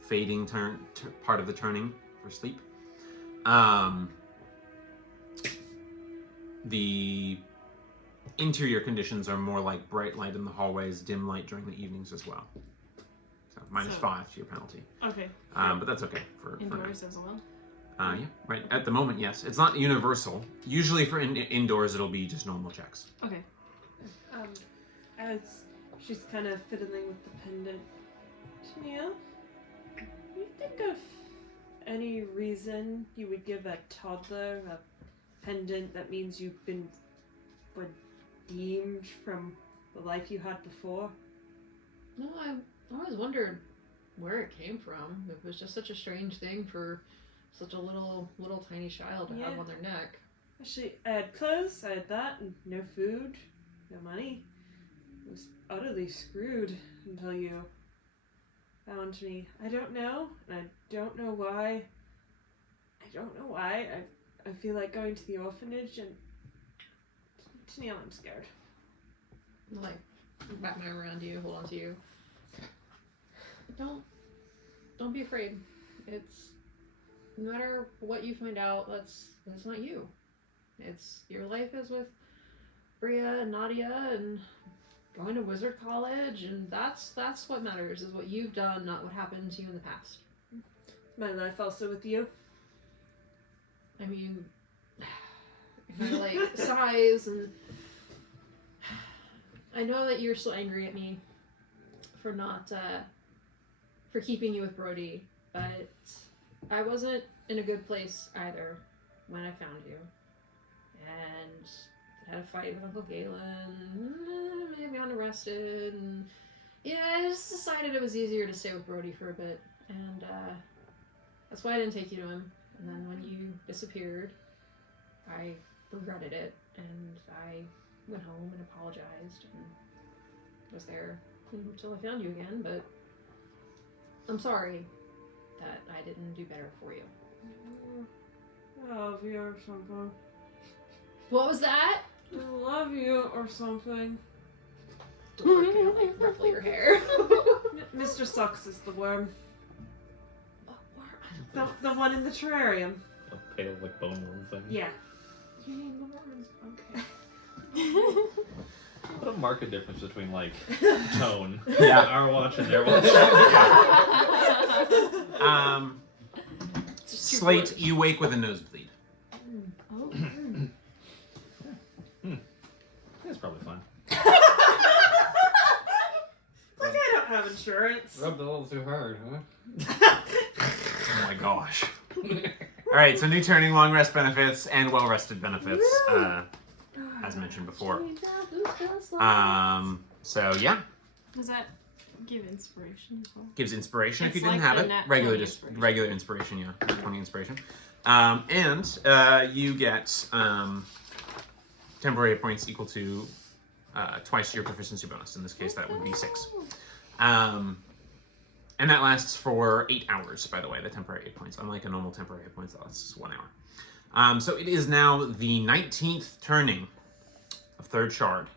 fading part of the turning for sleep. The interior conditions are more like bright light in the hallways, dim light during the evenings as well. So -5 to your penalty. Okay. But that's okay for now. Indoors as well. Yeah, right. At the moment, yes. It's not universal. Usually for indoors, it'll be just normal checks. Okay. As she's kind of fiddling with the pendant, Tania, do you think of any reason you would give a toddler a pendant that means you've been redeemed from the life you had before? No, I always wondered where it came from. It was just such a strange thing for such a little tiny child to have Yeah. on their neck. Actually, I had clothes, I had that, and no food, no money. I was utterly screwed until you found me. I don't know, and I don't know why. I feel like going to the orphanage, and Tennille, I'm scared. Like, wrap my arm around you, hold on to you. Don't be afraid. It's no matter what you find out, that's not you. It's your life is with Bria and Nadia and going to wizard college, and that's what matters, is what you've done, not what happened to you in the past. My life also with you. I mean, kind of like sighs, and I know that you're still angry at me for not for keeping you with Brody, but I wasn't in a good place either when I found you, and I had a fight with Uncle Galen, maybe gotten arrested, and yeah, I just decided it was easier to stay with Brody for a bit, and that's why I didn't take you to him. And then when you disappeared, I regretted it, and I went home and apologized and was there until I found you again, but I'm sorry that I didn't do better for you. I love you or something. What was that? I love you or something. Dork, and, like, ruffle your hair. Mr. Sucks is the worm. What worm? The one in the terrarium. A pale, like, bone worm thing. Yeah. You mean the worms? Okay. What a marked difference between, like, tone. Yeah. Our watch and their watch. Slate, you wake with a nosebleed. Oh. That's probably fine. Like I don't have insurance. Rubbed a little too hard, huh? Oh my gosh. Alright, so new turning, long rest benefits, and well rested benefits, as mentioned before. So yeah, Does that give inspiration as well? gives inspiration if It's you didn't like have the it. nat Regular 20 just inspiration. regular inspiration, yeah. 20 inspiration. And you get temporary points equal to twice your proficiency bonus. In this case, that would be 6. And that lasts for 8 hours, by the way, the temporary 8 points. Unlike a normal temporary 8 points, that lasts 1 hour. So it is now the 19th turning of Third Shard,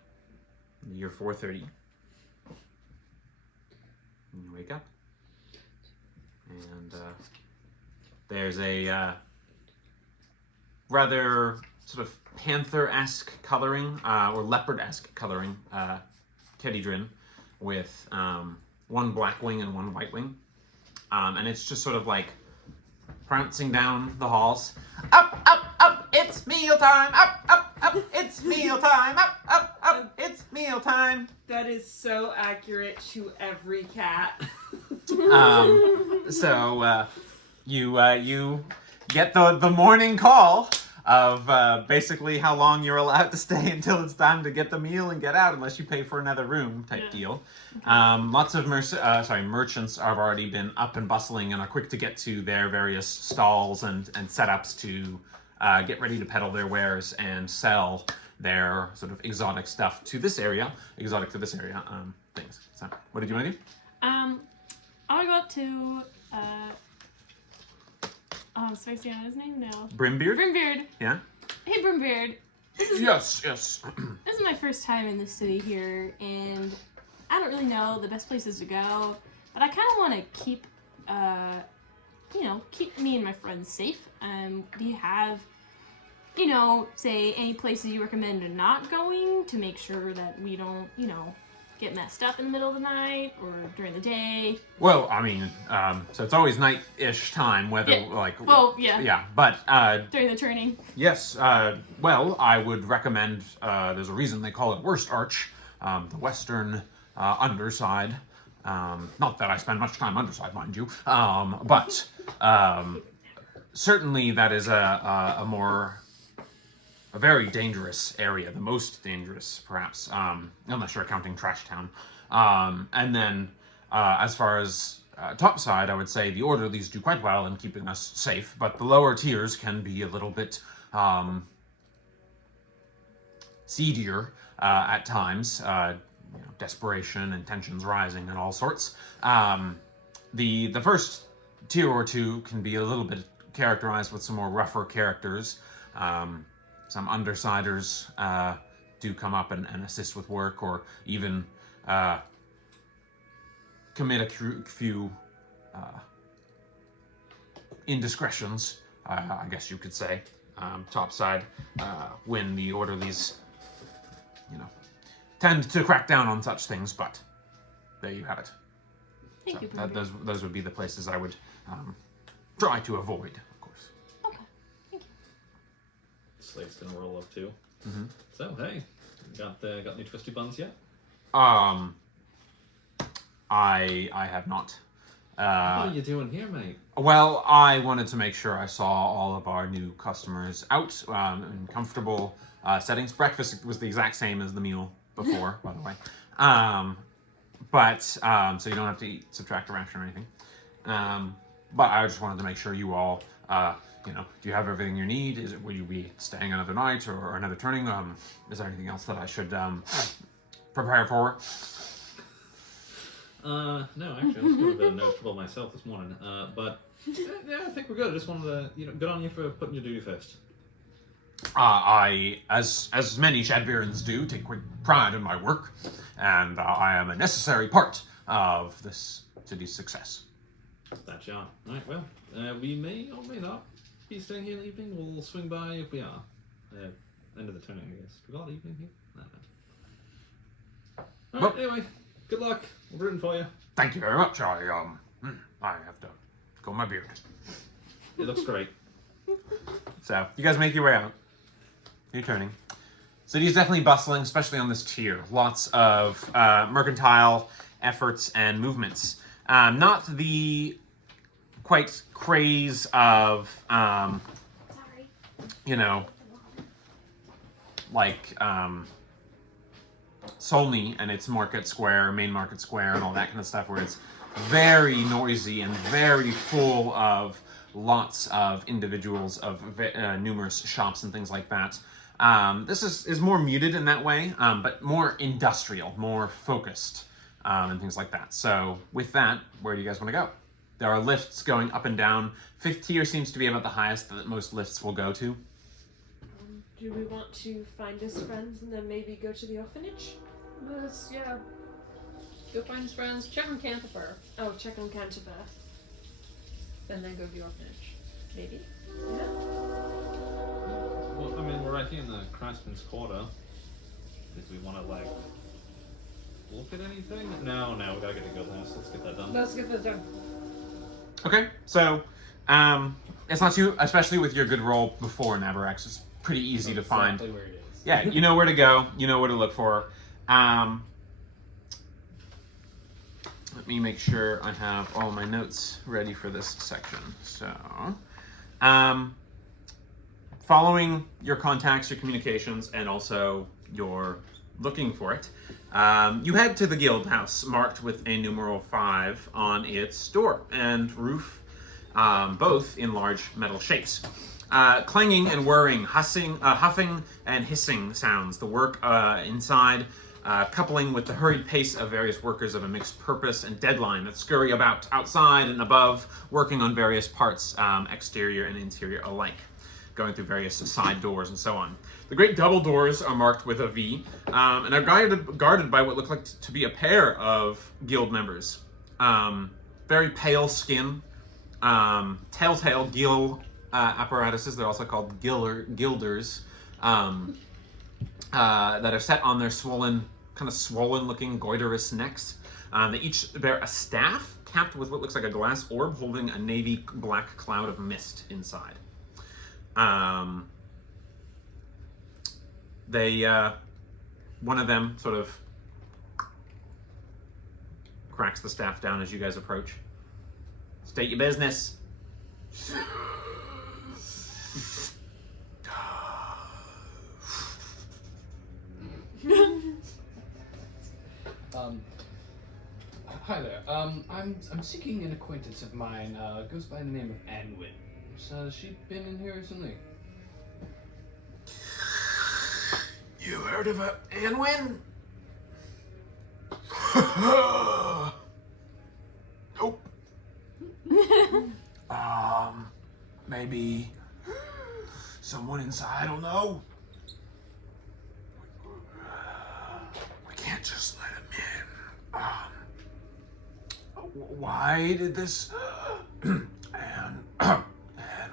in the year 430. And you wake up. And there's a rather sort of panther-esque coloring, or leopard-esque coloring, Kedidrin, with one black wing and one white wing. And it's just sort of like prancing down the halls. Up, up, up, it's meal time! Up, up, up, it's meal time! Up, up, up, it's meal time! That is so accurate to every cat. So you get the morning call of basically how long you're allowed to stay until it's time to get the meal and get out, unless you pay for another room type deal. Lots of merchants have already been up and bustling and are quick to get to their various stalls and setups to get ready to peddle their wares and sell their sort of exotic stuff to this area, things. So, what did you want to do? I want to go up to, I'm spacing on his name now. Brimbeard? Brimbeard. Yeah? Hey, Brimbeard. Yes. This is my first time in the city here, and I don't really know the best places to go, but I kind of want to keep, keep me and my friends safe. Do you have, say any places you recommend not going to make sure that we don't, get messed up in the middle of the night or during the day? Well, I mean, so it's always night-ish time, whether, Yeah, but, during the turning. yes, well, I would recommend, there's a reason they call it Worst Arch, the western underside. Not that I spend much time underside, mind you, but certainly that is a very dangerous area, the most dangerous, perhaps, unless you're counting Trash Town. And then, as far as topside, I would say the orderlies do quite well in keeping us safe, but the lower tiers can be a little bit seedier at times. Desperation and tensions rising and all sorts. The first tier or two can be a little bit characterized with some more rougher characters. Some undersiders do come up and assist with work, or even commit a few indiscretions, I guess you could say, topside, when the orderlies, tend to crack down on such things, but there you have it. Thank you, That, Brimbeard. those would be the places I would try to avoid, of course. Okay, thank you. Slate's gonna roll up too. Mhm. So hey, got any twisty buns yet? I have not. What are you doing here, mate? Well, I wanted to make sure I saw all of our new customers out in comfortable settings. Breakfast was the exact same as the meal before, by the way. So you don't have to subtract a ration or anything. But I just wanted to make sure you all, do you have everything you need? Will you be staying another night or another turning? Is there anything else that I should prepare for? No, actually, I was doing a bit of notes about myself this morning. But yeah, I think we're good. I just wanted to, good on you for putting your duty first. I, as many Shadvirans do, take great pride in my work, and I am a necessary part of this city's success. That's ya. Right, well, we may or may not be staying here in the evening. We'll swing by if we are. End of the turning, I guess. We got evening here? No. Alright, anyway, good luck. We're rooting for you. Thank you very much. I have to comb my beard. It looks great. So, you guys make your way out. You're turning. City is definitely bustling, especially on this tier. Lots of mercantile efforts and movements. Not the quite craze of, Solney and its market square, main market square, and all that kind of stuff, where it's very noisy and very full of lots of individuals, of numerous shops and things like that. This is more muted in that way, but more industrial, more focused, and things like that. So with that, where do you guys want to go? There are lifts going up and down. 5th tier seems to be about the highest that most lifts will go to. Do we want to find his friends and then maybe go to the orphanage? Yeah. Go find his friends. Check on Canthafer. Oh, check on Canterbury. And then go to the orphanage. Maybe. Yeah. Well, I mean, we're right here in the Craftsman's Quarter. Did we want to, look at anything? No, we gotta get to Guildhouse. Let's get that done. Let's get this done. Okay, so it's not too, especially with your good roll before Naviraax, it's pretty easy to find. Exactly where it is. Yeah, you know where to go, you know where to look for. Let me make sure I have all my notes ready for this section. So, following your contacts, your communications, and also your looking for it, you head to the Guildhouse, marked with a numeral 5 on its door and roof, both in large metal shapes. Clanging and whirring, huffing and hissing sounds. The work inside, coupling with the hurried pace of various workers of a mixed purpose and deadline that scurry about outside and above, working on various parts, exterior and interior alike, going through various side doors and so on. The great double doors are marked with a V and are guarded by what look like to be a pair of guild members. Very pale skin, telltale gill apparatuses. They're also called guilders, that are set on their swollen looking goiterous necks. They each bear a staff capped with what looks like a glass orb holding a navy black cloud of mist inside. One of them sort of cracks the staff down as you guys approach. State your business. Hi there. I'm seeking an acquaintance of mine. Goes by the name of Anwin. Has she been in here recently? You heard of Anwin? Nope. Maybe someone inside, I don't know. We can't just let him in. Why did this and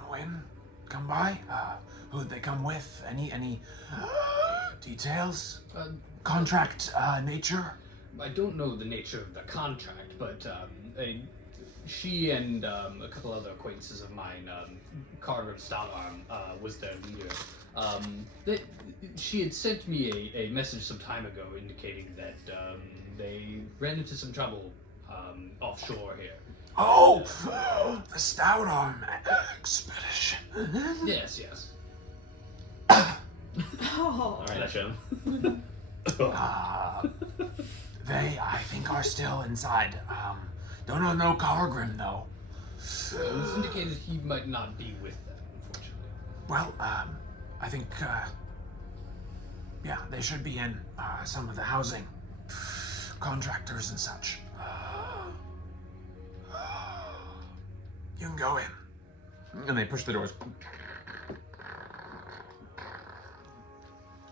when come by? Who'd they come with? Any details? Contract nature? I don't know the nature of the contract, but she and a couple other acquaintances of mine, Carter and Stolarm, was their leader. She had sent me a message some time ago indicating that they ran into some trouble offshore here. Oh, the Stout Arm expedition. Yes. Oh. Alright, Shem. They, I think, are still inside. Don't know no Cargrim, though. It was indicated he might not be with them, unfortunately. Well, I think, yeah, they should be in some of the housing contractors and such. You can go in. And they push the doors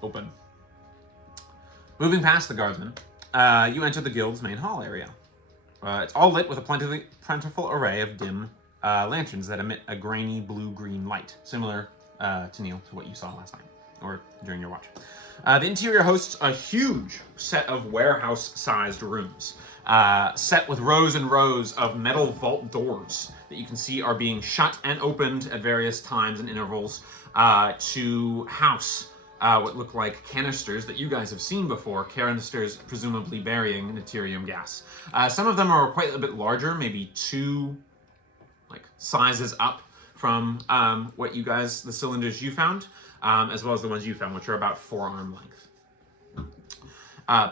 open. Moving past the guardsmen, you enter the guild's main hall area. It's all lit with a plentiful array of dim lanterns that emit a grainy blue-green light, similar to Neil, to what you saw last night, or during your watch. The interior hosts a huge set of warehouse-sized rooms, set with rows and rows of metal vault doors that you can see are being shut and opened at various times and intervals to house what look like canisters that you guys have seen before, canisters presumably burying deuterium gas. Some of them are quite a bit larger, maybe 2 sizes up from what you guys, the cylinders you found, as well as the ones you found, which are about forearm length.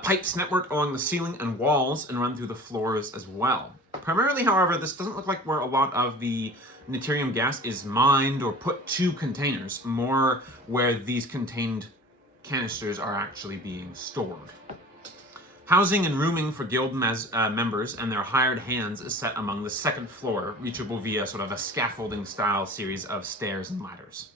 Pipes network along the ceiling and walls and run through the floors as well. Primarily, however, this doesn't look like where a lot of the deuterium gas is mined or put to containers, more where these contained canisters are actually being stored. Housing and rooming for guild members and their hired hands is set among the second floor, reachable via sort of a scaffolding-style series of stairs and ladders.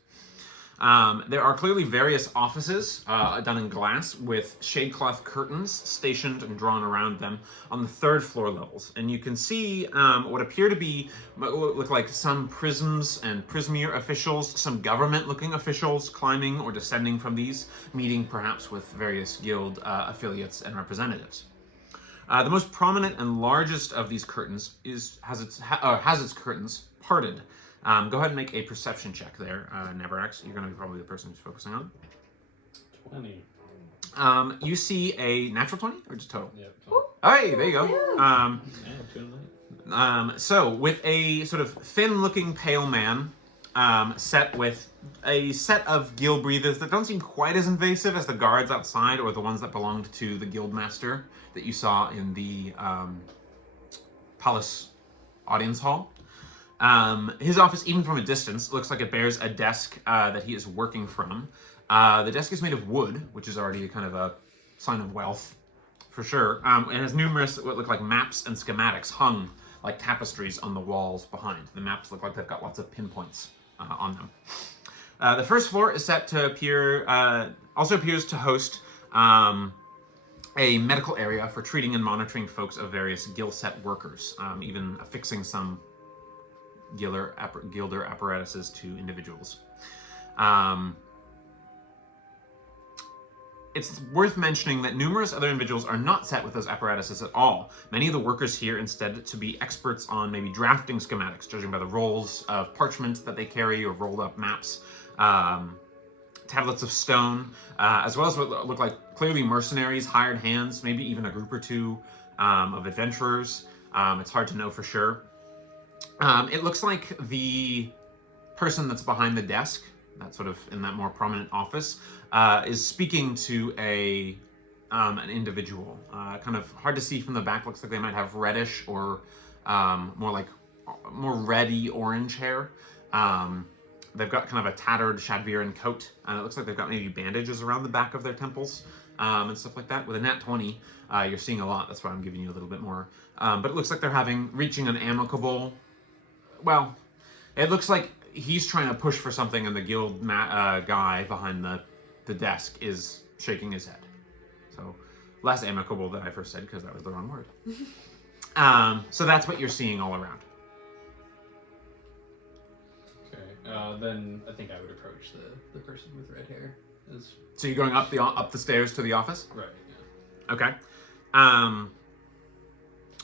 There are clearly various offices done in glass with shadecloth curtains stationed and drawn around them on the 3rd floor levels. And you can see what appear to be, look like some prisms and prismier officials, some government-looking officials climbing or descending from these, meeting perhaps with various guild affiliates and representatives. The most prominent and largest of these curtains has its curtains parted. Go ahead and make a perception check there, Naviraax. You're going to be probably the person who's focusing on. 20. You see a natural 20 or just total? Yep. Oh, hey, there you go. Yeah, 2 So with a sort of thin-looking pale man, set with a set of guild breathers that don't seem quite as invasive as the guards outside or the ones that belonged to the guild master that you saw in the palace audience hall. His office, even from a distance, looks like it bears a desk that he is working from. The desk is made of wood, which is already kind of a sign of wealth, for sure. It has numerous what look like maps and schematics hung like tapestries on the walls behind. The maps look like they've got lots of pinpoints on them. The first floor is set to appear, also appears to host a medical area for treating and monitoring folks of various Gilset workers, even affixing some Gilder apparatuses to individuals. It's worth mentioning that numerous other individuals are not set with those apparatuses at all. Many of the workers here instead to be experts on maybe drafting schematics, judging by the rolls of parchment that they carry or rolled up maps, tablets of stone, as well as what look like clearly mercenaries, hired hands, maybe even a group or two of adventurers. It's hard to know for sure. It looks like the person that's behind the desk, that's sort of in that more prominent office, is speaking to an individual. Kind of hard to see from the back. Looks like they might have reddish or more reddy orange hair. They've got kind of a tattered Shadviran coat, and it looks like they've got maybe bandages around the back of their temples and stuff like that. With a nat 20, you're seeing a lot. That's why I'm giving you a little bit more. But it looks like they're reaching an amicable. Well, it looks like he's trying to push for something, and the guild guy behind the desk is shaking his head. So less amicable than I first said, because that was the wrong word. So that's what you're seeing all around. Okay. Then I think I would approach the person with red hair. So you're going up the stairs to the office? Right. Yeah. Okay.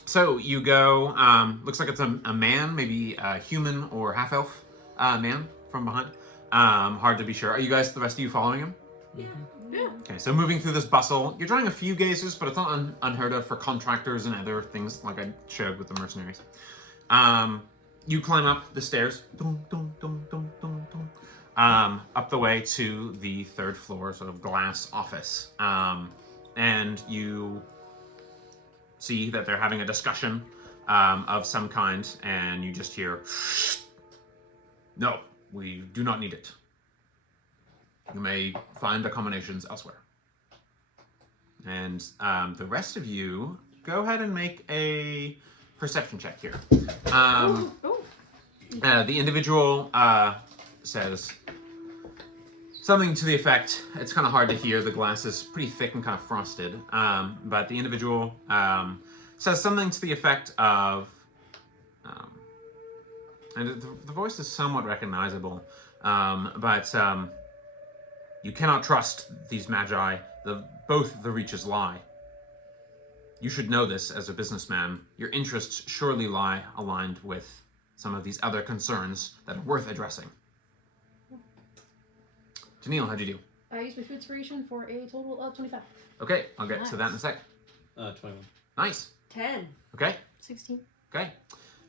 So you go. Looks like it's a man, maybe a human or half-elf man from behind. Hard to be sure. Are you guys, the rest of you, following him? Yeah. Okay, so moving through this bustle, you're drawing a few gazes, but it's not unheard of for contractors and other things like I showed with the mercenaries. You climb up the stairs, up the way to the third floor, sort of glass office, and you see that they're having a discussion of some kind, and you just hear, "No, we do not need it. You may find accommodations elsewhere." And the rest of you, go ahead and make a perception check here. The individual says something to the effect, it's kind of hard to hear, the glass is pretty thick and kind of frosted, but the individual says something to the effect of, and the voice is somewhat recognizable, but you cannot trust these magi. Both the reaches lie. You should know this as a businessman. Your interests surely lie aligned with some of these other concerns that are worth addressing. Janelle, how'd you do? I used my food inspiration for a total of 25. Okay, I'll get to that in a sec. 21. Nice. 10. Okay. 16. Okay.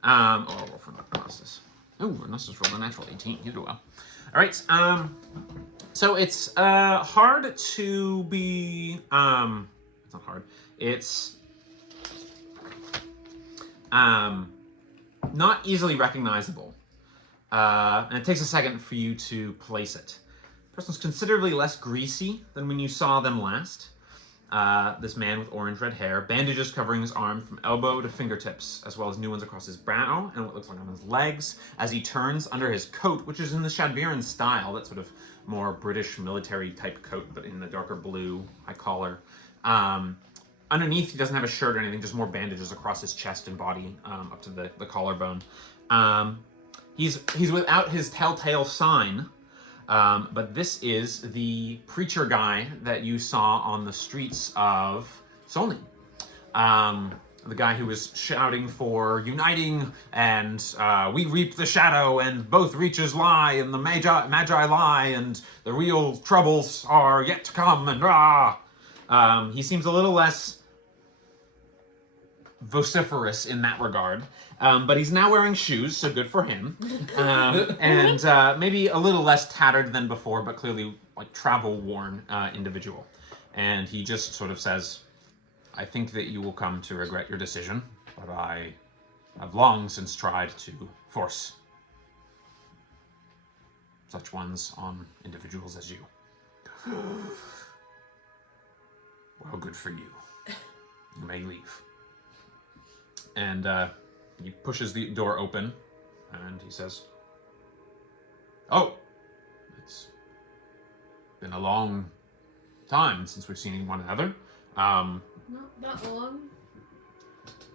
I'll roll for Narcissus. Oh, Narcissus rolled a natural 18. You do well. All right. So it's hard to be. It's not hard. It's not easily recognizable, and it takes a second for you to place it. The person's considerably less greasy than when you saw them last. This man with orange-red hair, bandages covering his arm from elbow to fingertips, as well as new ones across his brow and what looks like on his legs, as he turns under his coat, which is in the Shadviran style, that sort of more British military-type coat, but in the darker blue, high collar. Underneath, he doesn't have a shirt or anything, just more bandages across his chest and body, up to the collarbone. He's without his telltale sign, but this is the preacher guy that you saw on the streets of Solny. The guy who was shouting for uniting and we reap the shadow and both reaches lie and the magi lie and the real troubles are yet to come and rah. He seems a little less vociferous in that regard, but he's now wearing shoes, so good for him. And maybe a little less tattered than before, but clearly like travel-worn individual. And he just sort of says, "I think that you will come to regret your decision, but I have long since tried to force such ones on individuals as you. Well, good for you. You may leave. And he pushes the door open, and he says, "Oh, it's been a long time since we've seen one another. Not that long.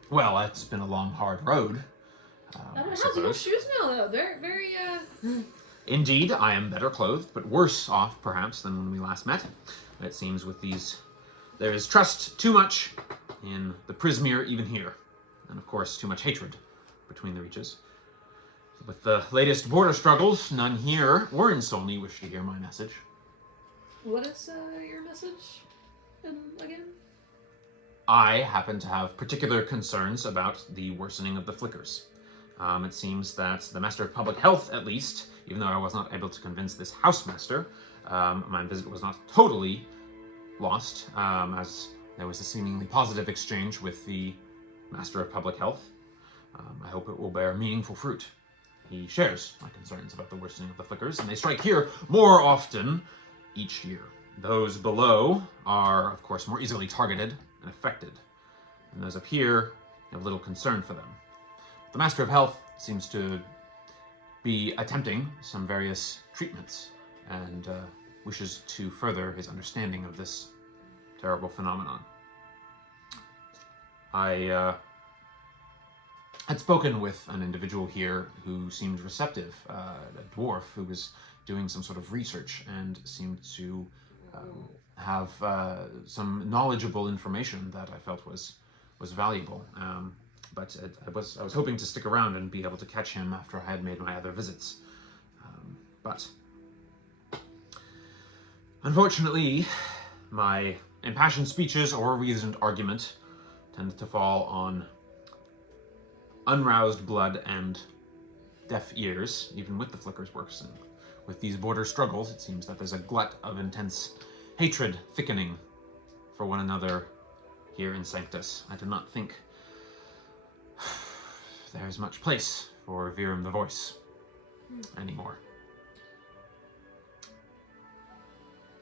Well, it's been a long, hard road. I don't I know. How's your suppose. shoes now, though? They're very, Indeed, I am better clothed, but worse off, perhaps, than when we last met. It seems with these, there is trust too much in the Prismere, even here. And of course, too much hatred between the reaches. With the latest border struggles, none here or in Solney wish to hear my message. What is your message? Again? I happen to have particular concerns about the worsening of the flickers. It seems that the Master of Public Health, at least, even though I was not able to convince this housemaster, my visit was not totally lost, as there was a seemingly positive exchange with the Master of Public Health. I hope it will bear meaningful fruit. He shares my concerns about the worsening of the flickers, and they strike here more often each year. Those below are, of course, more easily targeted and affected, and those up here have little concern for them. The Master of Health seems to be attempting some various treatments and wishes to further his understanding of this terrible phenomenon. I had spoken with an individual here who seemed receptive, a dwarf who was doing some sort of research and seemed to have some knowledgeable information that I felt was valuable. But I was hoping to stick around and be able to catch him after I had made my other visits. But unfortunately, my impassioned speeches or reasoned argument tend to fall on unroused blood and deaf ears, even with the flickers works. And with these border struggles, it seems that there's a glut of intense hatred thickening for one another here in Sanctus. I do not think there is much place for Virum the Voice anymore.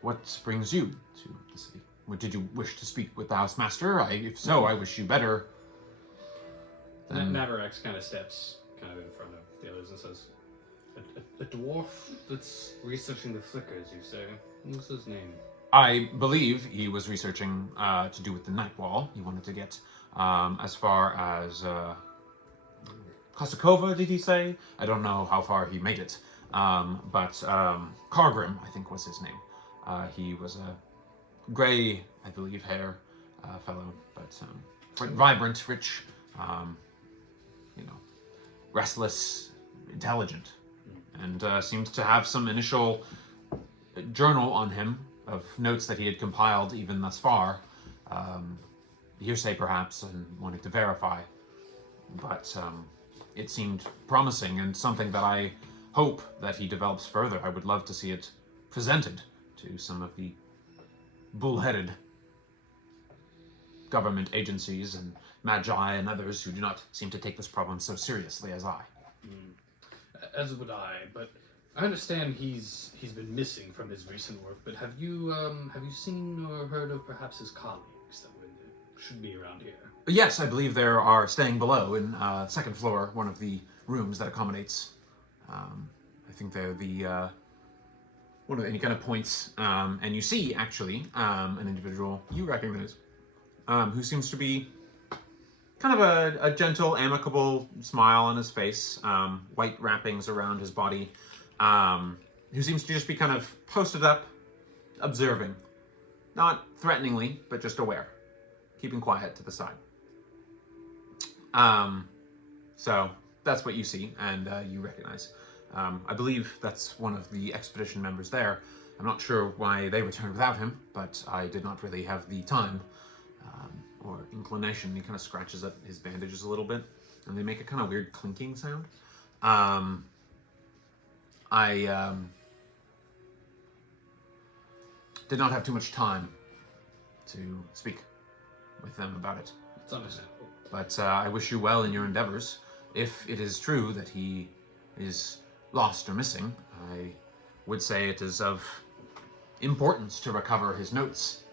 What brings you to the city? Did you wish to speak with the housemaster? If so, I wish you better. Naviraax kind of steps in front of the others and says, a dwarf that's researching the flickers, you say? What's his name? I believe he was researching to do with the night wall. He wanted to get as far as Kosakova, did he say? I don't know how far he made it. But Kargrim, I think was his name. He was a gray, I believe, hair fellow, but quite vibrant, rich, restless, intelligent, and seemed to have some initial journal on him of notes that he had compiled even thus far, hearsay perhaps, and wanted to verify. But it seemed promising and something that I hope that he develops further. I would love to see it presented to some of the bull-headed government agencies and magi and others who do not seem to take this problem so seriously as I. As would I, but I understand he's been missing from his recent work. But have you seen or heard of perhaps his colleagues that should be around here? Yes, I believe there are staying below in second floor, one of the rooms that accommodates. I think they're the one of any kind of points, and you see actually an individual you recognize who seems to be kind of a gentle, amicable smile on his face, white wrappings around his body, who seems to just be kind of posted up, observing. Not threateningly, but just aware, keeping quiet to the side. So that's what you see, and you recognize. I believe that's one of the expedition members there. I'm not sure why they returned without him, but I did not really have the time or inclination. He kind of scratches at his bandages a little bit, and they make a kind of weird clinking sound. I did not have too much time to speak with them about it. It's understandable. But I wish you well in your endeavors. If it is true that he is lost or missing, I would say it is of importance to recover his notes,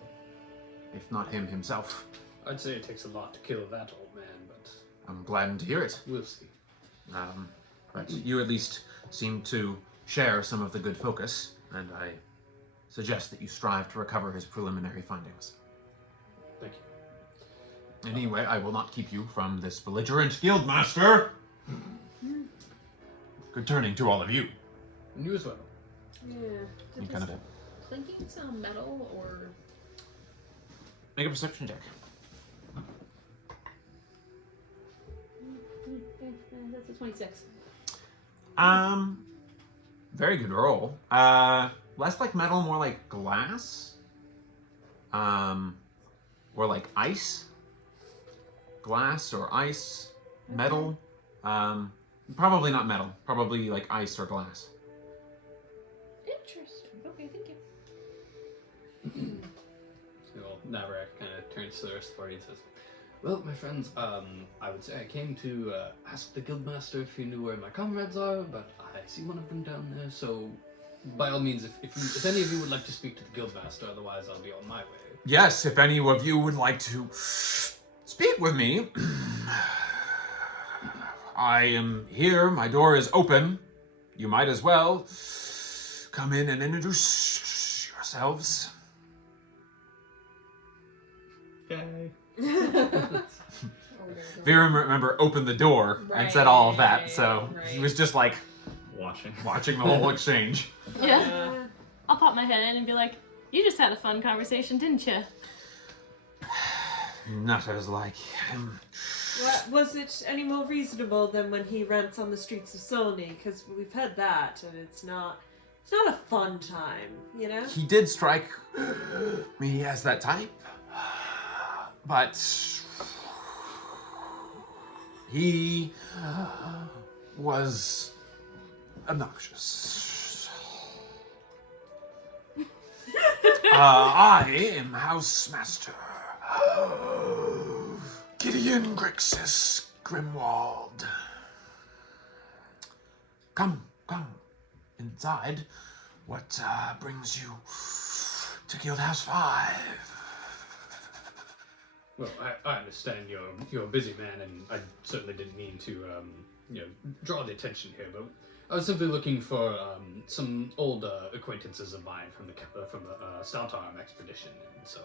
if not him himself. I'd say it takes a lot to kill that old man, but I'm glad to hear it. we'll see. But you at least seem to share some of the good focus, and I suggest that you strive to recover his preliminary findings. Thank you. Anyway, I will not keep you from this belligerent guildmaster. Good turning to all of you. And you as well. Yeah. You Did kind this of clinking sound metal or? make a perception check. That's a 26. Very good roll. Less like metal, more like glass. Or like ice. Glass or ice. Metal. Probably not metal. Probably like ice or glass. Interesting. Okay, thank you. Well, Naviraax kind of turns to the rest of the party and says, "Well, my friends, I would say I came to ask the guildmaster if he knew where my comrades are, but I see one of them down there. So, by all means, if any of you would like to speak to the guildmaster, otherwise I'll be on my way." Yes, if any of you would like to speak with me, I am here. My door is open. You might as well come in and introduce yourselves. Okay. Viren, remember, opened the door and said all of that, so he was just like Watching. watching the whole exchange. Yeah. I'll pop my head in and be like, you just had a fun conversation, didn't you? Not as like him. Was it any more reasonable than when he rants on the streets of Solney? Because we've had that, and it's not a fun time, you know? He did strike me as that type, but he was obnoxious. I am Housemaster Gideon Grixis Grimwald. Come inside. What brings you to Guildhouse 5? Well, I understand you're a busy man, and I certainly didn't mean to draw the attention here, but I was simply looking for some old acquaintances of mine from the Stoutarm expedition, and so,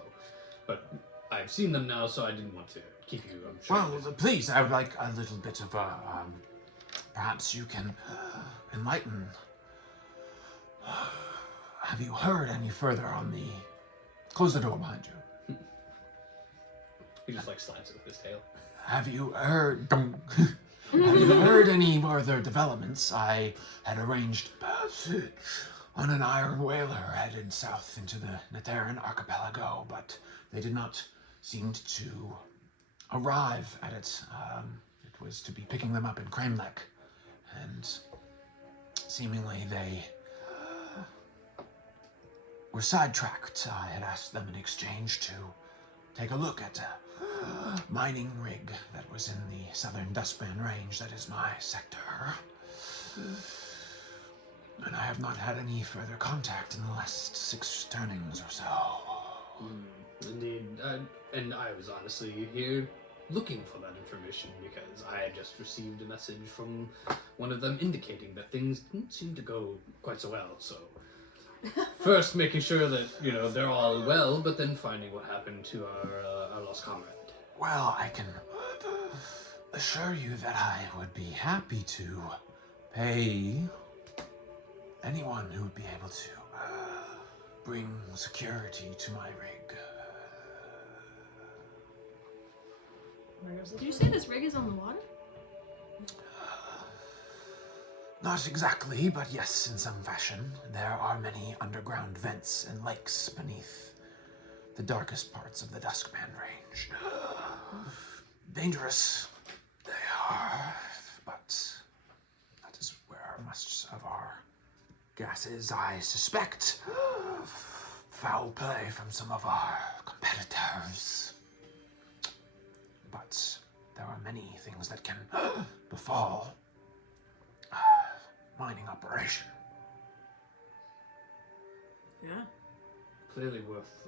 but I've seen them now, so I didn't want to keep you. I'm sure. Well, please, I would like a little bit of perhaps you can enlighten. Have you heard any further on the... Close the door behind you. He just like slides it with his tail. Have you heard... Have you heard any further developments? I had arranged passage on an iron whaler headed south into the Naviraax archipelago, but they did not seem to arrive at it. It was to be picking them up in Cranlech, and seemingly they were sidetracked. I had asked them in exchange to take a look at a mining rig that was in the southern Dustman Range. That is my sector. And I have not had any further contact in the last 6 turnings or so. Indeed, and I was honestly here looking for that information because I had just received a message from one of them indicating that things didn't seem to go quite so well, so first making sure that, they're all well, but then finding what happened to our lost comrade. Well, I can assure you that I would be happy to pay anyone who would be able to bring security to my rig. Did you say this rig is on the water? Not exactly, but yes, in some fashion. There are many underground vents and lakes beneath the darkest parts of the Duskman Range. Dangerous they are, but that is where most of our gas is, I suspect. Foul play from some of our competitors. But there are many things that can befall mining operation. Yeah. Clearly worth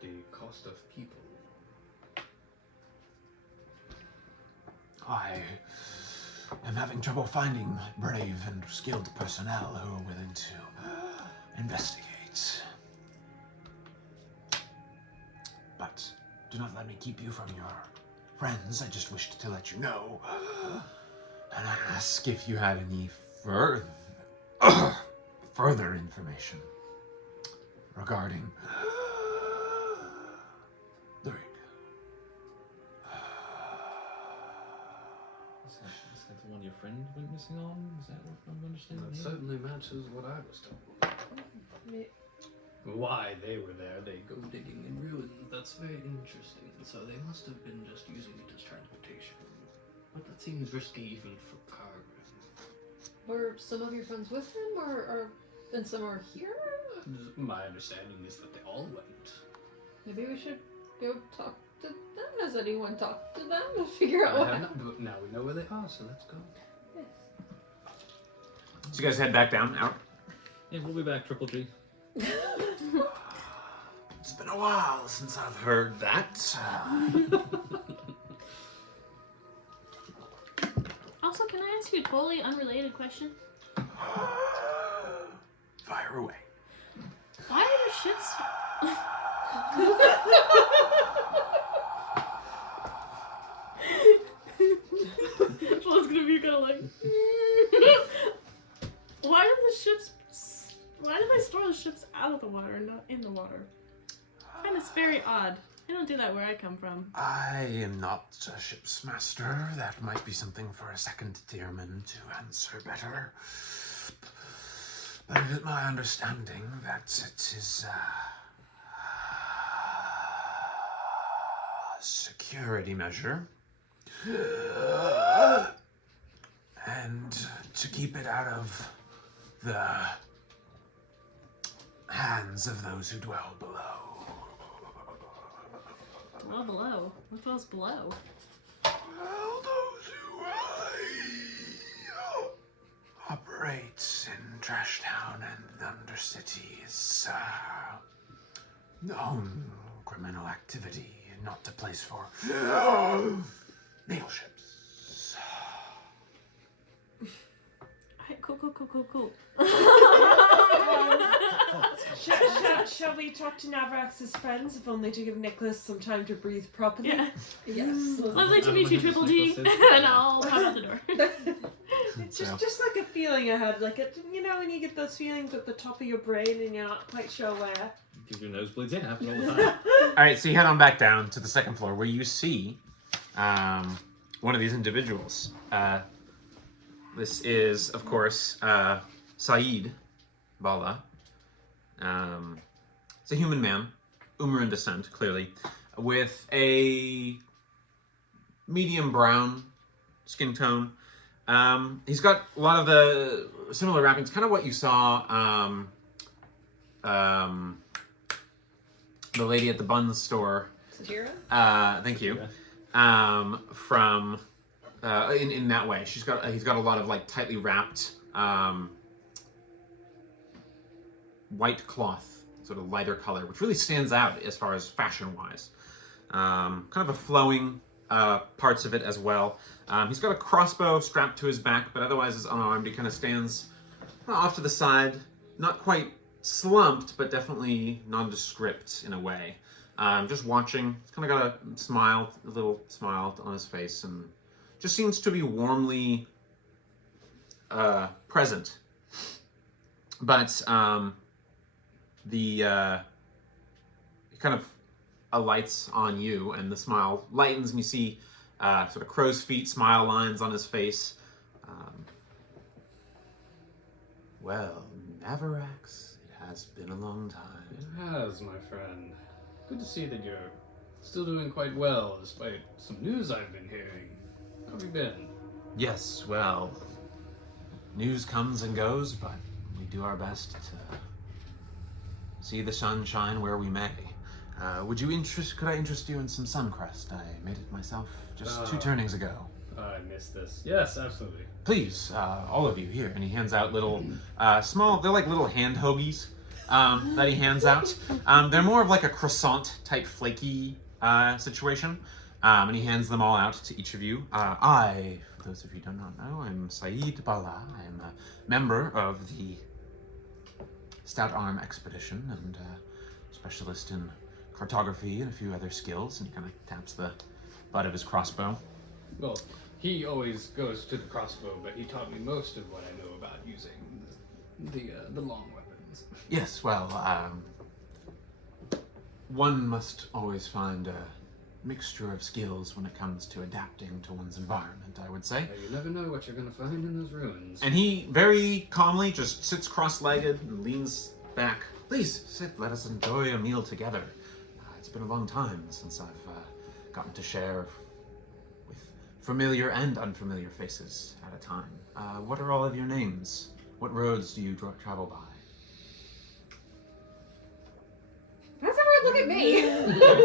the cost of people. I am having trouble finding brave and skilled personnel who are willing to investigate. But do not let me keep you from your friends. I just wished to let you know and ask if you had any further information regarding the ring. Is that the one your friend went missing on? Is that what I'm understanding? That here? certainly matches what I was told. Why they were there, they go digging in ruins. That's very interesting. And so they must have been just using it as transportation. But that seems risky even for cargo. Were some of your friends with him, and some are here? My understanding is that they all went. Maybe we should go talk to them. Has anyone talked to them to figure out what I have happened? not, but now we know where they are, so let's go. So you guys head back down, out. Yeah, we'll be back, Triple G. It's been a while since I've heard that. Also, can I ask you a totally unrelated question? Fire away. Why are the ships? Well, it's gonna be kind of like. Why do the ships? Why do they store the ships out of the water and not in the water? I find it's very odd. They don't do that where I come from. I am not a ship's master. That might be something for a second tierman to answer better. But it is my understanding that it is a security measure. And to keep it out of the hands of those who dwell below. Well, below. What dwells below? Well, those who operate in Trash Town and the Undercity's known criminal activity, not a place for naval ships. Alright, cool. Shall we talk to Naviraax's friends, if only to give Nicholas some time to breathe properly? Yeah. Yes. Lovely to meet you, Triple G. And I'll hop out the door. It's just like a feeling I had, like you know when you get those feelings at the top of your brain and you're not quite sure where. Give your nosebleeds. Yeah, happens all the time. All right, so you head on back down to the second floor where you see one of these individuals. This is, of course, Saeed Bala. It's a human man, Umaran descent, clearly, with a medium brown skin tone. He's got a lot of the similar wrappings, kind of what you saw the lady at the bun store. Sajira? Thank you. From in that way, he's got a lot of like tightly wrapped white cloth, sort of lighter color, which really stands out as far as fashion wise. Kind of a flowing parts of it as well. He's got a crossbow strapped to his back, but otherwise is unarmed. He kind of stands off to the side, not quite slumped, but definitely nondescript in a way. Just watching. He's kind of got a little smile on his face, and just seems to be warmly present. But he kind of alights on you, and the smile lightens, and you see sort of crow's feet smile lines on his face. Well, Naviraax, it has been a long time. It has, my friend. Good to see that you're still doing quite well, despite some news I've been hearing. How have you been? Yes, well, news comes and goes, but we do our best to see the sun shine where we may. Could I interest you in some Suncrest? I made it myself just 2 turnings ago. I missed this. Yes, absolutely. Please, all of you here. And he hands out little, small, they're like little hand hoagies that he hands out. They're more of like a croissant type flaky situation. And he hands them all out to each of you. For those of you who do not know, I'm Saeed Bala. I'm a member of the Stout Arm Expedition and specialist in cartography and a few other skills. And he kind of taps the butt of his crossbow. Well, he always goes to the crossbow, but he taught me most of what I know about using the long weapons. Yes, well, one must always find a mixture of skills when it comes to adapting to one's environment, I would say. You never know what you're going to find in those ruins. And he very calmly just sits cross-legged and leans back. Please, sit, let us enjoy a meal together. It's been a long time since I've gotten to share with familiar and unfamiliar faces at a time. What are all of your names? What roads do you travel by? How's everyone look at me?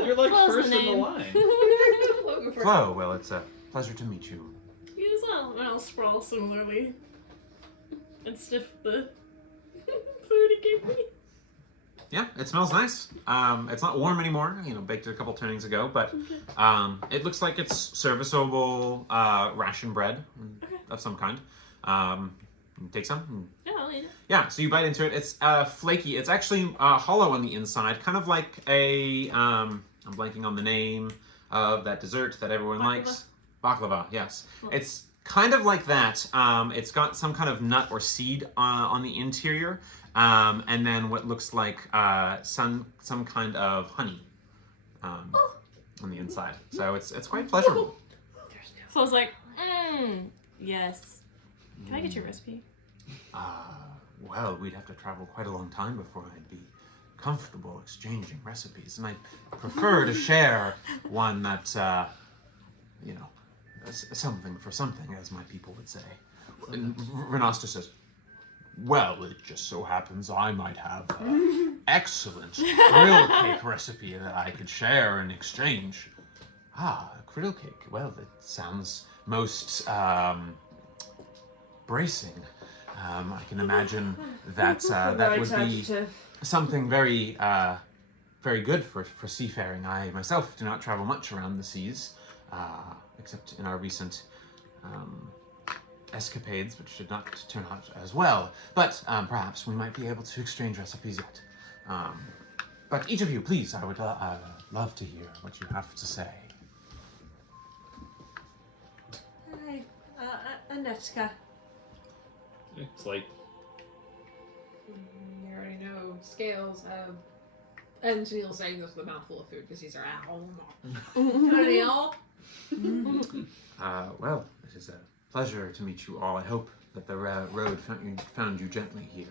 You're like Flo's first the in the name. line. Flo, well, it's a pleasure to meet you. You as well, and I'll sprawl similarly. And sniff the food he gave me. Yeah, it smells nice. It's not warm anymore, baked it a couple turnings ago, but it looks like it's serviceable ration bread of some kind. Take some. Yeah, I'll eat it. Yeah, so you bite into it. It's flaky. It's actually hollow on the inside, kind of like a, I'm blanking on the name of that dessert that everyone likes. Baklava, yes. It's kind of like that. It's got some kind of nut or seed on the interior. And then what looks like some kind of honey on the inside. So it's quite pleasurable. So I was like, yes. Can I get your recipe? Well, we'd have to travel quite a long time before I'd be comfortable exchanging recipes. And I'd prefer to share one that, something for something, as my people would say. And Renasta says, well, it just so happens I might have an excellent grill cake recipe that I could share in exchange. A grill cake. Well, it sounds most bracing. I can imagine that that would be something very, very good for seafaring. I myself do not travel much around the seas, except in our recent escapades, which did not turn out as well. But perhaps we might be able to exchange recipes yet. But each of you, please, I would love to hear what you have to say. Hi, Anetka. It's like, You already know scales. And Neil's saying this with a mouthful of food because he's our Neil. Well, it is a pleasure to meet you all. I hope that the road found you gently here.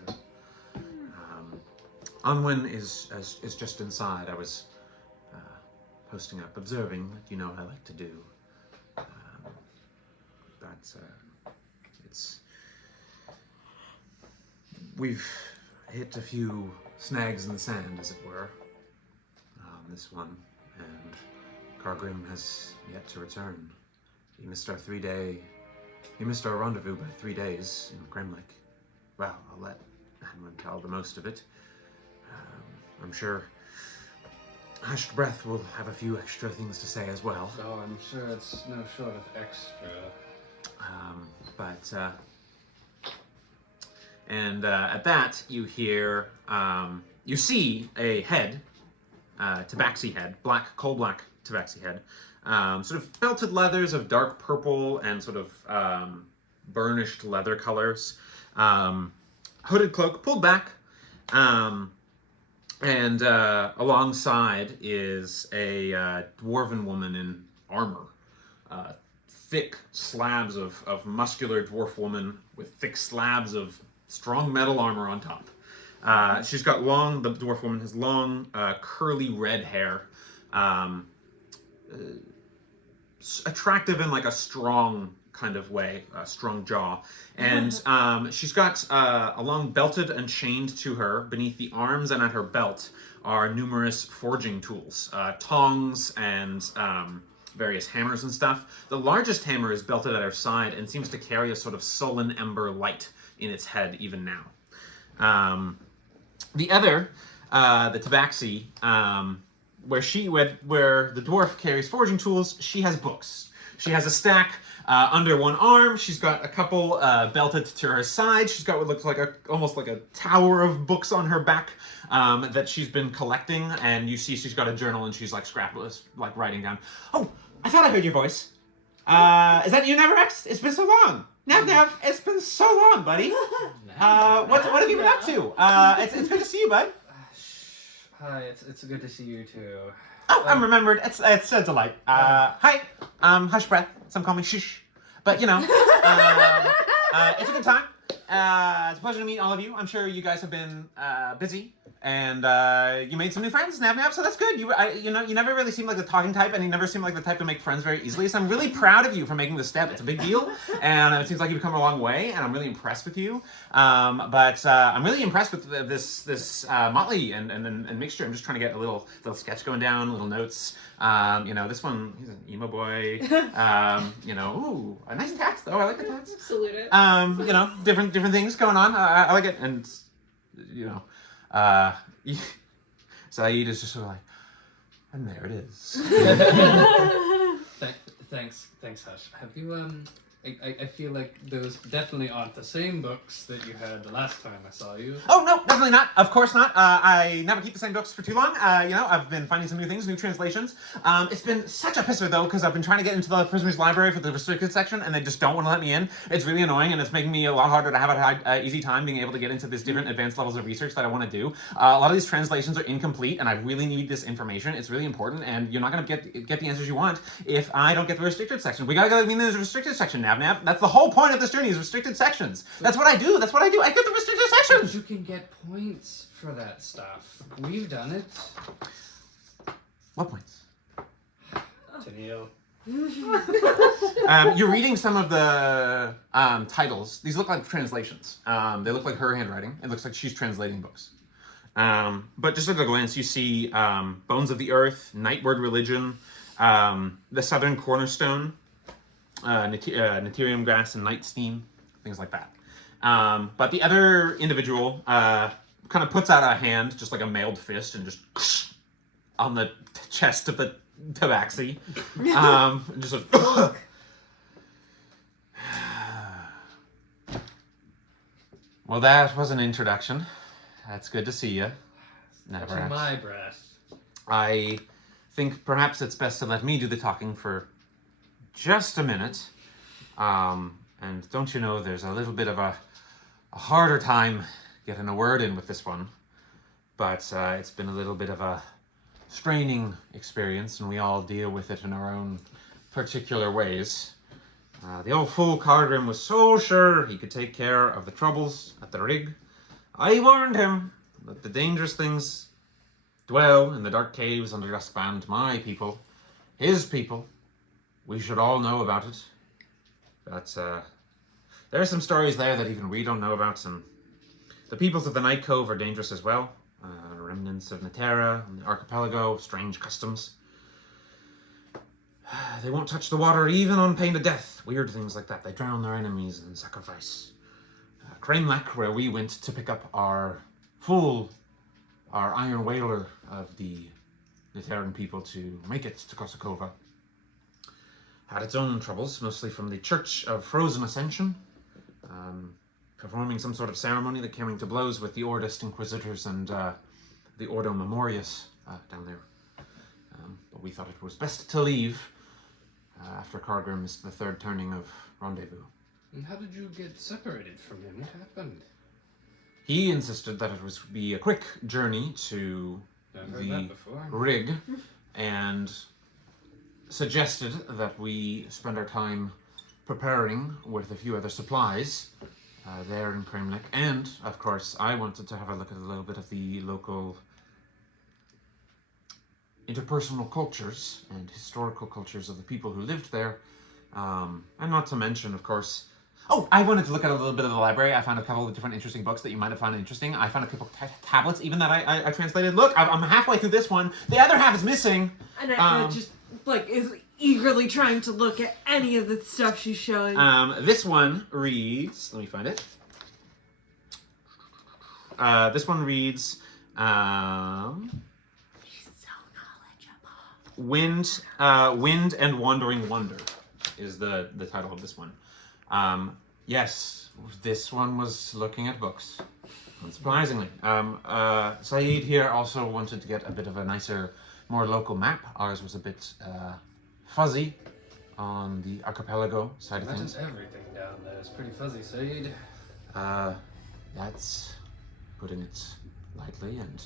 Unwin is just inside. I was posting up, observing, like you know I like to do. We've hit a few snags in the sand, as it were. This one, and Cargrim has yet to return. He missed our rendezvous by 3 days in Grimlick. Well, I'll let Anwin tell the most of it. I'm sure Hushed Breath will have a few extra things to say as well. Oh, I'm sure it's no short of extra. At that, you hear, you see a head, tabaxi head, coal black tabaxi head, sort of belted leathers of dark purple and sort of burnished leather colors, hooded cloak pulled back, and alongside is a dwarven woman in armor. Thick slabs of muscular dwarf woman with thick slabs of strong metal armor on top. She's got the dwarf woman has long, curly red hair. Attractive in like a strong kind of way, a strong jaw. And she's got along belted and chained to her beneath the arms and at her belt are numerous forging tools, tongs and various hammers and stuff. The largest hammer is belted at her side and seems to carry a sort of sullen ember light in its head even now. The other, the tabaxi, where the dwarf carries forging tools, she has books. She has a stack under one arm. She's got a couple belted to her side. She's got what looks like almost like a tower of books on her back that she's been collecting. And you see she's got a journal and she's like like writing down. Oh, I thought I heard your voice. Is that you, Naviraax? It's been so long. Nav, it's been so long, buddy. What have you been up to? It's good to see you, bud. Hi, it's good to see you too. Oh, I'm remembered. It's a delight. Hi. Hush breath. Some call me Shush. But, it's a good time. It's a pleasure to meet all of you. I'm sure you guys have been busy. And you made some new friends, Nav, so that's good. You never really seemed like the talking type, and you never seemed like the type to make friends very easily. So I'm really proud of you for making this step. It's a big deal, and it seems like you've come a long way, and I'm really impressed with you. But I'm really impressed with this motley and mixture. I'm just trying to get a little sketch going down, little notes. This one, he's an emo boy. Ooh, a nice tats though. I like the tats. Salute it. Different things going on. I like it, and Saeed is just sort of like, and there it is. Thanks, Hush. Have you I feel like those definitely aren't the same books that you had the last time I saw you. Oh, no, definitely not. Of course not. I never keep the same books for too long. I've been finding some new things, new translations. It's been such a pisser, though, because I've been trying to get into the prisoner's library for the restricted section, and they just don't want to let me in. It's really annoying, and it's making me a lot harder to have an easy time being able to get into these different advanced levels of research that I want to do. A lot of these translations are incomplete, and I really need this information. It's really important, and you're not going to get the answers you want if I don't get the restricted section. We got to go in the restricted section, Nav. That's the whole point of this journey is restricted sections. That's what I do. I get the restricted sections. You can get points for that stuff. We've done it. What points? Tennille. You're reading some of the titles. These look like translations. They look like her handwriting. It looks like she's translating books. But just at a glance, you see Bones of the Earth, Nightward Religion, The Southern Cornerstone, Nativarium Grass and Night Steam, things like that. But the other individual kind of puts out a hand, just like a mailed fist, and just on the chest of the tabaxi. Just sort of, well, that was an introduction. That's good to see you. Catching my breath. I think perhaps it's best to let me do the talking for just a minute. And don't you know, there's a little bit of a harder time getting a word in with this one. But it's been a little bit of a straining experience, and we all deal with it in our own particular ways. The old fool Cargrim was so sure he could take care of the troubles at the rig. I warned him that the dangerous things dwell in the dark caves under Duskband. My people, his people, we should all know about it. But there are some stories there that even we don't know about. And the peoples of the Night Cove are dangerous as well. Remnants of Natera and the archipelago, strange customs. They won't touch the water even on pain of death. Weird things like that. They drown their enemies in sacrifice. Cranelec, where we went to pick up our iron whaler of the Nateran people to make it to Kosakova, had its own troubles, mostly from the Church of Frozen Ascension, performing some sort of ceremony that came to blows with the Ordist Inquisitors and the Ordo Memorius down there. But we thought it was best to leave after Cargrim missed the third turning of Rendezvous. And how did you get separated from him? What happened? He insisted that it was be a quick journey to the rig, and suggested that we spend our time preparing with a few other supplies there in Cranelec. And, of course, I wanted to have a look at a little bit of the local interpersonal cultures and historical cultures of the people who lived there. And not to mention, of course... Oh, I wanted to look at a little bit of the library. I found a couple of different interesting books that you might have found interesting. I found a couple of tablets even that I translated. Look, I'm halfway through this one. The other half is missing. And I just, like, eagerly trying to look at any of the stuff she's showing. This one reads. Let me find it. This one reads. Wind and Wandering Wonder is the title of this one. Yes, this one was looking at books. Unsurprisingly. Saeed here also wanted to get a bit of a nicer, more local map. Ours was a bit fuzzy on the archipelago side of things. Everything down there is pretty fuzzy, Said. That's putting it lightly, and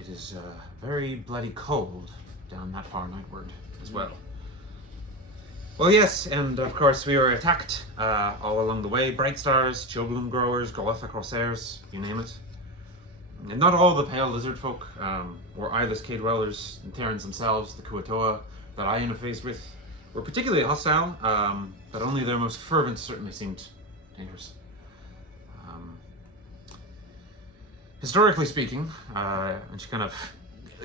it is very bloody cold down that far nightward as well. Well, yes, and of course we were attacked all along the way. Bright Stars, Chillbloom Growers, Golotha Corsairs, you name it. And not all the Pale Lizard folk, or Eyeless Cave Dwellers, and Terrans themselves, the Kuatoa that I interfaced with, were particularly hostile, but only their most fervent certainly seemed dangerous. Historically speaking, and she kind of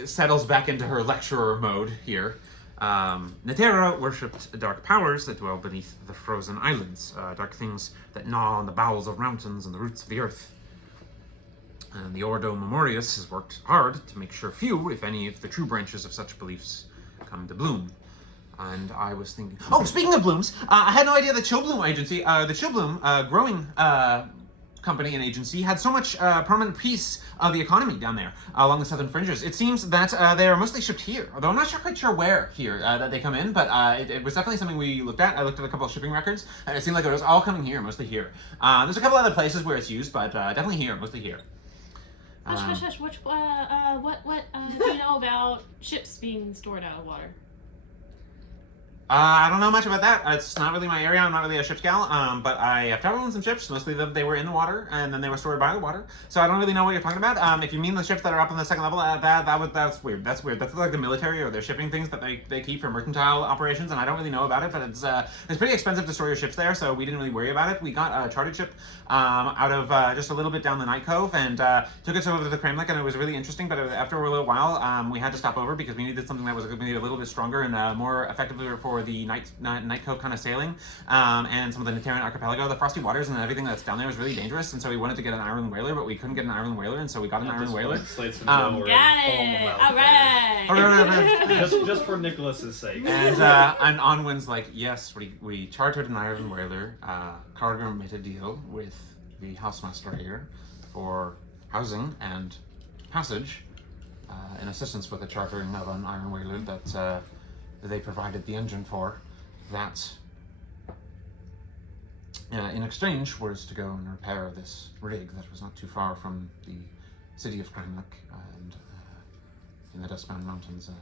settles back into her lecturer mode here, Natera worshipped dark powers that dwell beneath the frozen islands, dark things that gnaw on the bowels of mountains and the roots of the earth. And the Ordo Memorius has worked hard to make sure few, if any, of the true branches of such beliefs come to bloom. And I was thinking, oh, speaking of blooms, I had no idea the Chillbloom agency, the Chillbloom growing company and agency had so much permanent piece of the economy down there along the southern fringes. It seems that they are mostly shipped here, although I'm not quite sure where here that they come in, but it was definitely something we looked at. I looked at a couple of shipping records, and it seemed like it was all coming here, mostly here. There's a couple other places where it's used, but definitely here, mostly here. Hush. What do you know about ships being stored out of water? I don't know much about that. It's not really my area. I'm not really a ship's gal. But I have traveled on some ships. Mostly they were in the water, and then they were stored by the water. So I don't really know what you're talking about. If you mean the ships that are up on the second level, that's weird. That's weird. That's like the military or their shipping things that they keep for mercantile operations, and I don't really know about it. But it's pretty expensive to store your ships there, so we didn't really worry about it. We got a chartered ship out of just a little bit down the Night Cove, and took us over to the Kremlik, and it was really interesting. But after a little while, we had to stop over because we needed something that was going to be a little bit stronger and more effective for the Night Cove kind of sailing, and some of the Naterian archipelago. The frosty waters and everything that's down there was really dangerous, and so we wanted to get an iron whaler, but we couldn't get an iron whaler, and so we got an iron whaler. Got it! Alright! just for Nicholas's sake. And Onwin's like, yes, we chartered an iron whaler. Cargill made a deal with the housemaster here for housing and passage, in assistance with the chartering of an iron whaler that they provided the engine for. That, in exchange, was to go and repair this rig that was not too far from the city of Kremlik, and in the Dustbound Mountains, a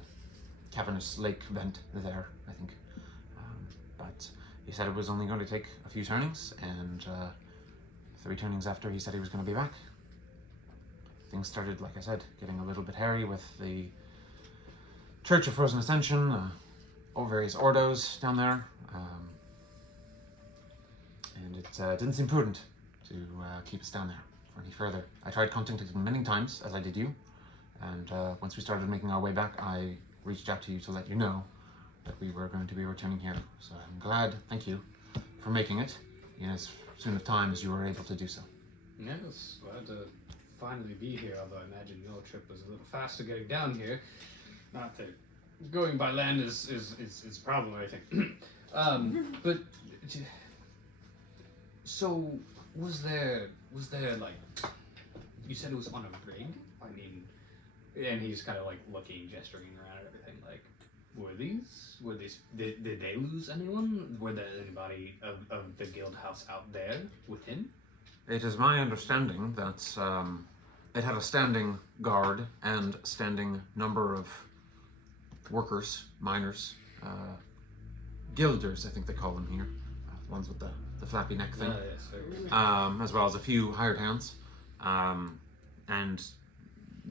cavernous lake vent there, I think. But he said it was only going to take a few turnings, and 3 turnings after, he said he was going to be back. Things started, like I said, getting a little bit hairy with the Church of Frozen Ascension, all various ordos down there, and it didn't seem prudent to keep us down there for any further. I tried contacting you many times, as I did you, and once we started making our way back, I reached out to you to let you know that we were going to be returning here. So I'm glad, thank you, for making it in as soon of time as you were able to do so. Yes, glad to finally be here, although I imagine your trip was a little faster getting down here. Not that going by land is a problem or anything. But so was there like, you said it was on a rig? I mean, and he's kind of like looking, gesturing around and everything. Like, did they lose anyone? Were there anybody of the Guildhouse out there with him? It is my understanding that it had a standing guard and standing number of workers, miners, guilders, I think they call them here, ones with the flappy neck thing, Yes, as well as a few hired hands. And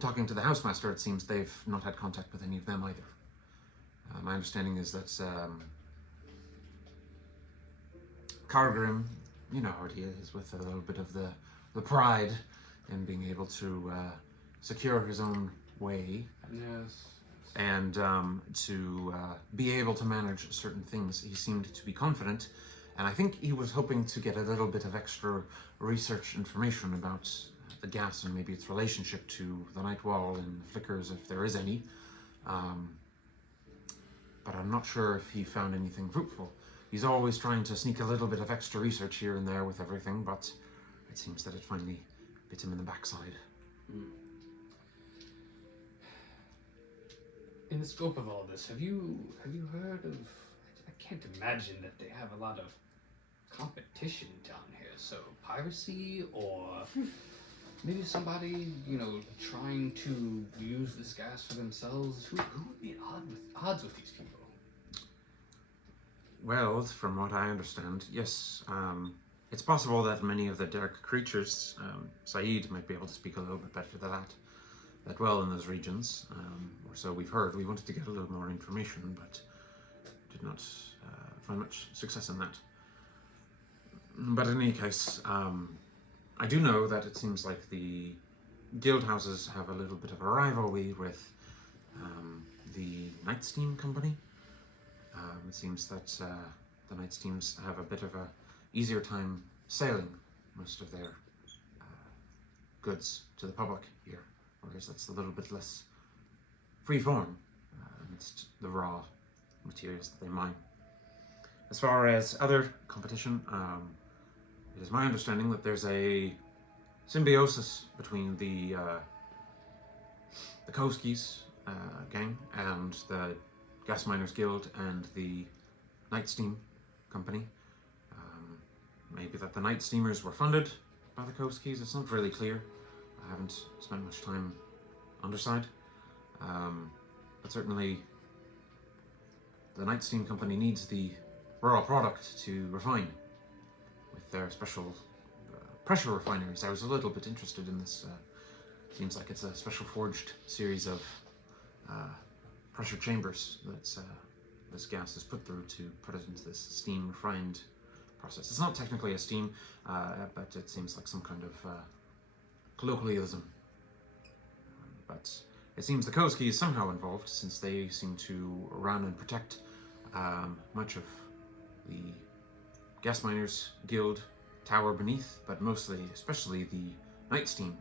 talking to the housemaster, it seems they've not had contact with any of them either. My understanding is that Cargrim, you know how he is, with a little bit of the pride in being able to secure his own way. Yes. and to be able to manage certain things. He seemed to be confident, and I think he was hoping to get a little bit of extra research information about the gas and maybe its relationship to the night wall and flickers, if there is any. But I'm not sure if he found anything fruitful. He's always trying to sneak a little bit of extra research here and there with everything, but it seems that it finally bit him in the backside. In the scope of all this, have you heard of? I can't imagine that they have a lot of competition down here. So piracy, or maybe somebody trying to use this gas for themselves. Who would be at odds with these people? Well, from what I understand, yes, it's possible that many of the dark creatures, Saeed might be able to speak a little bit better than that dwell in those regions, or so we've heard. We wanted to get a little more information, but did not find much success in that. But in any case, I do know that it seems like the Guildhouses have a little bit of a rivalry with the Night Steam Company. It seems that the Night Steams have a bit of a easier time sailing most of their goods to the public here, whereas that's a little bit less free form amidst the raw materials that they mine. As far as other competition, it is my understanding that there's a symbiosis between the Koskis gang and the Gas Miners Guild and the Night Steam Company. Maybe that the Night Steamers were funded by the Koskis. It's not really clear. I haven't spent much time underside. But certainly the Night Steam Company needs the raw product to refine with their special pressure refineries. I was a little bit interested in this. Seems like it's a special forged series of pressure chambers that this gas is put through to put it into this steam refined process. It's not technically a steam, but it seems like some kind of colloquialism. But it seems the Koski is somehow involved, since they seem to run and protect much of the Gas Miners Guild tower beneath, but mostly, especially the Night Steam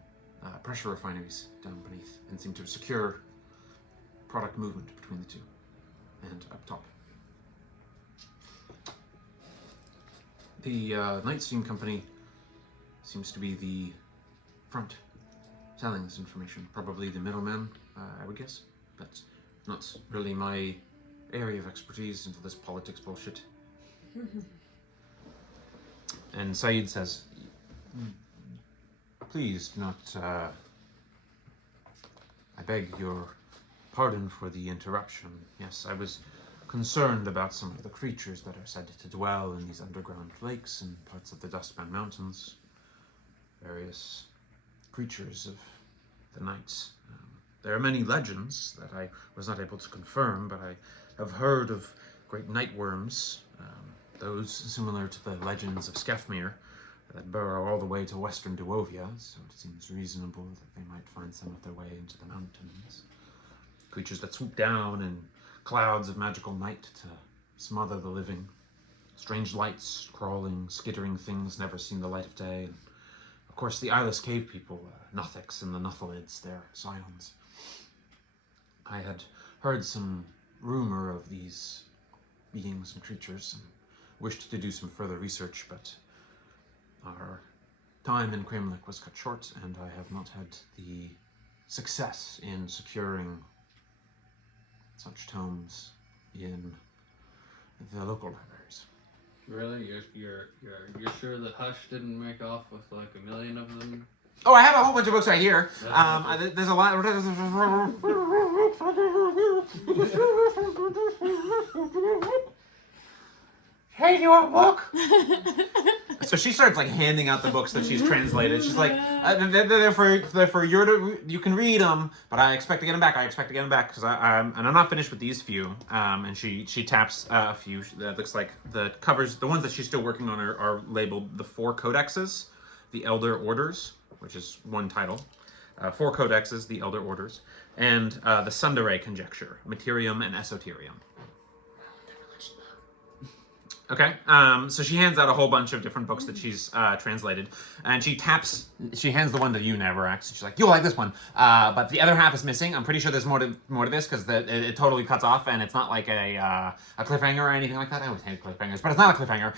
pressure refineries down beneath, and seem to secure product movement between the two and up top. The Night Steam Company seems to be the front selling this information, probably the middleman, I would guess. That's not really my area of expertise into this politics bullshit. And Saeed says, please do not, I beg your pardon for the interruption. Yes, I was concerned about some of the creatures that are said to dwell in these underground lakes and parts of the Dustman Mountains. Various creatures of the nights. There are many legends that I was not able to confirm, but I have heard of great night worms, those similar to the legends of Skefmir, that burrow all the way to western Duovia, so it seems reasonable that they might find some of their way into the mountains. Creatures that swoop down in clouds of magical night to smother the living. Strange lights, crawling, skittering things never seen the light of day. And of course, the eyeless cave people, Nothix and the Nuthalids, their scions. I had heard some rumor of these beings and creatures and wished to do some further research, but our time in Kremlik was cut short, and I have not had the success in securing such tomes in the local libraries. Really? You're sure that Hush didn't make off with like 1 million of them? Oh, I have a whole bunch of books right here. There's a lot. Hey, do you want a book? So she starts like handing out the books that she's translated. She's like, they're for you can read them, but I expect to get them back. Because I'm not finished with these few. And she taps a few that looks like the covers. The ones that she's still working on are labeled the 4 Codexes, the Elder Orders, which is one title. 4 codexes, the Elder Orders, and the Sundere Conjecture, Materium and Esoterium. Okay, so she hands out a whole bunch of different books that she's translated, and she hands the one to you, Naviraax. She's like, "You'll like this one, but the other half is missing. I'm pretty sure there's more to this because it totally cuts off, and it's not like a cliffhanger or anything like that. I always hate cliffhangers, but it's not a cliffhanger.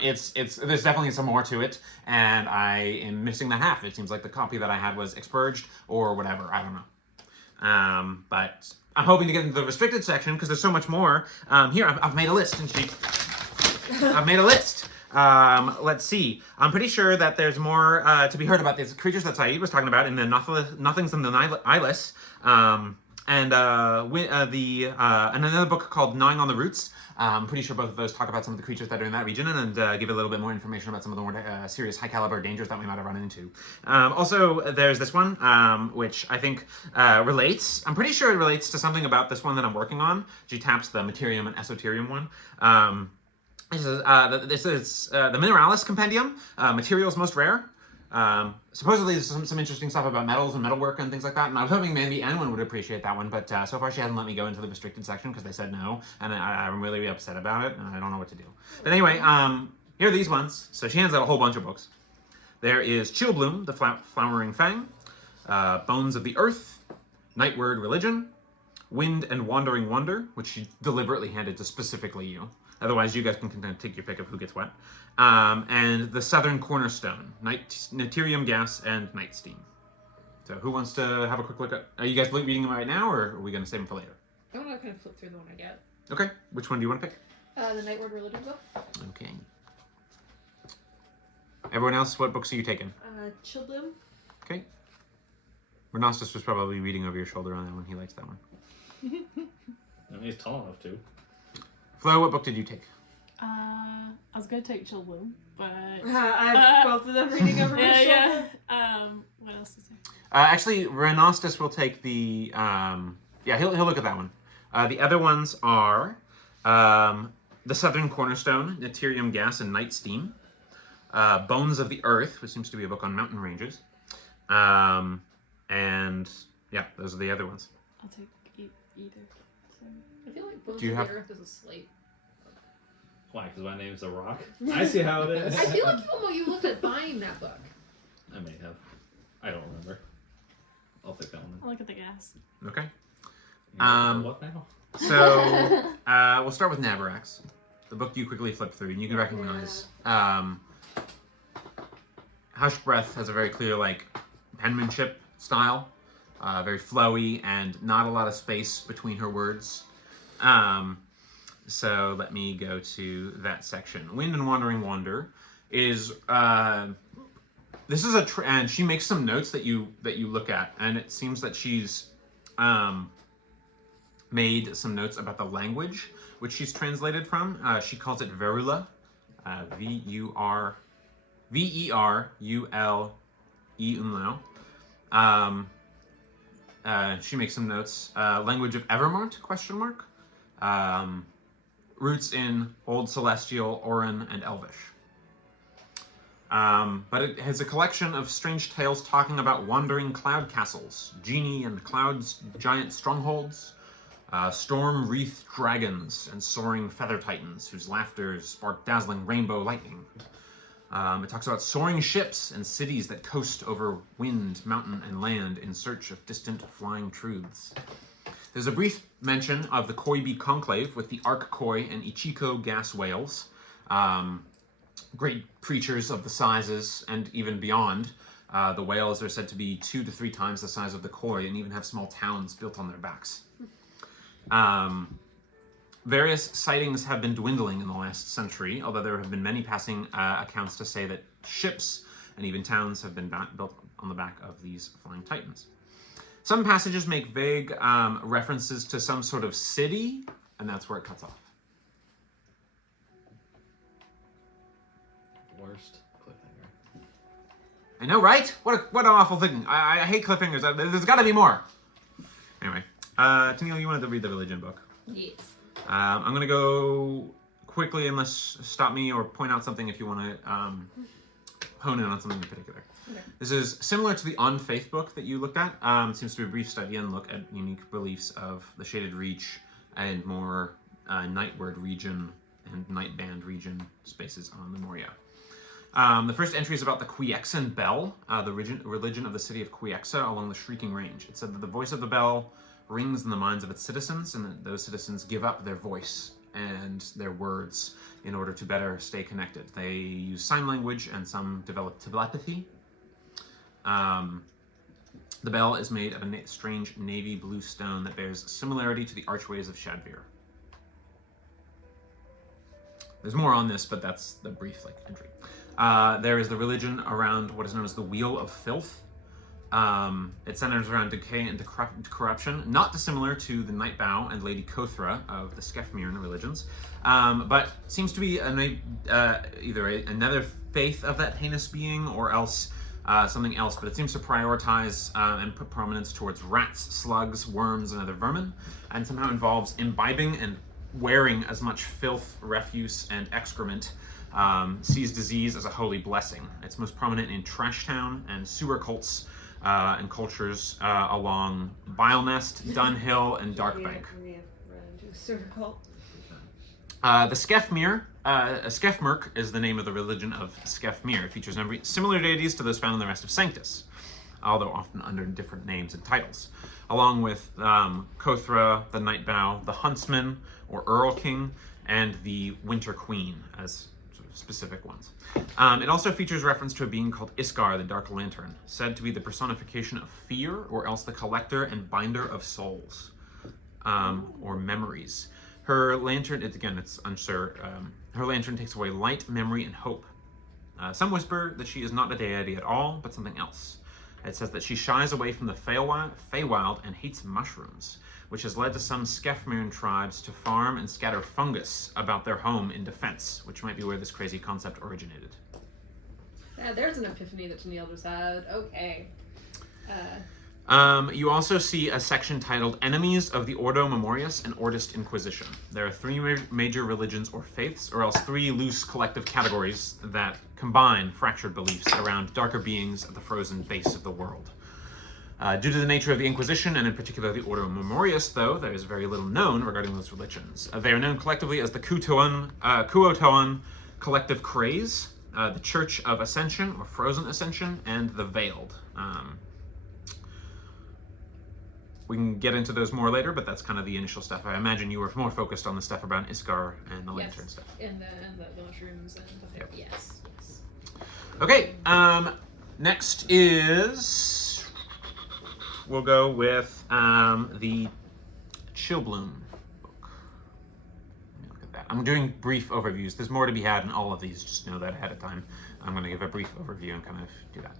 There's definitely some more to it, and I am missing the half. It seems like the copy that I had was expurged or whatever. I don't know, but I'm hoping to get into the restricted section because there's so much more. Here, I've made a list, and I've made a list. Let's see. I'm pretty sure that there's more to be heard about these creatures that Saeed was talking about in the Nothings in the Eyeless. And another book called Gnawing on the Roots. I'm pretty sure both of those talk about some of the creatures that are in that region and give a little bit more information about some of the more serious high caliber dangers that we might have run into. Also, there's this one, which I think relates. I'm pretty sure it relates to something about this one that I'm working on. She taps the Materium and Esoterium one. This is the Mineralis Compendium, materials most rare. Supposedly there's some interesting stuff about metals and metalwork and things like that, and I was hoping maybe anyone would appreciate that one, but so far she hasn't let me go into the restricted section because they said no, and I'm really upset about it, and I don't know what to do. But anyway, here are these ones. So she hands out a whole bunch of books. There is Chillbloom, the Flowering Fang, Bones of the Earth, Nightward Religion, Wind and Wandering Wonder, which she deliberately handed to specifically you. Otherwise, you guys can take your pick of who gets what. And the Southern Cornerstone, Naterium Gas, and Night Steam. So who wants to have a quick look at... Are you guys reading them right now, or are we going to save them for later? I want to kind of flip through the one I get. Okay. Which one do you want to pick? The Nightward Religion book. Okay. Everyone else, what books are you taking? Chillbloom. Okay. Renostus was probably reading over your shoulder on that one. He likes that one. I mean, he's tall enough to. Flo, what book did you take? I was gonna take Chillbloom, but I have both of them reading over my shoulder. What else is there? Actually, Renostus will take the... he'll look at that one. The other ones are the Southern Cornerstone, Naterium Gas, and Night Steam. Bones of the Earth, which seems to be a book on mountain ranges. And yeah, those are the other ones. I'll take either. So. I feel like Bones Do you of have- the Earth is a slate. Why? Because my name's The Rock? I see how it is. I feel like you looked at buying that book. I may have. I don't remember. I'll take that one. I'll look at the gas. Okay. What now? So we'll start with Naviraax, the book you quickly flip through, and you can recognize. Hushed Breath has a very clear penmanship style, very flowy, and not a lot of space between her words. So let me go to that section. Wind and Wandering Wonder is this is and she makes some notes that you look at, and it seems that she's made some notes about the language which she's translated from. She calls it Verula, Verule. She makes some notes. Language of Evermort, ? Roots in Old Celestial, Orin, and Elvish. But it has a collection of strange tales talking about wandering cloud castles, genie and clouds, giant strongholds, storm-wreathed dragons, and soaring feather titans whose laughter spark dazzling rainbow lightning. It talks about soaring ships and cities that coast over wind, mountain, and land in search of distant flying truths. There's a brief mention of the Koibi Conclave with the Ark Koi and Ichiko gas whales, great creatures of the sizes and even beyond. The whales are said to be 2 to 3 times the size of the Koi and even have small towns built on their backs. Various sightings have been dwindling in the last century, although there have been many passing accounts to say that ships and even towns have been built on the back of these flying titans. Some passages make vague references to some sort of city, and that's where it cuts off. Worst cliffhanger. I know, right? What an awful thing. I hate cliffhangers. There's got to be more. Anyway, Tennille, you wanted to read the religion book. Yes. I'm going to go quickly, unless stop me or point out something if you want to hone in on something in particular. Okay. This is similar to the On Faith book that you looked at. It seems to be a brief study and look at unique beliefs of the Shaded Reach and more Nightward region and Nightband region spaces on Lumoria. The first entry is about the Quiexan Bell, the religion of the city of Quiexa along the Shrieking Range. It said that the voice of the bell rings in the minds of its citizens, and that those citizens give up their voice and their words in order to better stay connected. They use sign language, and some develop telepathy. The bell is made of a strange navy blue stone that bears similarity to the archways of Shadvir. There's more on this, but that's the brief entry. There is the religion around what is known as the Wheel of Filth. It centers around decay and corruption, not dissimilar to the Nightbow and Lady Kothra of the Skefmiran religions, but seems to be either another faith of that heinous being or else something else. But it seems to prioritize and put prominence towards rats, slugs, worms, and other vermin, and somehow involves imbibing and wearing as much filth, refuse, and excrement. Sees disease as a holy blessing. It's most prominent in Trash Town and sewer cults and cultures along Vilenest, Dunhill, and Darkbank. We have run into a circle. The Skefmirk is the name of the religion of Skefmir. It features similar deities to those found in the rest of Sanctus, although often under different names and titles, along with Kothra, the Nightbow, the Huntsman, or Earl King, and the Winter Queen as specific ones. It also features reference to a being called Iskar, the Dark Lantern, said to be the personification of fear, or else the collector and binder of souls, or memories. Her lantern, it's unsure, her lantern takes away light, memory, and hope. Some whisper that she is not a deity at all, but something else. It says that she shies away from the Feywild and hates mushrooms, which has led to some Skefmiran tribes to farm and scatter fungus about their home in defense, which might be where this crazy concept originated. Yeah, there's an epiphany that Tennille just had. Okay. You also see a section titled Enemies of the Ordo Memorius and Ordist Inquisition. There are three major religions or faiths, or else three loose collective categories that combine fractured beliefs around darker beings at the frozen base of the world. Due to the nature of the Inquisition, and in particular the Ordo Memorius, though, there is very little known regarding those religions. They are known collectively as the Kuotoan Collective Craze, the Church of Ascension, or Frozen Ascension, and the Veiled. We can get into those more later, but that's kind of the initial stuff. I imagine you were more focused on the stuff around Iskar and the Lantern stuff. And the mushrooms and the Yep. Yes. Okay, next is... We'll go with the Chillbloom book. Let me look at that. I'm doing brief overviews. There's more to be had in all of these, just know that ahead of time. I'm going to give a brief overview and kind of do that.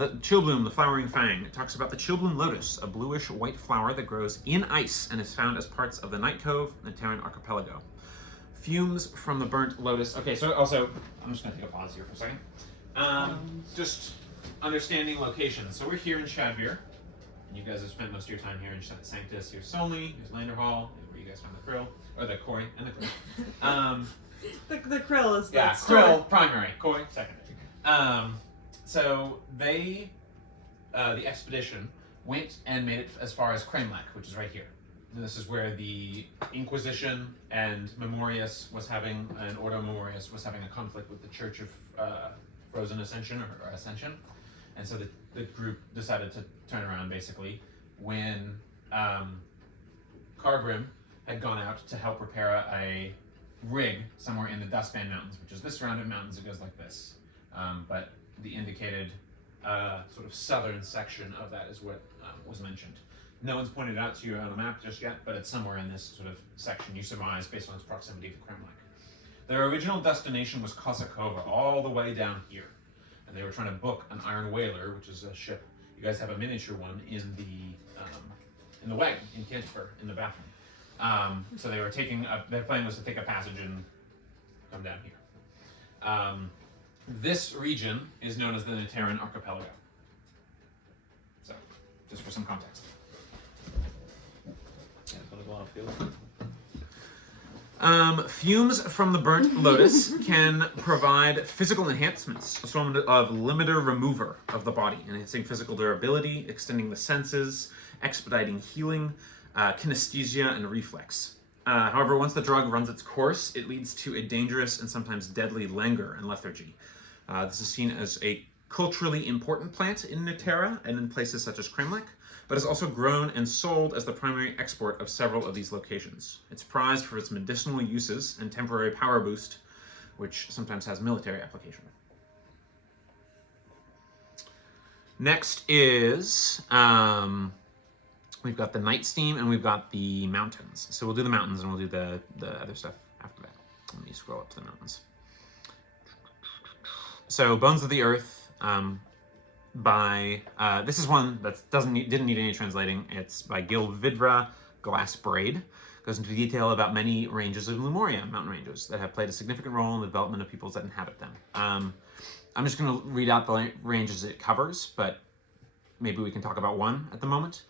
The Chillbloom, the Flowering Fang. It talks about the Chillbloom lotus, a bluish white flower that grows in ice and is found as parts of the Night Cove and Terran Archipelago. Fumes from the burnt lotus. Okay, so also, I'm just going to take a pause here for a second. Just understanding locations. So we're here in Shadvir, and you guys have spent most of your time here in Sanctus. Here's Solney, here's Landerhall, where you guys found the Krill, or the Koi and the Krill. The krill is Yeah, that story. Krill primary, Koi secondary. So they, the expedition, went and made it as far as Kremlech, which is right here. And this is where the Inquisition and Memorius was having, and Ordo Memorius was having a conflict with the Church of Frozen Ascension, or Ascension. And so the group decided to turn around, basically, when Kargrim had gone out to help repair a rig somewhere in the Dustband Mountains, which is this round of mountains. It goes like this. But the indicated sort of southern section of that is what was mentioned. No one's pointed out to you on a map just yet, but it's somewhere in this sort of section you surmise based on its proximity to Kremlech. Their original destination was Kosakova, all the way down here. And they were trying to book an iron whaler, which is a ship. You guys have a miniature one in the wagon in Canterbury in the bathroom. So they were their plan was to take a passage and come down here. This region is known as the Terran Archipelago. So, just for some context. Yeah, it's gonna go on a field. Fumes from the burnt lotus can provide physical enhancements, a form of limiter remover of the body, enhancing physical durability, extending the senses, expediting healing, kinesthesia, and reflex. However, once the drug runs its course, it leads to a dangerous and sometimes deadly languor and lethargy. This is seen as a culturally important plant in Nuterra and in places such as Kremlech, but is also grown and sold as the primary export of several of these locations. It's prized for its medicinal uses and temporary power boost, which sometimes has military application. Next is, we've got the Night Steam and we've got the mountains. So we'll do the mountains and we'll do the other stuff after that. Let me scroll up to the mountains. So Bones of the Earth, this is one that didn't need any translating. It's by Guildhouse Glassbraid. Goes into detail about many ranges of Lumoria, mountain ranges, that have played a significant role in the development of peoples that inhabit them. I'm just going to read out the ranges it covers, but maybe we can talk about one at the moment.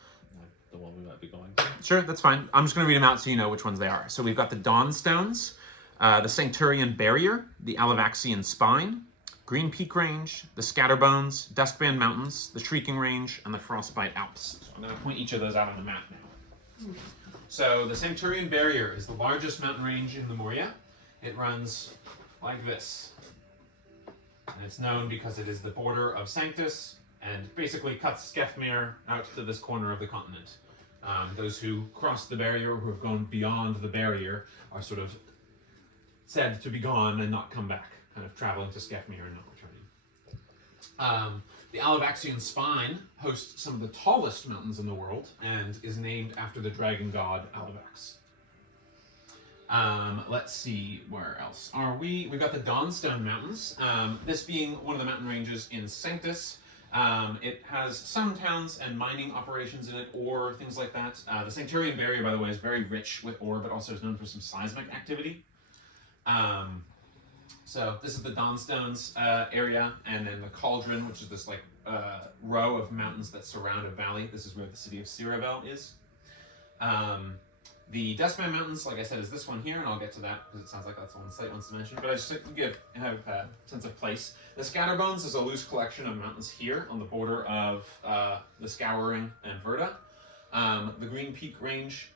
The one we might be going. Sure, that's fine. I'm just going to read them out so you know which ones they are. So we've got the Dawnstones, the Sancturian Barrier, the Alivaxian Spine, Green Peak Range, the Scatterbones, Duskband Mountains, the Shrieking Range, and the Frostbite Alps. So I'm going to point each of those out on the map now. So the Sancturian Barrier is the largest mountain range in Lumoria. It runs like this. And it's known because it is the border of Sanctus and basically cuts Skefmir out to this corner of the continent. Those who cross the barrier or who have gone beyond the barrier are sort of said to be gone and not come back, kind of traveling to Skefmir and not returning. The Alivaxian Spine hosts some of the tallest mountains in the world and is named after the dragon god Alivax. Let's see, where else are we? We've got the Dawnstone Mountains, this being one of the mountain ranges in Sanctus. It has some towns and mining operations in it, ore, things like that. The Sancturian Barrier, by the way, is very rich with ore, but also is known for some seismic activity. So this is the Dawnstones area, and then the Cauldron, which is this like row of mountains that surround a valley. This is where the city of Ciravel is. The Duskman Mountains, like I said, is this one here, and I'll get to that because it sounds like that's the one Slate wants to mention. But I just have a sense of place. The Scatterbones is a loose collection of mountains here on the border of the Scouring and Verda. The Green Peak Range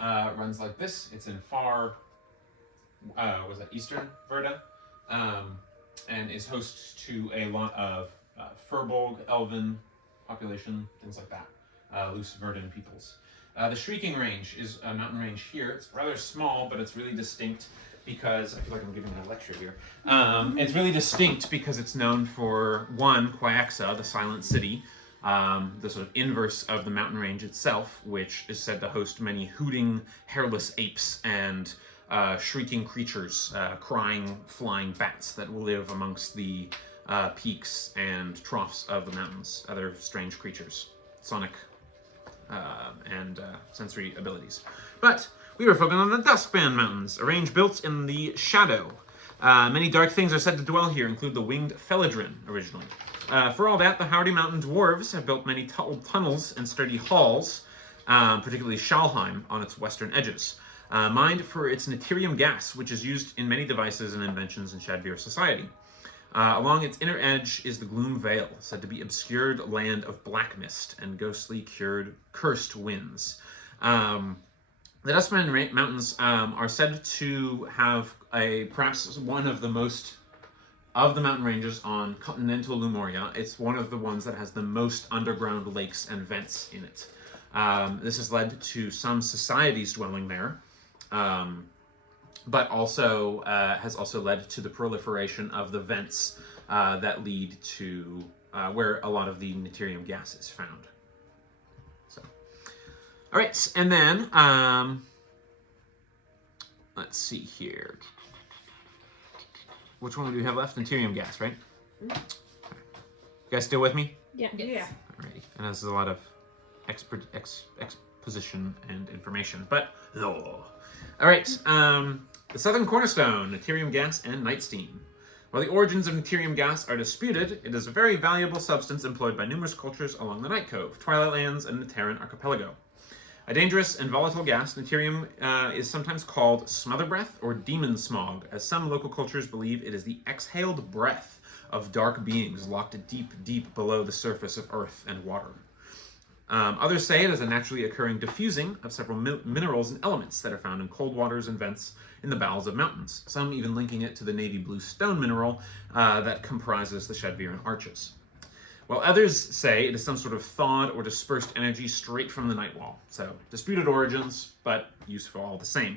runs like this. It's in far, eastern Verda, and is host to a lot of Furbolg, Elven population, things like that, loose Verdan peoples. The Shrieking Range is a mountain range here. It's rather small, but it's really distinct because, I feel like I'm giving a lecture here. It's really distinct because it's known for, one, Quayaxa, the Silent City, the sort of inverse of the mountain range itself, which is said to host many hooting, hairless apes and shrieking creatures, crying, flying bats that will live amongst the peaks and troughs of the mountains, other strange creatures, sonic and sensory abilities. But we were focusing on the Duskband Mountains, a range built in the shadow. Many dark things are said to dwell here, include the winged Feladrin, originally. For all that, the Howdy Mountain dwarves have built many tunnels and sturdy halls, particularly Shalheim, on its western edges. Mined for its Naterium gas, which is used in many devices and inventions in Shadvir society. Along its inner edge is the Gloom Vale, said to be obscured land of black mist and ghostly cursed winds. The Duskman Mountains are said to have perhaps one of the most of the mountain ranges on continental Lumoria. It's one of the ones that has the most underground lakes and vents in it. This has led to some societies dwelling there. But also has also led to the proliferation of the vents that lead to where a lot of the Naterium gas is found. So, all right, and then let's see here. Which one do we have left? Naterium gas, right? You guys still with me? Yeah. Yeah. Alrighty. And this is a lot of exposition and information, but no. All right. The Southern Cornerstone, Naterium gas, and Night Steam. While the origins of Naterium gas are disputed, it is a very valuable substance employed by numerous cultures along the Night Cove, Twilight Lands, and the Terran Archipelago. A dangerous and volatile gas, Naterium is sometimes called smother breath or demon smog, as some local cultures believe it is the exhaled breath of dark beings locked deep, deep below the surface of earth and water. Others say it is a naturally occurring diffusing of several minerals and elements that are found in cold waters and vents in the bowels of mountains, some even linking it to the navy blue stone mineral that comprises the Shadvir arches. While others say it is some sort of thawed or dispersed energy straight from the night wall. So, disputed origins, but useful all the same.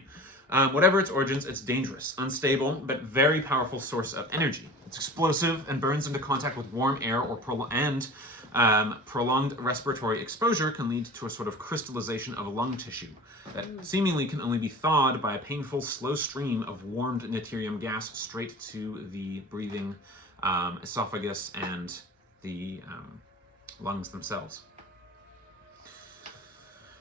Whatever its origins, it's dangerous, unstable, but very powerful source of energy. It's explosive and burns into contact with warm air or prolonged respiratory exposure can lead to a sort of crystallization of lung tissue that seemingly can only be thawed by a painful, slow stream of warmed Naterium gas straight to the breathing esophagus and the lungs themselves.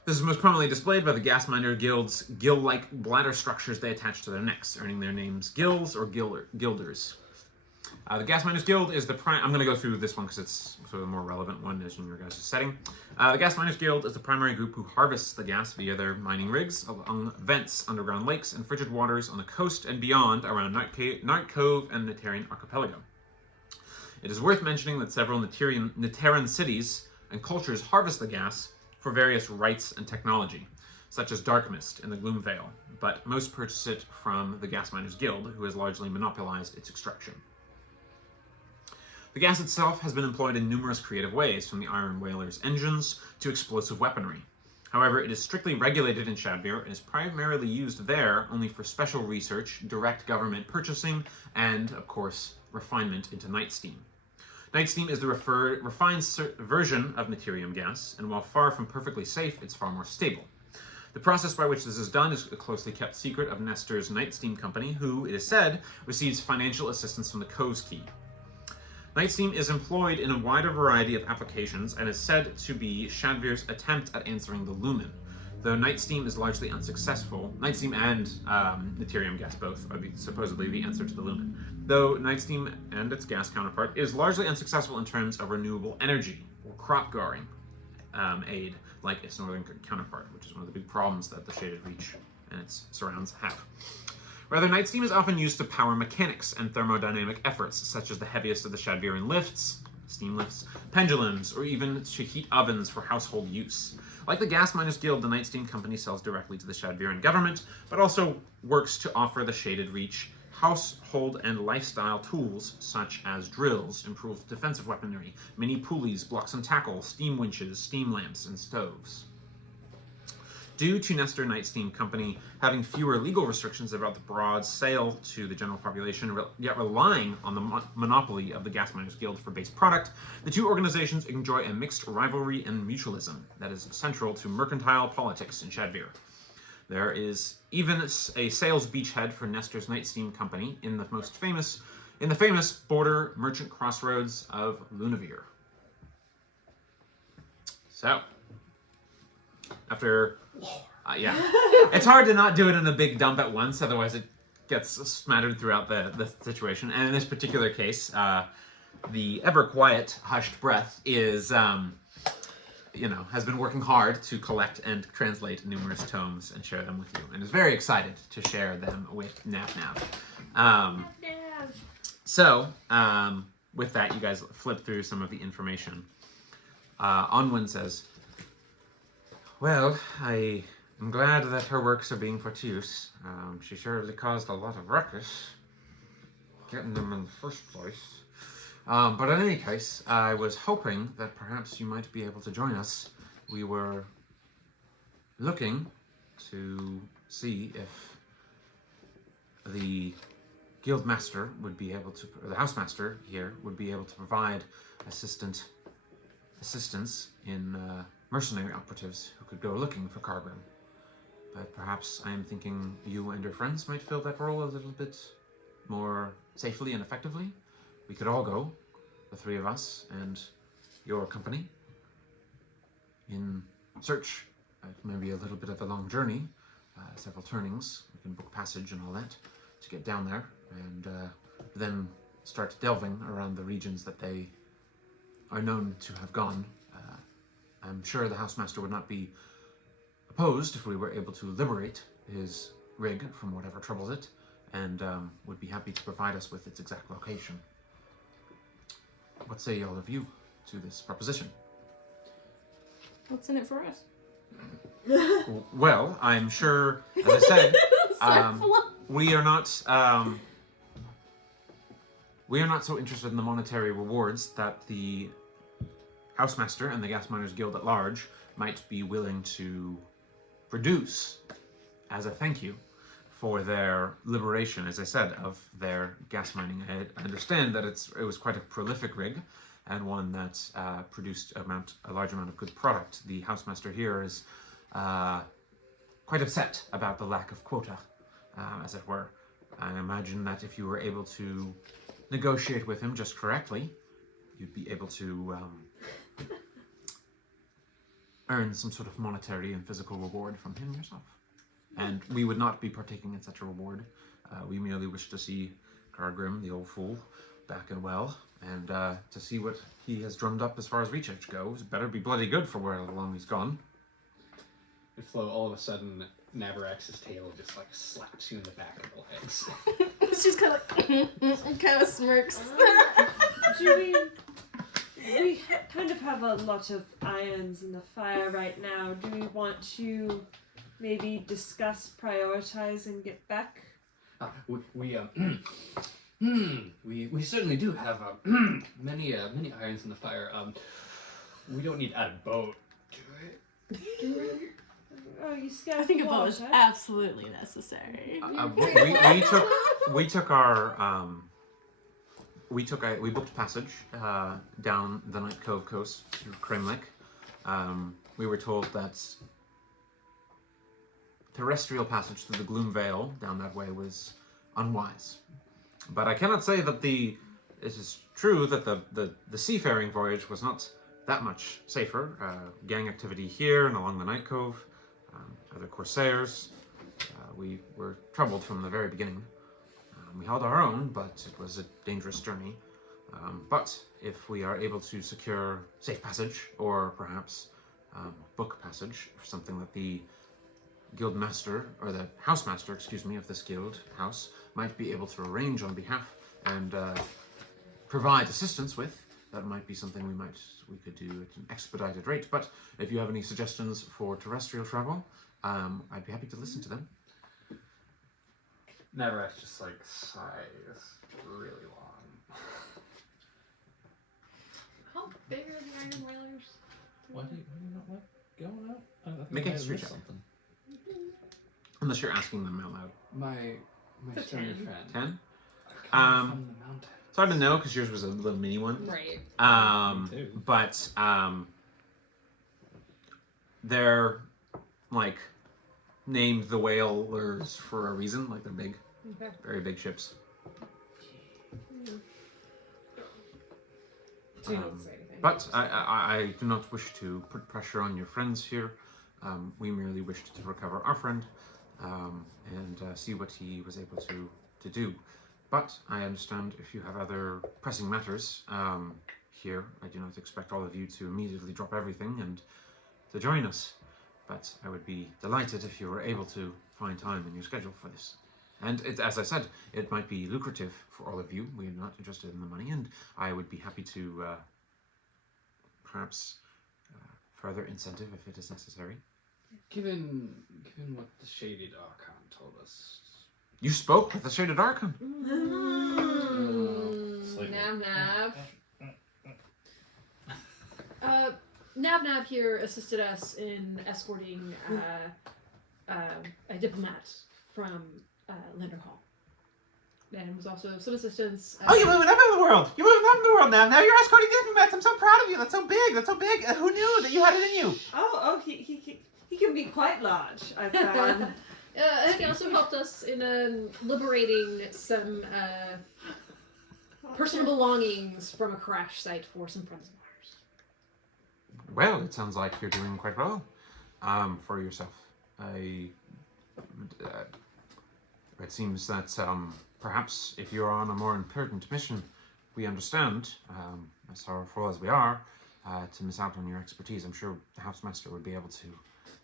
This is most prominently displayed by the gas miner guild's gill-like bladder structures they attach to their necks, earning their names gills or guilders. The Gas Miners Guild is the I'm going to go through this one because it's sort of the more relevant one as in your guys' setting. The Gas Miners Guild is the primary group who harvests the gas via their mining rigs along vents, underground lakes, and frigid waters on the coast and beyond around Night Cove and Natarian Archipelago. It is worth mentioning that several Nateran cities and cultures harvest the gas for various rites and technology, such as Dark Mist in the Gloomvale, but most purchase it from the Gas Miners Guild, who has largely monopolized its extraction. The gas itself has been employed in numerous creative ways, from the Iron Whaler's engines to explosive weaponry. However, it is strictly regulated in Shadvir and is primarily used there only for special research, direct government purchasing, and, of course, refinement into night steam. Night steam is the refined version of Naterium gas, and while far from perfectly safe, it's far more stable. The process by which this is done is a closely kept secret of Nestor's Night Steam Company, who, it is said, receives financial assistance from the Cove's Key. Night steam is employed in a wider variety of applications and is said to be Shadvir's attempt at answering the lumen. Though night steam is largely unsuccessful, night steam and Naterium gas both are supposedly the answer to the lumen. Though night steam and its gas counterpart is largely unsuccessful in terms of renewable energy or crop growing aid, like its northern counterpart, which is one of the big problems that the Shaded Reach and its surrounds have. Rather, night steam is often used to power mechanics and thermodynamic efforts, such as the heaviest of the Shadviran lifts, steam lifts, pendulums, or even to heat ovens for household use. Like the Gas Miners Guild, the Night Steam Company sells directly to the Shadviran government, but also works to offer the Shaded Reach household and lifestyle tools such as drills, improved defensive weaponry, mini pulleys, blocks and tackle, steam winches, steam lamps, and stoves. Due to Nestor Night Steam Company having fewer legal restrictions about the broad sale to the general population, yet relying on the monopoly of the Gas Miners Guild for base product, the two organizations enjoy a mixed rivalry and mutualism that is central to mercantile politics in Shadvir. There is even a sales beachhead for Nestor's Night Steam Company in the famous border merchant crossroads of Lunavir. So, after yeah, it's hard to not do it in a big dump at once, otherwise it gets smattered throughout the situation. And in this particular case, the ever quiet hushed breath is has been working hard to collect and translate numerous tomes and share them with you, and is very excited to share them with Nav. So with that, you guys flip through some of the information. Onwin says, "Well, I am glad that her works are being put to use. She surely caused a lot of ruckus getting them in the first place. But in any case, I was hoping that perhaps you might be able to join us. We were looking to see if the guild master would be able to, or the housemaster here would be able to provide assistance in mercenary operatives who could go looking for cargo. But perhaps I am thinking you and your friends might fill that role a little bit more safely and effectively. We could all go, the three of us and your company, in search. It may be a little bit of a long journey, several turnings. We can book passage and all that to get down there, and then start delving around the regions that they are known to have gone. I'm sure the housemaster would not be opposed if we were able to liberate his rig from whatever troubles it, and would be happy to provide us with its exact location. What say all of you to this proposition? What's in it for us? Well, I'm sure, as I said, we are not so interested in the monetary rewards that the Housemaster and the Gas Miners Guild at large might be willing to produce as a thank you for their liberation, as I said, of their gas mining. I understand that it was quite a prolific rig, and one that produced a large amount of good product. The Housemaster here is quite upset about the lack of quota, as it were. I imagine that if you were able to negotiate with him just correctly, you'd be able to earn some sort of monetary and physical reward from him yourself. And we would not be partaking in such a reward. We merely wish to see Gargrim, the old fool, back and well, and to see what he has drummed up as far as research goes. Better be bloody good for where long he's gone. Flo, all of a sudden, Naviraax's tail just like slaps you in the back of the legs. She's kind of like, kind of smirks. We kind of have a lot of irons in the fire right now. Do we want to maybe discuss, prioritize, and get back? We certainly do have many irons in the fire. We don't need to add a boat, do we? Oh, you scared? I think a boat water? is absolutely necessary. We booked passage down the Night Cove coast to Kremlik. We were told that terrestrial passage through the Gloom Vale down that way was unwise. But I cannot say that it is true that the seafaring voyage was not that much safer. Gang activity here and along the Night Cove, other corsairs. We were troubled from the very beginning. We held our own, but it was a dangerous journey. But if we are able to secure safe passage, or perhaps book passage, for something that the guild master, or the housemaster, excuse me, of this guild house might be able to arrange on behalf and provide assistance with, that might be something we could do at an expedited rate. But if you have any suggestions for terrestrial travel, I'd be happy to listen to them. Naviraax just like sighs really long. How big are the Iron Whalers? Why do you not like going out? I think Make I a history missed check. something. Unless you're asking them out loud. My The stony 10. friend. 10? I come from the mountain. It's hard to know because yours was a little mini one. Right. Me too. But they're like named the whalers for a reason. Like they're big, Okay. very big ships. So you don't say anything. But I do not wish to put pressure on your friends here. We merely wished to recover our friend and see what he was able to do. But I understand if you have other pressing matters here, I do not expect all of you to immediately drop everything and to join us. But I would be delighted if you were able to find time in your schedule for this. And as I said, it might be lucrative for all of you. We are not interested in the money, and I would be happy to perhaps further incentive if it is necessary. Given what the Shaded Archon told us. You spoke with the Shaded Archon. Nav. Nav here assisted us in escorting a diplomat from Linderhall. And was also some assistance. Oh, you're moving up in the world! You're moving up in the world now! Now you're escorting diplomats! I'm so proud of you! That's so big! That's so big! Who knew that you had it in you? He can be quite large, I found. He also helped us in liberating some personal belongings from a crash site for some friends of ours. Well, it sounds like you're doing quite well for yourself. It seems that perhaps if you're on a more important mission, we understand, as sorrowful as we are, to miss out on your expertise. I'm sure the Housemaster would be able to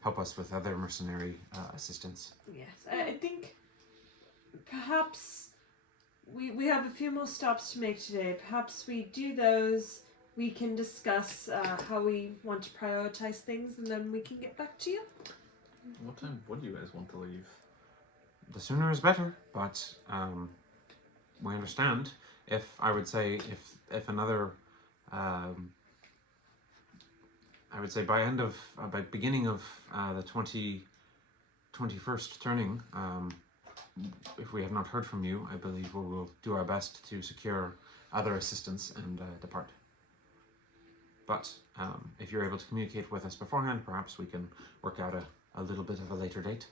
help us with other mercenary assistance. Yes, I think perhaps we have a few more stops to make today. Perhaps we do those. We can discuss how we want to prioritize things, and then we can get back to you. What time would you guys want to leave? The sooner is better, but we understand. If I would say if another, I would say by beginning of the 21st turning, if we have not heard from you, I believe we will do our best to secure other assistance and depart. But if you're able to communicate with us beforehand, perhaps we can work out a little bit of a later date,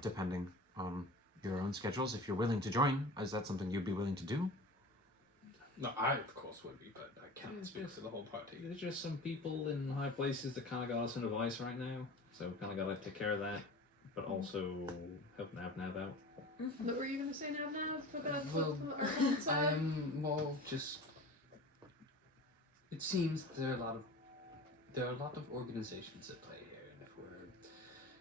depending on your own schedules. If you're willing to join, is that something you'd be willing to do? No, I of course would be, but I cannot speak for the whole party. There's just some people in high places that kind of got us into vice right now, so we kind of got to take care of that, but also help Nav out. What were you going to say, Nav, for the Well, Archon side? just. It seems there are a lot of organizations at play here, and if we're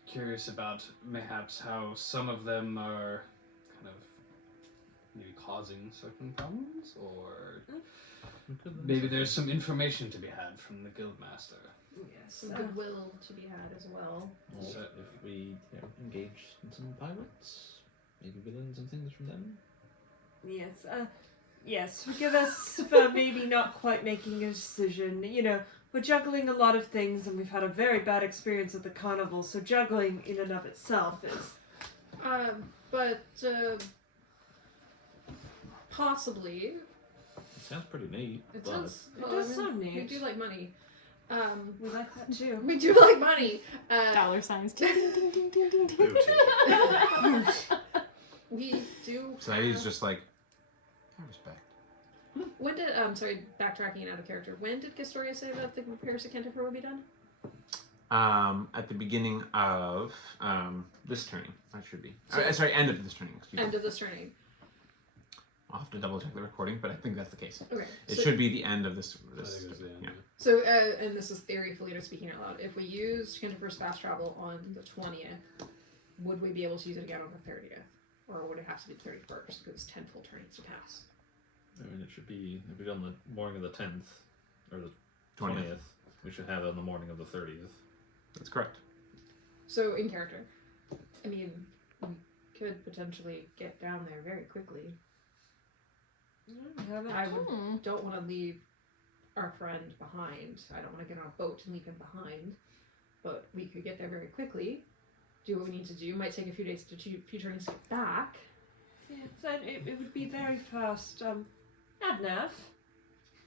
curious about mayhaps how some of them are kind of maybe causing certain problems, or maybe there's some information to be had from the guildmaster. Yes. Some goodwill to be had as well. Well, So- if we engage in some pirates, maybe villains and things from them. Yes. Yes. Forgive us for maybe not quite making a decision. You know, we're juggling a lot of things, and we've had a very bad experience at the carnival. So juggling in and of itself is. But possibly. It sounds pretty neat. It but does. It does sound We neat. do like money. We like that too. We do like money. Dollar signs. Ding, ding, ding, ding, ding, ding. We do. Saeed's just like, I respect. When did sorry, backtracking out of character. When did Castoria say that the repairs to Canterbury would be done? At the beginning of this turning, that should be. Sorry, end of this turning. Excuse End me. of this turning. I'll have to double check the recording, but I think that's the case. Okay. It so, should be the end of this. I think it was the end, yeah. So, and this is theory for leader speaking out loud. If we used Canterbury's fast travel on the 20th, would we be able to use it again on the 30th? Or would it have to be the 31st? Because 10 full turnings to pass. I mean, it should be on the morning of the 10th, or the 20th. 20th. We should have it on the morning of the 30th. That's correct. So, in character, I mean, we could potentially get down there very quickly. I don't want to leave our friend behind. I don't want to get on a boat and leave him behind. But we could get there very quickly, do what we need to do. Might take a few days to few turnings to get back. Yes, and it would be very fast. Nav.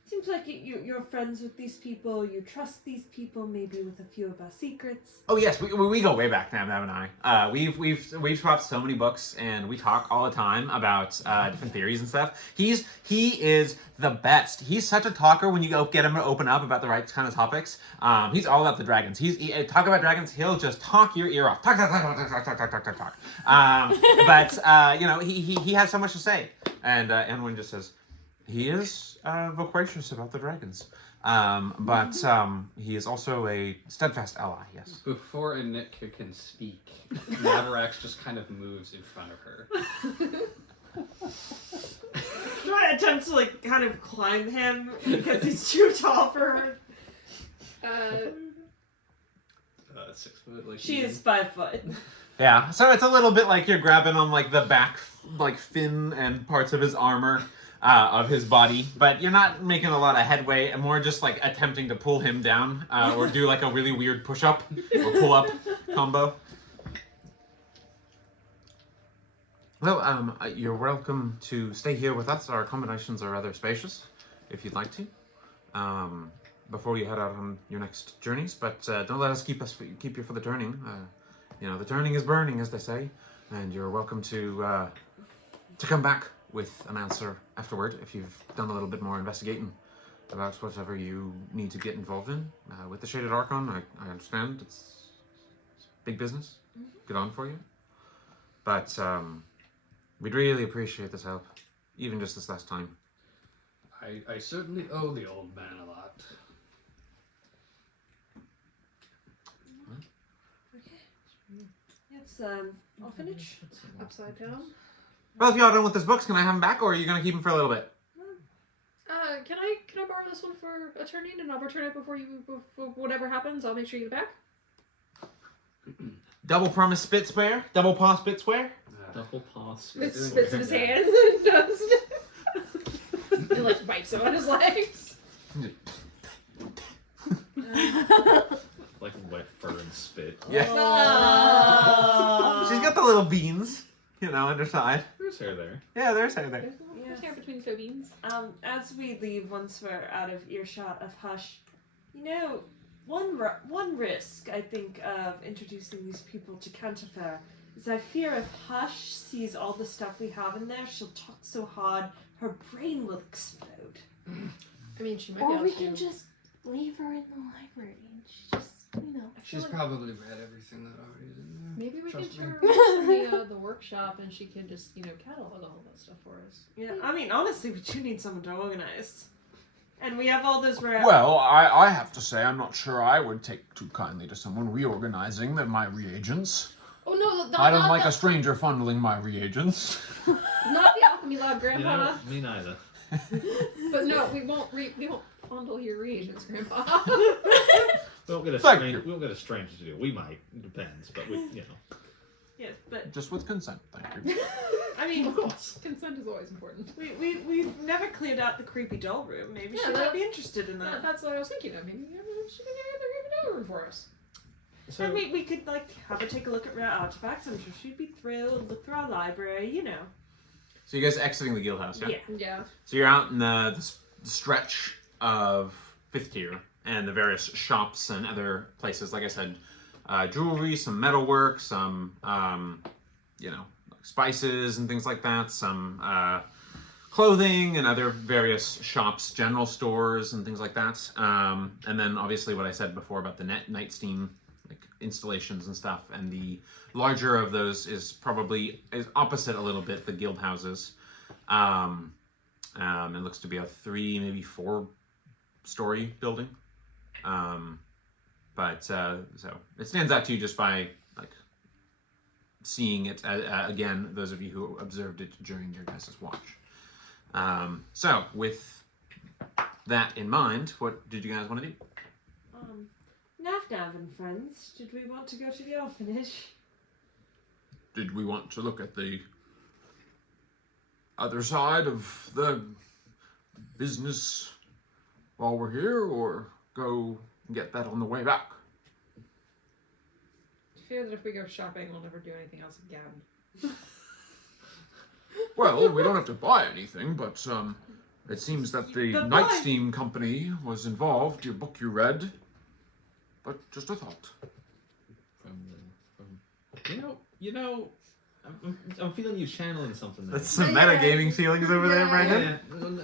Seems like you're friends with these people. You trust these people, maybe with a few of our secrets. Oh yes, we go way back, Nav and I. We've swapped so many books, and we talk all the time about different theories and stuff. He is the best. He's such a talker when you go get him to open up about the right kind of topics. He's all about the dragons. He talk about dragons. He'll just talk your ear off. Talk. But you know, he has so much to say, and Anwin just says. He is vocacious about the dragons, but he is also a steadfast ally, yes. Before Anitka can speak, Naviraax just kind of moves in front of her. Do I attempt to kind of climb him because he's too tall for her? 6 foot, like She Ian. is 5 foot. Yeah, so it's a little bit like you're grabbing on the back, fin and parts of his armor. Of his body, but you're not making a lot of headway, and more just attempting to pull him down, or do a really weird push-up or pull-up combo. Well, you're welcome to stay here with us. Our accommodations are rather spacious, if you'd like to, before you head out on your next journeys. But don't let us keep you for the turning. The turning is burning, as they say, and you're welcome to come back with an answer afterward if you've done a little bit more investigating about whatever you need to get involved in. With the Shaded Archon, I understand it's big business. Good on for you. But we'd really appreciate this help, even just this last time. I certainly owe the old man a lot. It's orphanage. Upside down. Well, if y'all done with this books, can I have them back, or are you gonna keep them for a little bit? Can I borrow this one for a turning, and I'll return it before whatever happens. I'll make sure you get back. Double promise spit swear? Double paw spit swear? Double paws. It spits in his hands and does. He like wipes it on his legs. Like wet fur and spit. Yeah. Oh. She's got the little beans, underside. There's hair there. Yeah, there's hair there. There's hair between the toe beans. As we leave, once we're out of earshot of Hush, one risk I think of introducing these people to Canterfair is I fear if Hush sees all the stuff we have in there, she'll talk so hard her brain will explode. I mean, she might be Or able we to. can just leave her in the library and she just, She's probably read everything that already is in there. Maybe we can Trust me. turn her to the workshop and she can just, catalog all that stuff for us. Yeah, I mean, honestly, we do need someone to organize. And we have all those rare... Well, I have to say, I'm not sure I would take too kindly to someone reorganizing my reagents. Oh no, I don't like a stranger fondling my reagents. Not the alchemy lab, Grandpa. Me neither. But no, we won't fondle your reagents, Grandpa. We won't get a Thank stranger. you. We won't get a stranger to do it. We might. It depends, but we. Yes, but, Just with consent, thank you. I mean, Of course, consent is always important. we've never cleared out the creepy doll room. Maybe Yeah, she that- might be interested in that. That's what I was thinking of. Maybe she can get the creepy room for us. So And we could, have her take a look at rare artifacts. I'm sure she'd be thrilled. Look through our library, So you guys exiting the Guildhouse, yeah? Yeah. So you're out in the stretch of 5th tier and the various shops and other places. Like I said, jewelry, some metalwork, some, spices and things like that, some clothing and other various shops, general stores and things like that. And then obviously what I said before about the night steam installations and stuff. And the larger of those is opposite a little bit the guild houses. It looks to be a 3, maybe 4-story building. So it stands out to you just by seeing it again. Those of you who observed it during your guys' watch. So with that in mind, what did you guys want to do? Nav and friends, did we want to go to the orphanage? Did we want to look at the other side of the business while we're here, or go and get that on the way back? I fear that if we go shopping, we'll never do anything else again. Well, we don't have to buy anything, but it seems that the But Night why? Steam Company was involved. Your book you read, but just a thought. I'm feeling you channeling something there. That's some metagaming feelings over there, Brandon.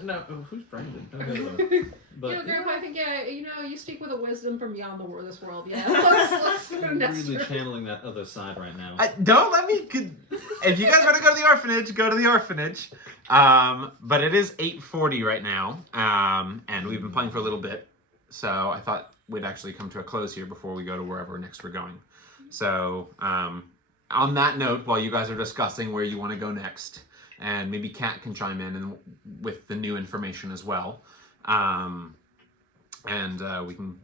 No, who's Brandon? No. But Grandpa, I think, you speak with a wisdom from beyond this world. Yeah, let's go I'm next. really channeling that other side right now. Don't let me. If you guys want to go to the orphanage, go to the orphanage. But it is 8:40 right now, and we've been playing for a little bit, so I thought we'd actually come to a close here before we go to wherever next we're going. So, on that note, while you guys are discussing where you want to go next, and maybe Kat can chime in and with the new information as well, and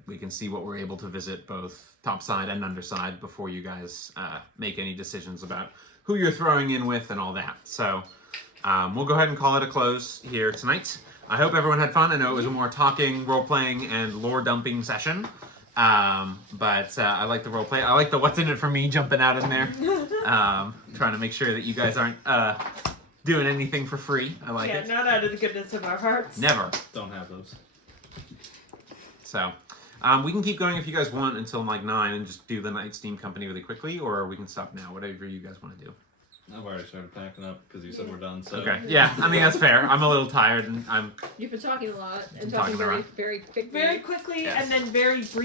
we can see what we're able to visit both topside and underside before you guys make any decisions about who you're throwing in with and all that. So we'll go ahead and call it a close here tonight. I hope everyone had fun. I know it was a more talking, role-playing, and lore-dumping session. But I like the roleplay. I like the what's in it for me jumping out in there. Trying to make sure that you guys aren't doing anything for free. I like it. Not out of the goodness of our hearts. Never. Don't have those. So, we can keep going if you guys want until 9 and just do the Night Steam Company really quickly, or we can stop now, whatever you guys want to do. I've already started packing up because you said we're done. So Okay. Yeah, I mean, that's fair. I'm a little tired and I'm You've been talking a lot and Talking talking very, around. very quickly. Very quickly Yes. and then very briefly.